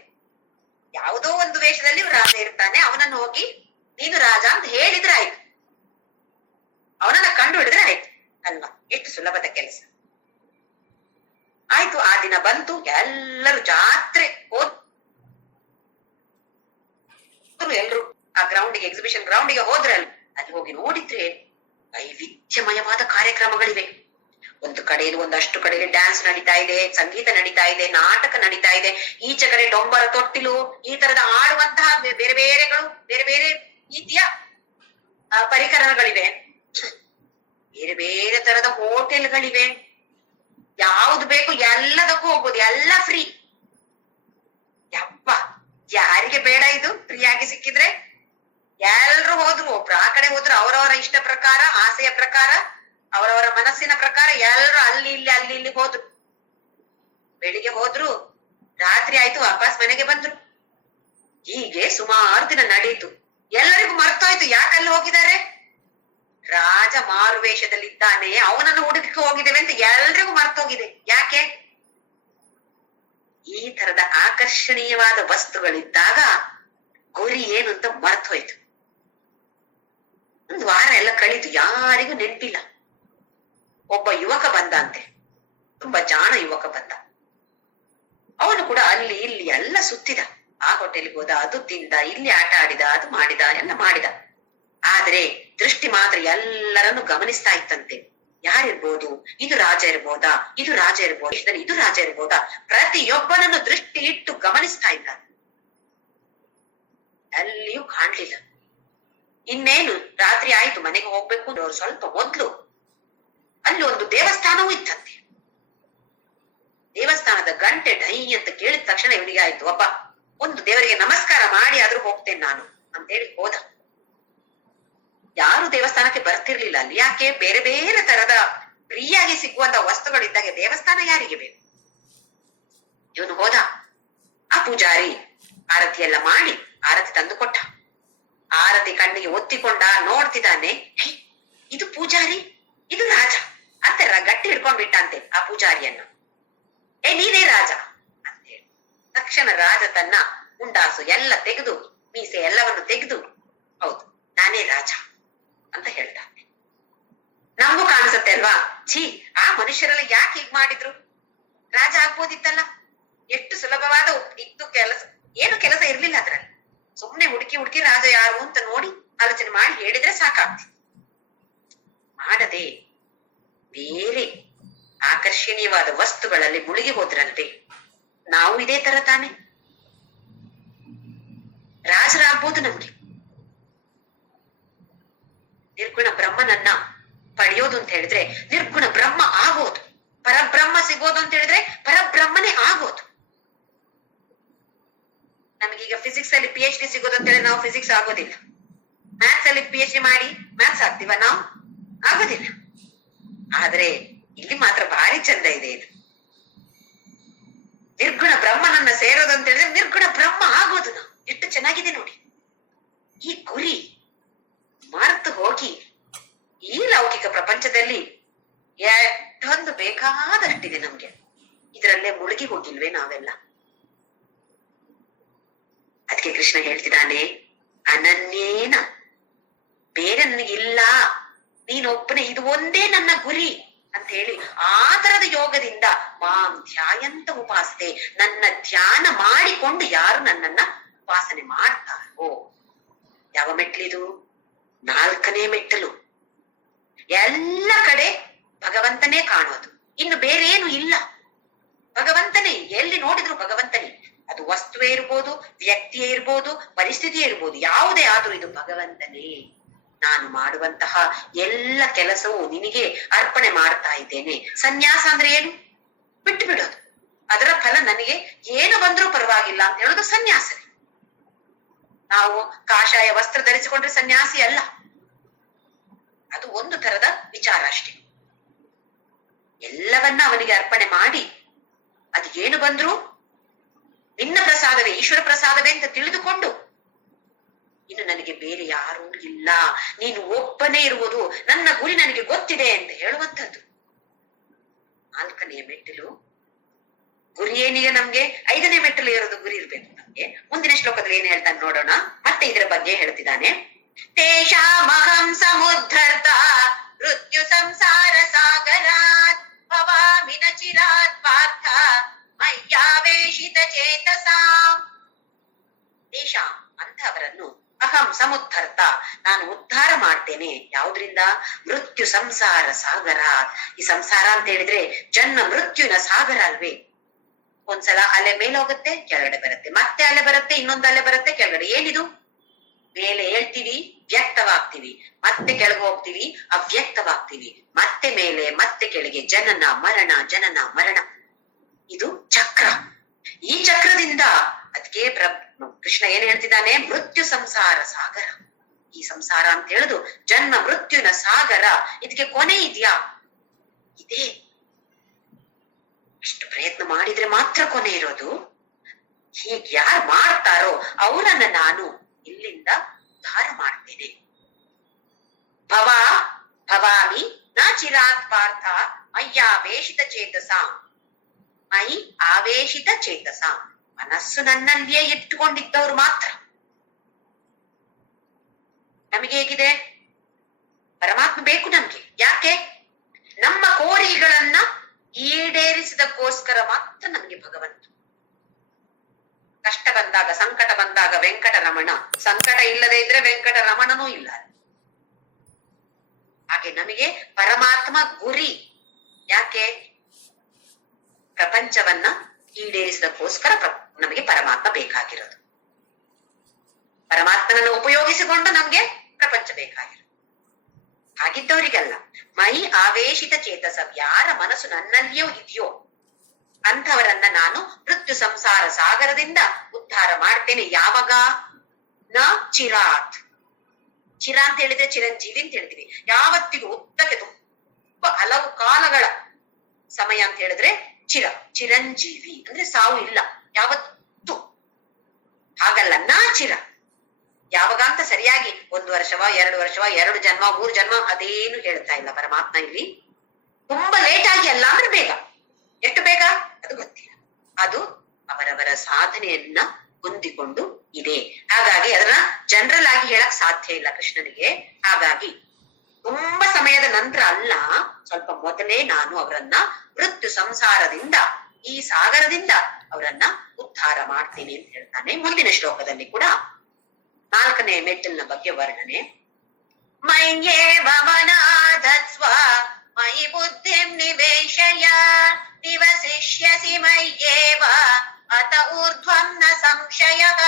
ಯಾವುದೋ ಒಂದು ವೇಷದಲ್ಲಿ ರಾಜ ಇರ್ತಾನೆ, ಅವನನ್ನು ಹೋಗಿ ನೀನು ರಾಜ ಅಂತ ಹೇಳಿದ್ರೆ ಆಯ್ತು, ಅವನನ್ನ ಕಂಡು ಹಿಡಿದ್ರೆ ಆಯ್ತು ಅಲ್ವಾ? ಎಷ್ಟು ಸುಲಭದ ಕೆಲಸ ಆಯ್ತು. ಆ ದಿನ ಬಂತು, ಎಲ್ಲರೂ ಜಾತ್ರೆ ಹೋದ್ರು. ಎಲ್ರು ಆ ಗ್ರೌಂಡಿಗೆ, ಎಕ್ಸಿಬಿಷನ್ ಗ್ರೌಂಡಿಗೆ ಹೋದ್ರಲ್ಲ, ಅಲ್ಲಿ ಹೋಗಿ ನೋಡಿದ್ರೆ ವೈವಿಧ್ಯಮಯವಾದ ಕಾರ್ಯಕ್ರಮಗಳಿವೆ. ಒಂದು ಕಡೆಯಲ್ಲಿ, ಒಂದಷ್ಟು ಕಡೆಯಲ್ಲಿ ಡ್ಯಾನ್ಸ್ ನಡೀತಾ ಇದೆ, ಸಂಗೀತ ನಡೀತಾ ಇದೆ, ನಾಟಕ ನಡೀತಾ ಇದೆ. ಈಚೆ ಕಡೆ ಡೊಂಬರ, ತೊಟ್ಟಿಲು, ಈ ತರದ ಆಡುವಂತಹ ಬೇರೆ ಬೇರೆಗಳು, ಬೇರೆ ಬೇರೆ ರೀತಿಯ ಪರಿಕರಗಳಿವೆ. ಬೇರೆ ಬೇರೆ ತರದ ಹೋಟೆಲ್ಗಳಿವೆ. ಯಾವ್ದು ಬೇಕು ಎಲ್ಲದಕ್ಕೂ ಹೋಗ್ಬೋದು, ಎಲ್ಲ ಫ್ರೀ. ಯಪ್ಪ, ಯಾರಿಗೆ ಬೇಡ ಇದು ಫ್ರೀಯಾಗಿ ಸಿಕ್ಕಿದ್ರೆ? ಎಲ್ರು ಹೋದ್ರು. ಒಬ್ರು ಆ ಕಡೆ ಹೋದ್ರು, ಅವರವರ ಇಷ್ಟ ಪ್ರಕಾರ, ಆಸೆಯ ಪ್ರಕಾರ, ಅವರವರ ಮನಸ್ಸಿನ ಪ್ರಕಾರ ಎಲ್ರು ಅಲ್ಲಿ ಇಲ್ಲಿ ಹೋದ್ರು. ಬೆಳಿಗ್ಗೆ ಹೋದ್ರು, ರಾತ್ರಿ ಆಯ್ತು, ವಾಪಸ್ ಮನೆಗೆ ಬಂದ್ರು. ಹೀಗೆ ಸುಮಾರು ದಿನ ನಡೀತು. ಎಲ್ಲರಿಗೂ ಮರ್ತೋಯ್ತು ಯಾಕಲ್ಲಿ ಹೋಗಿದ್ದಾರೆ. ರಾಜ ಮಾರುವೇಷದಲ್ಲಿದ್ದಾನೆ, ಅವನನ್ನು ಹುಡುಕಕ್ಕೆ ಹೋಗಿದ್ದೇವೆ ಅಂತ ಎಲ್ರಿಗೂ ಮರ್ತೋಗಿದೆ. ಯಾಕೆ? ಈ ತರದ ಆಕರ್ಷಣೀಯವಾದ ವಸ್ತುಗಳಿದ್ದಾಗ ಗುರಿ ಏನು ಅಂತ ಮರ್ತೋಯ್ತು. ಒಂದು ವಾರ ಎಲ್ಲ ಕಳೀತು, ಯಾರಿಗೂ ನೆನಪಿಲ್ಲ. ಒಬ್ಬ ಯುವಕ ಬಂದಂತೆ, ತುಂಬಾ ಜಾಣ ಯುವಕ ಬಂದ. ಅವನು ಕೂಡ ಅಲ್ಲಿ ಇಲ್ಲಿ ಎಲ್ಲ ಸುತ್ತಿದ. ಆ ಹೋಟೆಲ್ಗೆ ಹೋದ, ಅದು ತಿಂದ, ಇಲ್ಲಿ ಆಟ ಆಡಿದ, ಅದು ಮಾಡಿದ, ಎಲ್ಲ ಮಾಡಿದ. ಆದ್ರೆ ದೃಷ್ಟಿ ಮಾತ್ರ ಎಲ್ಲರನ್ನು ಗಮನಿಸ್ತಾ ಇತ್ತಂತೆ. ಯಾರಿರ್ಬೋದು? ಇದು ರಾಜ ಇರ್ಬೋದಾ? ಇದು ರಾಜ ಇರ್ಬೋದು? ಇದು ರಾಜ ಇರ್ಬೋದಾ? ಪ್ರತಿಯೊಬ್ಬನನ್ನು ದೃಷ್ಟಿ ಇಟ್ಟು ಗಮನಿಸ್ತಾ ಇದ್ದ. ಎಲ್ಲಿಯೂ ಕಾಣ್ಲಿಲ್ಲ. ಇನ್ನೇನು ರಾತ್ರಿ ಆಯ್ತು, ಮನೆಗೆ ಹೋಗ್ಬೇಕು. ಅವ್ರು ಸ್ವಲ್ಪ ಮೊದ್ಲು ಅಲ್ಲಿ ಒಂದು ದೇವಸ್ಥಾನವೂ ಇತ್ತಂತೆ. ದೇವಸ್ಥಾನದ ಗಂಟೆ ಡೈ ಅಂತ ಕೇಳಿದ ತಕ್ಷಣ ಇವನಿಗೆ ಆಯ್ತು, ಒಬ್ಬ ಒಂದು ದೇವರಿಗೆ ನಮಸ್ಕಾರ ಮಾಡಿ ಆದ್ರೂ ಹೋಗ್ತೇನೆ ನಾನು ಅಂತೇಳಿ ಹೋದ. ಯಾರು ದೇವಸ್ಥಾನಕ್ಕೆ ಬರ್ತಿರ್ಲಿಲ್ಲ ಅಲ್ಲಿ. ಯಾಕೆ? ಬೇರೆ ಬೇರೆ ತರದ ಫ್ರೀಯಾಗಿ ಸಿಗುವಂತ ವಸ್ತುಗಳಿದ್ದಾಗ ದೇವಸ್ಥಾನ ಯಾರಿಗೆ ಬೇಕು? ಇವನು ಹೋದ. ಆ ಪೂಜಾರಿ ಆರತಿ ಎಲ್ಲ ಮಾಡಿ ಆರತಿ ತಂದು ಕೊಟ್ಟ. ಆರತಿ ಕಣ್ಣಿಗೆ ಒತ್ತಿಕೊಂಡ, ನೋಡ್ತಿದ್ದಾನೆ. ಇದು ಪೂಜಾರಿ, ಇದು ರಾಜ ಅಂತ ಗಟ್ಟಿ ಹಿಡ್ಕೊಂಡ್ ಬಿಟ್ಟಂತೆ ಆ ಪೂಜಾರಿಯನ್ನ. ನೀನೇ ರಾಜ ಅಂತ ಹೇಳಿ ತಕ್ಷಣ ರಾಜ ತನ್ನ ಮುಂಡಾಸು ಎಲ್ಲ ತೆಗೆದು, ಮೀಸೆ ಎಲ್ಲವನ್ನು ತೆಗೆದು, ಹೌದು ನಾನೇ ರಾಜ ಅಂತ ಹೇಳ್ತಾನೆ. ನಮಗೂ ಕಾಣಿಸುತ್ತೆ ಅಲ್ವಾ, ಛೀ ಆ ಮನುಷ್ಯರೆಲ್ಲ ಯಾಕೆ ಹೀಗ್ ಮಾಡಿದ್ರು? ರಾಜ ಆಗ್ಬೋದಿತ್ತಲ್ಲ. ಎಷ್ಟು ಸುಲಭವಾದ ಇತ್ತು ಕೆಲಸ. ಏನು ಕೆಲಸ ಇರ್ಲಿಲ್ಲ ಅದ್ರಲ್ಲಿ. ಸುಮ್ನೆ ಹುಡುಕಿ ರಾಜ ಯಾರು ಅಂತ ನೋಡಿ ಆಲೋಚನೆ ಮಾಡಿ ಹೇಳಿದ್ರೆ ಸಾಕಾಗ್ತಿತ್ತು. ಮಾಡದೆ ಬೇರೆ ಆಕರ್ಷಣೀಯವಾದ ವಸ್ತುಗಳಲ್ಲಿ ಮುಳುಗಿ ಹೋದ್ರಲ್ವೇ. ನಾವು ಇದೇ ತರ ತಾನೆ ರಾಜರಾಗ್ಬೋದು. ನಮ್ಗೆ ನಿರ್ಗುಣ ಬ್ರಹ್ಮನನ್ನ ಪಡೆಯೋದು ಅಂತ ಹೇಳಿದ್ರೆ ನಿರ್ಗುಣ ಬ್ರಹ್ಮ ಆಗೋದು. ಪರಬ್ರಹ್ಮ ಸಿಗೋದು ಅಂತ ಹೇಳಿದ್ರೆ ಪರಬ್ರಹ್ಮನೇ ಆಗೋದು. ನಮಗೀಗ ಫಿಸಿಕ್ಸ್ ಅಲ್ಲಿ PhD ಸಿಗೋದು ಅಂತ ಹೇಳಿದ್ರೆ ನಾವು ಫಿಸಿಕ್ಸ್ ಆಗೋದಿಲ್ಲ. ಮ್ಯಾಥ್ಸ್ ಅಲ್ಲಿ PhD ಮಾಡಿ ಮ್ಯಾಥ್ಸ್ ಆಗ್ತೀವ? ನಾವು ಆಗೋದಿಲ್ಲ. ಆದ್ರೆ ಇಲ್ಲಿ ಮಾತ್ರ ಭಾರಿ ಚಂದ ಇದೆ ಇದು. ನಿರ್ಗುಣ ಬ್ರಹ್ಮನನ್ನ ಸೇರೋದು ಅಂತ ಹೇಳಿದ್ರೆ ನಿರ್ಗುಣ ಬ್ರಹ್ಮ ಆಗೋದು ನಾವು. ಎಷ್ಟು ಚೆನ್ನಾಗಿದೆ ನೋಡಿ. ಈ ಗುರಿ ಮರೆತು ಹೋಗಿ ಈ ಲೌಕಿಕ ಪ್ರಪಂಚದಲ್ಲಿ ಎಷ್ಟೊಂದು ಬೇಕಾದಷ್ಟಿದೆ ನಮ್ಗೆ. ಇದರಲ್ಲೇ ಮುಳುಗಿ ಹೋಗಿಲ್ವೇ ನಾವೆಲ್ಲ? ಅದಕ್ಕೆ ಕೃಷ್ಣ ಹೇಳ್ತಿದ್ದಾನೆ, ಅನನ್ಯೇನ, ಬೇರೆ ನನಗಿಲ್ಲ, ನೀನೊಬ್ಬನೇ, ಇದು ಒಂದೇ ನನ್ನ ಗುರಿ ಅಂತ ಹೇಳಿ ಆ ತರದ ಯೋಗದಿಂದ ಮಾಂ ಧ್ಯಾಯಂತ ಉಪಾಸತೆ, ನನ್ನ ಧ್ಯಾನ ಮಾಡಿಕೊಂಡು ಯಾರು ನನ್ನನ್ನ ಉಪಾಸನೆ ಮಾಡ್ತಾರೋ. ಯಾವ ಮೆಟ್ಲಿದು? 4ನೇ ಮೆಟ್ಟಲು. ಎಲ್ಲ ಕಡೆ ಭಗವಂತನೇ ಕಾಣೋದು, ಇನ್ನು ಬೇರೆ ಏನು ಇಲ್ಲ. ಭಗವಂತನೇ, ಎಲ್ಲಿ ನೋಡಿದ್ರು ಭಗವಂತನೇ. ಅದು ವಸ್ತುವೇ ಇರ್ಬೋದು, ವ್ಯಕ್ತಿಯೇ ಇರ್ಬೋದು, ಪರಿಸ್ಥಿತಿಯೇ ಇರ್ಬೋದು, ಯಾವುದೇ ಆದ್ರೂ ಇದು ಭಗವಂತನೇ. ನಾನು ಮಾಡುವಂತಹ ಎಲ್ಲ ಕೆಲಸವೂ ನಿನಗೆ ಅರ್ಪಣೆ ಮಾಡ್ತಾ ಇದ್ದೇನೆ. ಸನ್ಯಾಸ ಅಂದ್ರೆ ಏನು? ಬಿಟ್ಟು ಬಿಡೋದು. ಅದರ ಫಲ ನನಗೆ ಏನು ಬಂದ್ರೂ ಪರವಾಗಿಲ್ಲ ಅಂತ ಹೇಳೋದು ಸನ್ಯಾಸನೇ. ನಾವು ಕಾಷಾಯ ವಸ್ತ್ರ ಧರಿಸಿಕೊಂಡ್ರೆ ಸನ್ಯಾಸಿ ಅಲ್ಲ. ಅದು ಒಂದು ತರದ ವಿಚಾರ ಅಷ್ಟೇ. ಎಲ್ಲವನ್ನ ಅವನಿಗೆ ಅರ್ಪಣೆ ಮಾಡಿ ಅದು ಏನು ಬಂದ್ರು ನಿನ್ನ ಪ್ರಸಾದವೇ, ಈಶ್ವರ ಪ್ರಸಾದವೇ ಅಂತ ತಿಳಿದುಕೊಂಡು ಇನ್ನು ನನಗೆ ಬೇರೆ ಯಾರೂ ಇಲ್ಲ, ನೀನು ಒಬ್ಬನೇ ಇರುವುದು, ನನ್ನ ಗುರಿ ನನಗೆ ಗೊತ್ತಿದೆ ಅಂತ ಹೇಳುವಂಥದ್ದು. 4ನೇ ಮೆಟ್ಟಿಲು ಗುರಿ ಏನೀಗ ನಮ್ಗೆ 5ನೇ ಮೆಟ್ಟಿಲು ಇರೋದು ಗುರಿ ಇರ್ಬೇಕು ನಮ್ಗೆ. ಮುಂದಿನ ಶ್ಲೋಕದಲ್ಲಿ ಏನ್ ಹೇಳ್ತಾನೆ ನೋಡೋಣ. ಮತ್ತೆ ಇದರ ಬಗ್ಗೆ ಹೇಳ್ತಿದ್ದಾನೆ. ತೇಷಾಮಹಂ ಸಮುದ್ಧರ್ತ ಮೃತ್ಯು ಸಂಸಾರ ಸಾಗರಾತ್ ಭವಾಮಿ ನ ಚಿರಾತ್ ಪಾರ್ಥ ಮಯ್ಯಾವೇಶಿತ ಚೇತಸಾಂ. ತೇಷಾಂ ಅಂಥವರನ್ನು ಅಹಂ ಸಮುದ್ಧರ್ತ ನಾನು ಉದ್ಧಾರ ಮಾಡ್ತೇನೆ. ಯಾವುದ್ರಿಂದ? ಮೃತ್ಯು ಸಂಸಾರ ಸಾಗರ. ಈ ಸಂಸಾರ ಅಂತ ಹೇಳಿದ್ರೆ ಜನ್ಮ ಮೃತ್ಯುವಿನ ಸಾಗರ ಅಲ್ವೇ. ಒಂದ್ಸಲ ಅಲೆ ಮೇಲೆ ಹೋಗುತ್ತೆ, ಕೆಳಗಡೆ ಬರುತ್ತೆ, ಮತ್ತೆ ಅಲೆ ಬರುತ್ತೆ, ಇನ್ನೊಂದು ಅಲೆ ಬರುತ್ತೆ, ಕೆಳಗಡೆ. ಏನಿದು? ಮೇಲೆ ಹೇಳ್ತೀವಿ, ವ್ಯಕ್ತವಾಗ್ತೀವಿ, ಮತ್ತೆ ಕೆಳಗೆ ಹೋಗ್ತೀವಿ, ಅವ್ಯಕ್ತವಾಗ್ತೀವಿ, ಮತ್ತೆ ಮೇಲೆ, ಮತ್ತೆ ಕೆಳಗೆ, ಜನನ ಮರಣ, ಜನನ ಮರಣ. ಇದು ಚಕ್ರ. ಈ ಚಕ್ರದಿಂದ ಅದಕ್ಕೆ ಕೃಷ್ಣ ಏನ್ ಹೇಳ್ತಿದ್ದಾನೆ? ಮೃತ್ಯು ಸಂಸಾರ ಸಾಗರ. ಈ ಸಂಸಾರ ಅಂತ ಹೇಳುದು ಜನ್ಮ ಮೃತ್ಯುವಿನ ಸಾಗರ. ಇದಕ್ಕೆ ಕೊನೆ ಇದೆಯಾ? ಇದೆ. ಇಷ್ಟು ಪ್ರಯತ್ನ ಮಾಡಿದ್ರೆ ಮಾತ್ರ ಕೊನೆ ಇರೋದು. ಹೀಗ್ ಯಾರು ಮಾಡ್ತಾರೋ ಅವರನ್ನ ನಾನು ಇಲ್ಲಿಂದ ಉದ್ಧಾರ ಮಾಡ್ತೇನೆ. ಭವಾಮಿ ನ ಚಿರಾತ್ ಪಾರ್ಥ ಮಯ್ಯಾವೇಶಿತ ಚೇತಸಾಂ. ಮೈ ಆವೇಶಿತ ಚೇತಸಾಂ, ಮನಸ್ಸು ನನ್ನಲ್ಲಿಯೇ ಇಟ್ಟುಕೊಂಡಿದ್ದವರು ಮಾತ್ರ. ನಮಗೆ ಹೇಗಿದೆ? ಪರಮಾತ್ಮ ಬೇಕು ನಮ್ಗೆ. ಯಾಕೆ? ನಮ್ಮ ಕೋರಿಕೆಗಳನ್ನ ಈಡೇರಿಸಿದಕ್ಕೋಸ್ಕರ ಮಾತ್ರ ನಮಗೆ ಭಗವಂತ. ಕಷ್ಟ ಬಂದಾಗ, ಸಂಕಟ ಬಂದಾಗ ವೆಂಕಟರಮಣ, ಸಂಕಟ ಇಲ್ಲದೆ ಇದ್ರೆ ವೆಂಕಟರಮಣನೂ ಇಲ್ಲ. ಹಾಗೆ ನಮಗೆ ಪರಮಾತ್ಮ ಗುರಿ. ಯಾಕೆ? ಪ್ರಪಂಚವನ್ನ ಈಡೇರಿಸಿದಕ್ಕೋಸ್ಕರ ನಮಗೆ ಪರಮಾತ್ಮ ಬೇಕಾಗಿರೋದು. ಪರಮಾತ್ಮನನ್ನು ಉಪಯೋಗಿಸಿಕೊಂಡು ನಮ್ಗೆ ಪ್ರಪಂಚ ಬೇಕಾಗಿರೋದು. ಹಾಗಿದ್ದವರಿಗಲ್ಲ. ಮೈ ಆವೇಶಿತ ಚೇತಸ, ಯಾರ ಮನಸ್ಸು ನನ್ನಲ್ಲಿಯೂ ಇದೆಯೋ ಅಂಥವರನ್ನ ನಾನು ಮೃತ್ಯು ಸಂಸಾರ ಸಾಗರದಿಂದ ಉದ್ಧಾರ ಮಾಡ್ತೇನೆ. ಯಾವಾಗ? ನ ಚಿರಾತ್. ಚಿರ ಅಂತ ಹೇಳಿದ್ರೆ ಚಿರಂಜೀವಿ ಅಂತ ಹೇಳ್ತೀವಿ. ಯಾವತ್ತಿಗೂ ಉದ್ದಕ್ಕೆ ತುಂಬಾ ಹಲವು ಕಾಲಗಳ ಸಮಯ ಅಂತ ಹೇಳಿದ್ರೆ ಚಿರ. ಚಿರಂಜೀವಿ ಅಂದ್ರೆ ಸಾವು ಇಲ್ಲ ಯಾವತ್ತು. ಹಾಗಲ್ಲ, ನಾ ಚಿರ. ಯಾವಾಗ ಅಂತ ಸರಿಯಾಗಿ 1 ವರ್ಷವ 2 ವರ್ಷವ 2 ಜನ್ಮ 3 ಜನ್ಮ ಅದೇನು ಹೇಳ್ತಾ ಇಲ್ಲ ಪರಮಾತ್ಮ ಇಲ್ಲಿ. ತುಂಬಾ ಲೇಟ್ ಆಗಿ ಅಲ್ಲ ಅಂದ್ರೆ ಬೇಗ. ಎಷ್ಟು ಬೇಗ ಅದು ಗೊತ್ತಿಲ್ಲ. ಅದು ಅವರವರ ಸಾಧನೆಯನ್ನ ಹೊಂದಿಕೊಂಡು ಇದೆ. ಹಾಗಾಗಿ ಅದನ್ನ ಜನರಲ್ ಆಗಿ ಹೇಳಕ್ ಸಾಧ್ಯ ಇಲ್ಲ ಕೃಷ್ಣನಿಗೆ. ಹಾಗಾಗಿ ತುಂಬಾ ಸಮಯದ ನಂತರ ಅಲ್ಲ, ಸ್ವಲ್ಪ ಮೊದಲೇ ನಾನು ಅವರನ್ನ ಮೃತ್ಯು ಸಂಸಾರದಿಂದ, ಈ ಸಾಗರದಿಂದ ಅವರನ್ನ ಉದ್ಧಾರ ಮಾಡ್ತೀನಿ ಅಂತ ಹೇಳ್ತಾನೆ. ಮುಂದಿನ ಶ್ಲೋಕದಲ್ಲಿ ಕೂಡ 4ನೇ ಮೆಟ್ಟಿಲಿನ ಬಗ್ಗೆ ವರ್ಣನೆ. ಮಯ್ಯೇವ ಮನಾಧತ್ಸ್ವ ಮಯಿ ಬುದ್ಧಿಂ ನಿವೇಶಯ ನಿವಸಿಷ್ಯಸಿ ಮಯ್ಯೇವ ಅತ ಊರ್ಧ್ವಂ ನ ಸಂಶಯಃ.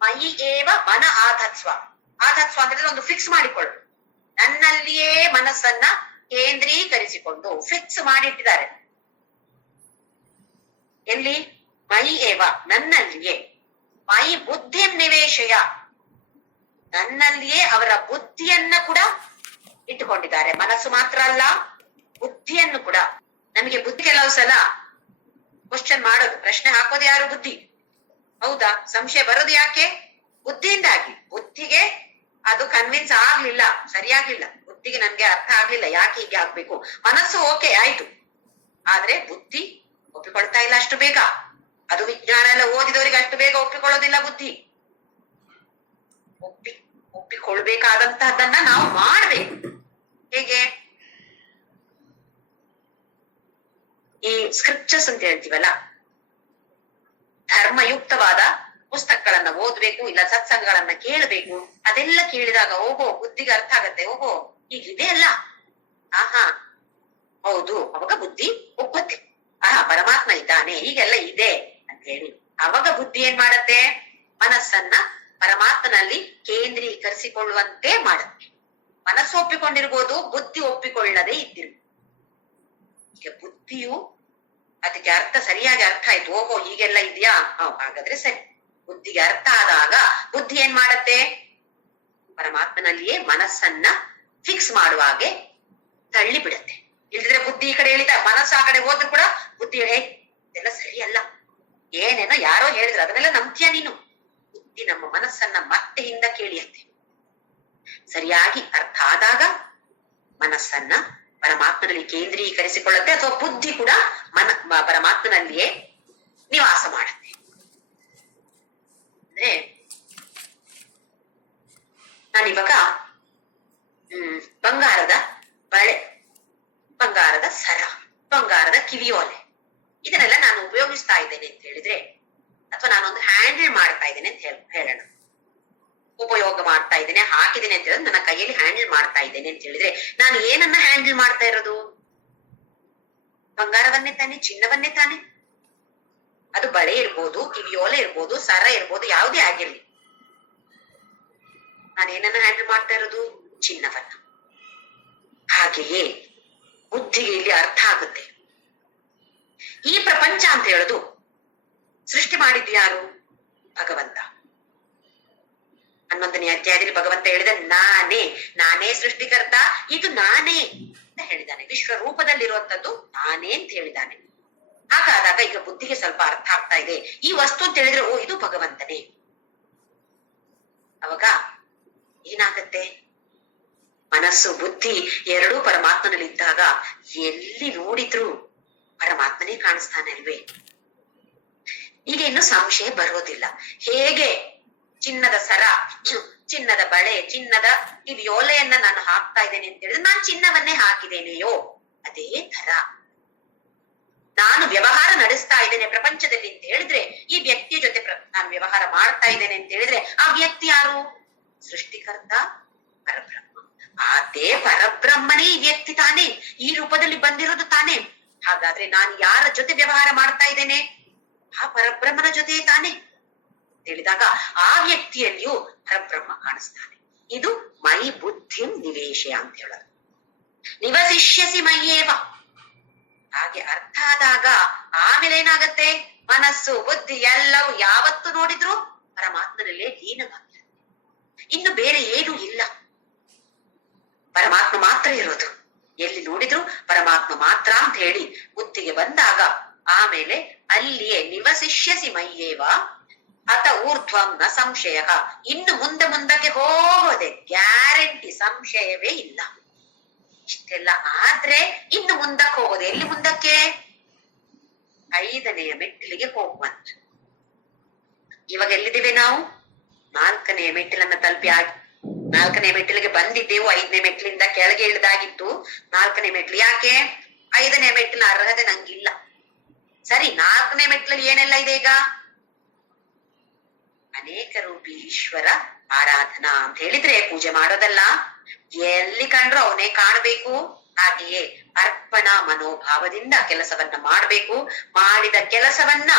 ಮಯಿ ಏವ ಮನ ಆಧತ್ಸ್ವ. ಆಧತ್ಸ್ವ ಅಂದ್ರೆ ಒಂದು ಫಿಕ್ಸ್ ಮಾಡಿಕೊಳ್ಳು. ನನ್ನಲ್ಲಿಯೇ ಮನಸ್ಸನ್ನ ಕೇಂದ್ರೀಕರಿಸಿಕೊಂಡು ಫಿಕ್ಸ್ ಮಾಡಿಟ್ಟಿದ್ದಾರೆ. ಎಲ್ಲಿ? ಮಯಿ ಏವ, ನನ್ನಲ್ಲಿಯೇ. ಮಯಿ ಬುದ್ಧಿಂ ನಿವೇಶಯ, ನನ್ನಲ್ಲಿಯೇ ಅವರ ಬುದ್ಧಿಯನ್ನ ಕೂಡ ಇಟ್ಟುಕೊಂಡಿದ್ದಾರೆ. ಮನಸ್ಸು ಮಾತ್ರ ಅಲ್ಲ, ಬುದ್ಧಿಯನ್ನು ಕೂಡ. ನಮಗೆ ಬುದ್ಧಿ ಕೆಲವು ಸಲ ಕ್ವಶನ್ ಮಾಡೋದು, ಪ್ರಶ್ನೆ ಹಾಕೋದು ಯಾರು? ಬುದ್ಧಿ. ಹೌದಾ? ಸಂಶಯ ಬರೋದು ಯಾಕೆ? ಬುದ್ಧಿಯಿಂದಾಗಿ. ಬುದ್ಧಿಗೆ ಅದು ಕನ್ವಿನ್ಸ್ ಆಗ್ಲಿಲ್ಲ, ಸರಿಯಾಗ್ಲಿಲ್ಲ. ಬುದ್ಧಿಗೆ ನನ್ಗೆ ಅರ್ಥ ಆಗ್ಲಿಲ್ಲ ಯಾಕೆ ಹೀಗೆ ಆಗ್ಬೇಕು. ಮನಸ್ಸು ಓಕೆ ಆಯ್ತು, ಆದ್ರೆ ಬುದ್ಧಿ ಒಪ್ಪಿಕೊಳ್ತಾ ಇಲ್ಲ ಅಷ್ಟು ಬೇಗ. ಅದು ವಿಜ್ಞಾನ ಎಲ್ಲ ಓದಿದವರಿಗೆ ಅಷ್ಟು ಬೇಗ ಒಪ್ಪಿಕೊಳ್ಳೋದಿಲ್ಲ ಬುದ್ಧಿ. ಒಪ್ಪಿಕೊಳ್ಬೇಕಾದಂತಹದ್ದನ್ನ ನಾವು ಮಾಡ್ಬೇಕು. ಹೇಗೆ? ಈ ಸ್ಕ್ರಿಪ್ಚರ್ಸ್ ಅಂತ ಹೇಳ್ತೀವಲ್ಲ, ಧರ್ಮಯುಕ್ತವಾದ ಪುಸ್ತಕಗಳನ್ನ ಓದ್ಬೇಕು, ಇಲ್ಲ ಸತ್ಸಂಗಗಳನ್ನ ಕೇಳಬೇಕು. ಅದೆಲ್ಲ ಕೇಳಿದಾಗ ಓಹೋ ಬುದ್ಧಿಗೆ ಅರ್ಥ ಆಗತ್ತೆ. ಓಹೋ ಹೀಗಿದೆ ಅಲ್ಲ, ಆಹಾ ಹೌದು, ಅವಾಗ ಬುದ್ಧಿ ಒಪ್ಪತ್ತೆ. ಆಹಾ ಪರಮಾತ್ಮ ಇದ್ದಾನೆ, ಹೀಗೆಲ್ಲ ಇದೆ ಅಂತ ಹೇಳಿ ಅವಾಗ ಬುದ್ಧಿ ಏನ್ ಮಾಡತ್ತೆ? ಮನಸ್ಸನ್ನ ಪರಮಾತ್ಮನಲ್ಲಿ ಕೇಂದ್ರೀಕರಿಸಿಕೊಳ್ಳುವಂತೆ ಮಾಡುತ್ತೆ. ಮನಸ್ಸು ಒಪ್ಪಿಕೊಂಡಿರ್ಬೋದು, ಬುದ್ಧಿ ಒಪ್ಪಿಕೊಳ್ಳದೆ ಇದ್ದಿರು. ಈಗ ಬುದ್ಧಿಯು ಅದಕ್ಕೆ ಅರ್ಥ ಸರಿಯಾಗಿ ಅರ್ಥ ಆಯ್ತು. ಓಹೋ ಹೀಗೆಲ್ಲ ಇದೆಯಾ, ಹಾಗಾದ್ರೆ ಸರಿ. ಬುದ್ಧಿಗೆ ಅರ್ಥ ಆದಾಗ ಬುದ್ಧಿ ಏನ್ ಮಾಡತ್ತೆ? ಪರಮಾತ್ಮನಲ್ಲಿಯೇ ಮನಸ್ಸನ್ನ ಫಿಕ್ಸ್ ಮಾಡುವ ಹಾಗೆ ತಳ್ಳಿ ಬಿಡತ್ತೆ. ಇಲ್ದಿದ್ರೆ ಬುದ್ಧಿ ಈ ಕಡೆ ಹೇಳಿದ, ಮನಸ್ಸು ಆ ಕಡೆ ಹೋದ್ರು ಕೂಡ ಬುದ್ಧಿ ಇದೆಲ್ಲ ಸರಿಯಲ್ಲ, ಏನೇನೋ ಯಾರೋ ಹೇಳಿದ್ರು ಅದನ್ನೆಲ್ಲ ನಂಬ್ತೀಯ ನೀನು? ಬುದ್ಧಿ ನಮ್ಮ ಮನಸ್ಸನ್ನ ಮತ್ತೆ ಹಿಂದ ಕೇಳಿಯತ್ತೆ. ಸರಿಯಾಗಿ ಅರ್ಥ ಆದಾಗ ಮನಸ್ಸನ್ನ ಪರಮಾತ್ಮನಲ್ಲಿ ಕೇಂದ್ರೀಕರಿಸಿಕೊಳ್ಳುತ್ತೆ, ಅಥವಾ ಬುದ್ಧಿ ಕೂಡ ಪರಮಾತ್ಮನಲ್ಲಿಯೇ ನಿವಾಸ ಮಾಡುತ್ತೆ. ಅಂದ್ರೆ ನಾನಿವಾಗ ಬಂಗಾರದ ಬಳೆ, ಬಂಗಾರದ ಸರ, ಬಂಗಾರದ ಕಿವಿಯೋಲೆ ಇದನ್ನೆಲ್ಲ ನಾನು ಉಪಯೋಗಿಸ್ತಾ ಇದ್ದೇನೆ ಅಂತ ಹೇಳಿದ್ರೆ, ಅಥವಾ ನಾನೊಂದು ಹ್ಯಾಂಡಲ್ ಮಾಡ್ತಾ ಇದ್ದೇನೆ ಅಂತ ಹೇಳೋಣ, ಉಪಯೋಗ ಮಾಡ್ತಾ ಇದ್ದೇನೆ, ಹಾಕಿದ್ದೇನೆ ಅಂತ ಹೇಳಿದ್ರೆ ನನ್ನ ಕೈಯಲ್ಲಿ ಹ್ಯಾಂಡಲ್ ಮಾಡ್ತಾ ಇದ್ದೇನೆ ಅಂತ ಹೇಳಿದ್ರೆ, ನಾನು ಏನನ್ನ ಹ್ಯಾಂಡಲ್ ಮಾಡ್ತಾ ಇರೋದು? ಬಂಗಾರವನ್ನೇ ತಾನೆ, ಚಿನ್ನವನ್ನೇ ತಾನೆ. ಅದು ಬಳೆ ಇರ್ಬೋದು, ಕಿವಿಯೋಲೆ ಇರ್ಬೋದು, ಸರ ಇರ್ಬೋದು, ಯಾವುದೇ ಆಗಿರ್ಲಿ, ನಾನೇನನ್ನ ಹ್ಯಾಂಡಲ್ ಮಾಡ್ತಾ ಇರೋದು? ಚಿನ್ನವನ್ನ. ಹಾಗೆಯೇ ಬುದ್ಧಿಗೆ ಇಲ್ಲಿ ಅರ್ಥ ಆಗುತ್ತೆ, ಈ ಪ್ರಪಂಚ ಅಂತ ಹೇಳೋದು ಸೃಷ್ಟಿ ಮಾಡಿದ್ದು ಯಾರು? ಭಗವಂತ. 11ನೇ ಅಧ್ಯಾಯದಲ್ಲಿ ಭಗವಂತ ಹೇಳಿದ ನಾನೇ ಸೃಷ್ಟಿಕರ್ತ, ಇದು ನಾನೇ ಅಂತ ಹೇಳಿದ್ದಾನೆ. ವಿಶ್ವ ರೂಪದಲ್ಲಿರುವಂತದ್ದು ನಾನೇ ಅಂತ ಹೇಳಿದ್ದಾನೆ. ಹಾಗಾದಾಗ ಈಗ ಬುದ್ಧಿಗೆ ಸ್ವಲ್ಪ ಅರ್ಥ ಆಗ್ತಾ ಇದೆ, ಈ ವಸ್ತು ಅಂತ ಹೇಳಿದ್ರೆ ಓ ಇದು ಭಗವಂತನೇ. ಅವಾಗ ಏನಾಗತ್ತೆ? ಮನಸ್ಸು ಬುದ್ಧಿ ಎರಡೂ ಪರಮಾತ್ಮನಲ್ಲಿ ಇದ್ದಾಗ ಎಲ್ಲಿ ನೋಡಿದ್ರು ಪರಮಾತ್ಮನೇ ಕಾಣಿಸ್ತಾನೆ ಅಲ್ವೇ? ಈಗ ಇನ್ನು ಸಂಶಯ ಬರೋದಿಲ್ಲ. ಹೇಗೆ ಚಿನ್ನದ ಸರ, ಚಿನ್ನದ ಬಳೆ, ಚಿನ್ನದ ಕಿವಿಯೋಲೆಯನ್ನ ನಾನು ಹಾಕ್ತಾ ಇದ್ದೇನೆ ಅಂತ ಹೇಳಿದ್ರೆ ನಾನು ಚಿನ್ನವನ್ನೇ ಹಾಕಿದ್ದೇನೆಯೋ, ಅದೇ ತರ ನಾನು ವ್ಯವಹಾರ ನಡೆಸ್ತಾ ಇದ್ದೇನೆ ಪ್ರಪಂಚದಲ್ಲಿ ಅಂತ ಹೇಳಿದ್ರೆ, ಈ ವ್ಯಕ್ತಿಯ ಜೊತೆ ನಾನು ವ್ಯವಹಾರ ಮಾಡ್ತಾ ಇದ್ದೇನೆ ಅಂತ ಹೇಳಿದ್ರೆ ಆ ವ್ಯಕ್ತಿ ಯಾರು? ಸೃಷ್ಟಿಕರ್ತ ಪರಬ್ರಹ್ಮ. ಅದೇ ಪರಬ್ರಹ್ಮನೇ ಈ ವ್ಯಕ್ತಿ ತಾನೇ, ಈ ರೂಪದಲ್ಲಿ ಬಂದಿರೋದು ತಾನೇ. ಹಾಗಾದ್ರೆ ನಾನು ಯಾರ ಜೊತೆ ವ್ಯವಹಾರ ಮಾಡ್ತಾ ಇದ್ದೇನೆ? ಆ ಪರಬ್ರಹ್ಮನ ಜೊತೆ ತಾನೇ ಹೇಳಿದಾಗ ಆ ವ್ಯಕ್ತಿಯಲ್ಲಿಯೂ ಪರಬ್ರಹ್ಮ ಕಾಣಿಸ್ತಾನೆ. ಇದು ಮೈ ಬುದ್ಧಿಂ ನಿವೇಶಯ ಅಂತ ಹೇಳೋದು. ನಿವಸಿಷ್ಯಸಿ ಮೈಯೇವ. ಹಾಗೆ ಅರ್ಥ ಆದಾಗ ಆಮೇಲೆ ಏನಾಗತ್ತೆ? ಮನಸ್ಸು ಬುದ್ಧಿ ಎಲ್ಲವೂ ಯಾವತ್ತು ನೋಡಿದ್ರು ಪರಮಾತ್ಮನಲ್ಲೇ ಲೀನವಾಗಿರುತ್ತೆ. ಇನ್ನು ಬೇರೆ ಏನೂ ಇಲ್ಲ, ಪರಮಾತ್ಮ ಮಾತ್ರ ಇರೋದು. ಎಲ್ಲಿ ನೋಡಿದ್ರು ಪರಮಾತ್ಮ ಮಾತ್ರ ಅಂತ ಹೇಳಿ ಬುದ್ಧಿಗೆ ಬಂದಾಗ ಆಮೇಲೆ ಅಲ್ಲಿಯೇ ನಿವಸಿಷ್ಯಸಿ ಮಯ್ಯೇವ ಅತ ಊರ್ಧ್ವಂ ನ ಸಂಶಯ. ಇನ್ನು ಮುಂದಕ್ಕೆ ಹೋಗೋದೆ ಗ್ಯಾರಂಟಿ, ಸಂಶಯವೇ ಇಲ್ಲ. ಇಷ್ಟೆಲ್ಲ ಆದ್ರೆ ಇನ್ನು ಮುಂದಕ್ಕೆ ಹೋಗೋದು ಎಲ್ಲಿ? ಮುಂದಕ್ಕೆ 5ನೆಯ ಮೆಟ್ಟಿಲಿಗೆ ಹೋಗುವಂತ. ಇವಾಗ ಎಲ್ಲಿದ್ದೀವಿ ನಾವು? 4ನೇ ಮೆಟ್ಟಿಲನ್ನ ತಲುಪಿ 4ನೇ ಮೆಟ್ಟಿಲಿಗೆ ಬಂದಿದ್ದೆವು. 5ನೇ ಮೆಟ್ಟಿಲಿಂದ ಕೆಳಗೆ ಇಳಿದಾಗಿತ್ತು 4ನೇ ಮೆಟ್ಟಿಲು. ಯಾಕೆ? 5ನೇ ಮೆಟ್ಟಿನ ಅರ್ಹತೆ ನಂಗಿಲ್ಲ. ಸರಿ, 4ನೇ ಮೆಟ್ಟಿಲಲ್ಲಿ ಏನೆಲ್ಲ ಇದೆ ಈಗ? ಅನೇಕ ರೂಪಿ ಈಶ್ವರ ಆರಾಧನಾ ಅಂತ ಹೇಳಿದ್ರೆ ಪೂಜೆ ಮಾಡೋದಲ್ಲ, ಎಲ್ಲಿ ಕಂಡ್ರು ಅವನೇ ಕಾಣಬೇಕು. ಹಾಗೆಯೇ ಅರ್ಪಣಾ ಮನೋಭಾವದಿಂದ ಕೆಲಸವನ್ನ ಮಾಡಬೇಕು. ಮಾಡಿದ ಕೆಲಸವನ್ನ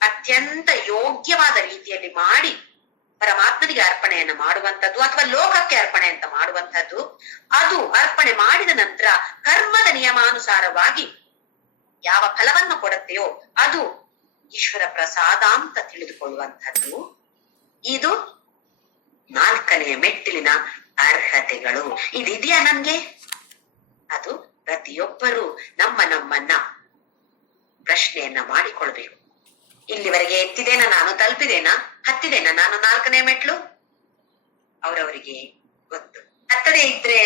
ಅತ್ಯಂತ ಯೋಗ್ಯವಾದ ರೀತಿಯಲ್ಲಿ ಮಾಡಿ ಪರಮಾತ್ಮನಿಗೆ ಅರ್ಪಣೆಯನ್ನ ಮಾಡುವಂಥದ್ದು, ಅಥವಾ ಲೋಕಕ್ಕೆ ಅರ್ಪಣೆ ಅಂತ ಮಾಡುವಂಥದ್ದು. ಅದು ಅರ್ಪಣೆ ಮಾಡಿದ ನಂತರ ಕರ್ಮದ ನಿಯಮಾನುಸಾರವಾಗಿ ಯಾವ ಫಲವನ್ನು ಕೊಡುತ್ತೆಯೋ ಅದು ಈಶ್ವರ ಪ್ರಸಾದ ಅಂತ ತಿಳಿದುಕೊಳ್ಳುವಂಥದ್ದು. ಇದು 4ನೇ ಮೆಟ್ಟಿಲಿನ ಅರ್ಹತೆಗಳು. ಇದಿದೆಯಾ ನಮ್ಗೆ? ಅದು ಪ್ರತಿಯೊಬ್ಬರು ನಮ್ಮನ್ನ ಪ್ರಶ್ನೆಯನ್ನ ಮಾಡಿಕೊಳ್ಬೇಕು. ಇಲ್ಲಿವರೆಗೆ ಎತ್ತಿದೇನಾ ನಾನು? ತಲುಪಿದೇನಾ? ಹತ್ತಿದೇನಾ ನಾನು 4ನೇ ಮೆಟ್ಲು? ಅವರವರಿಗೆ ಗೊತ್ತು. ಹತ್ತದೇ ಇದ್ರೆ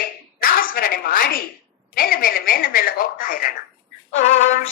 ನಾಮಸ್ಮರಣೆ ಮಾಡಿ ಮೇಲೆ ಹೋಗ್ತಾ ಇರೋಣ. ಓಂ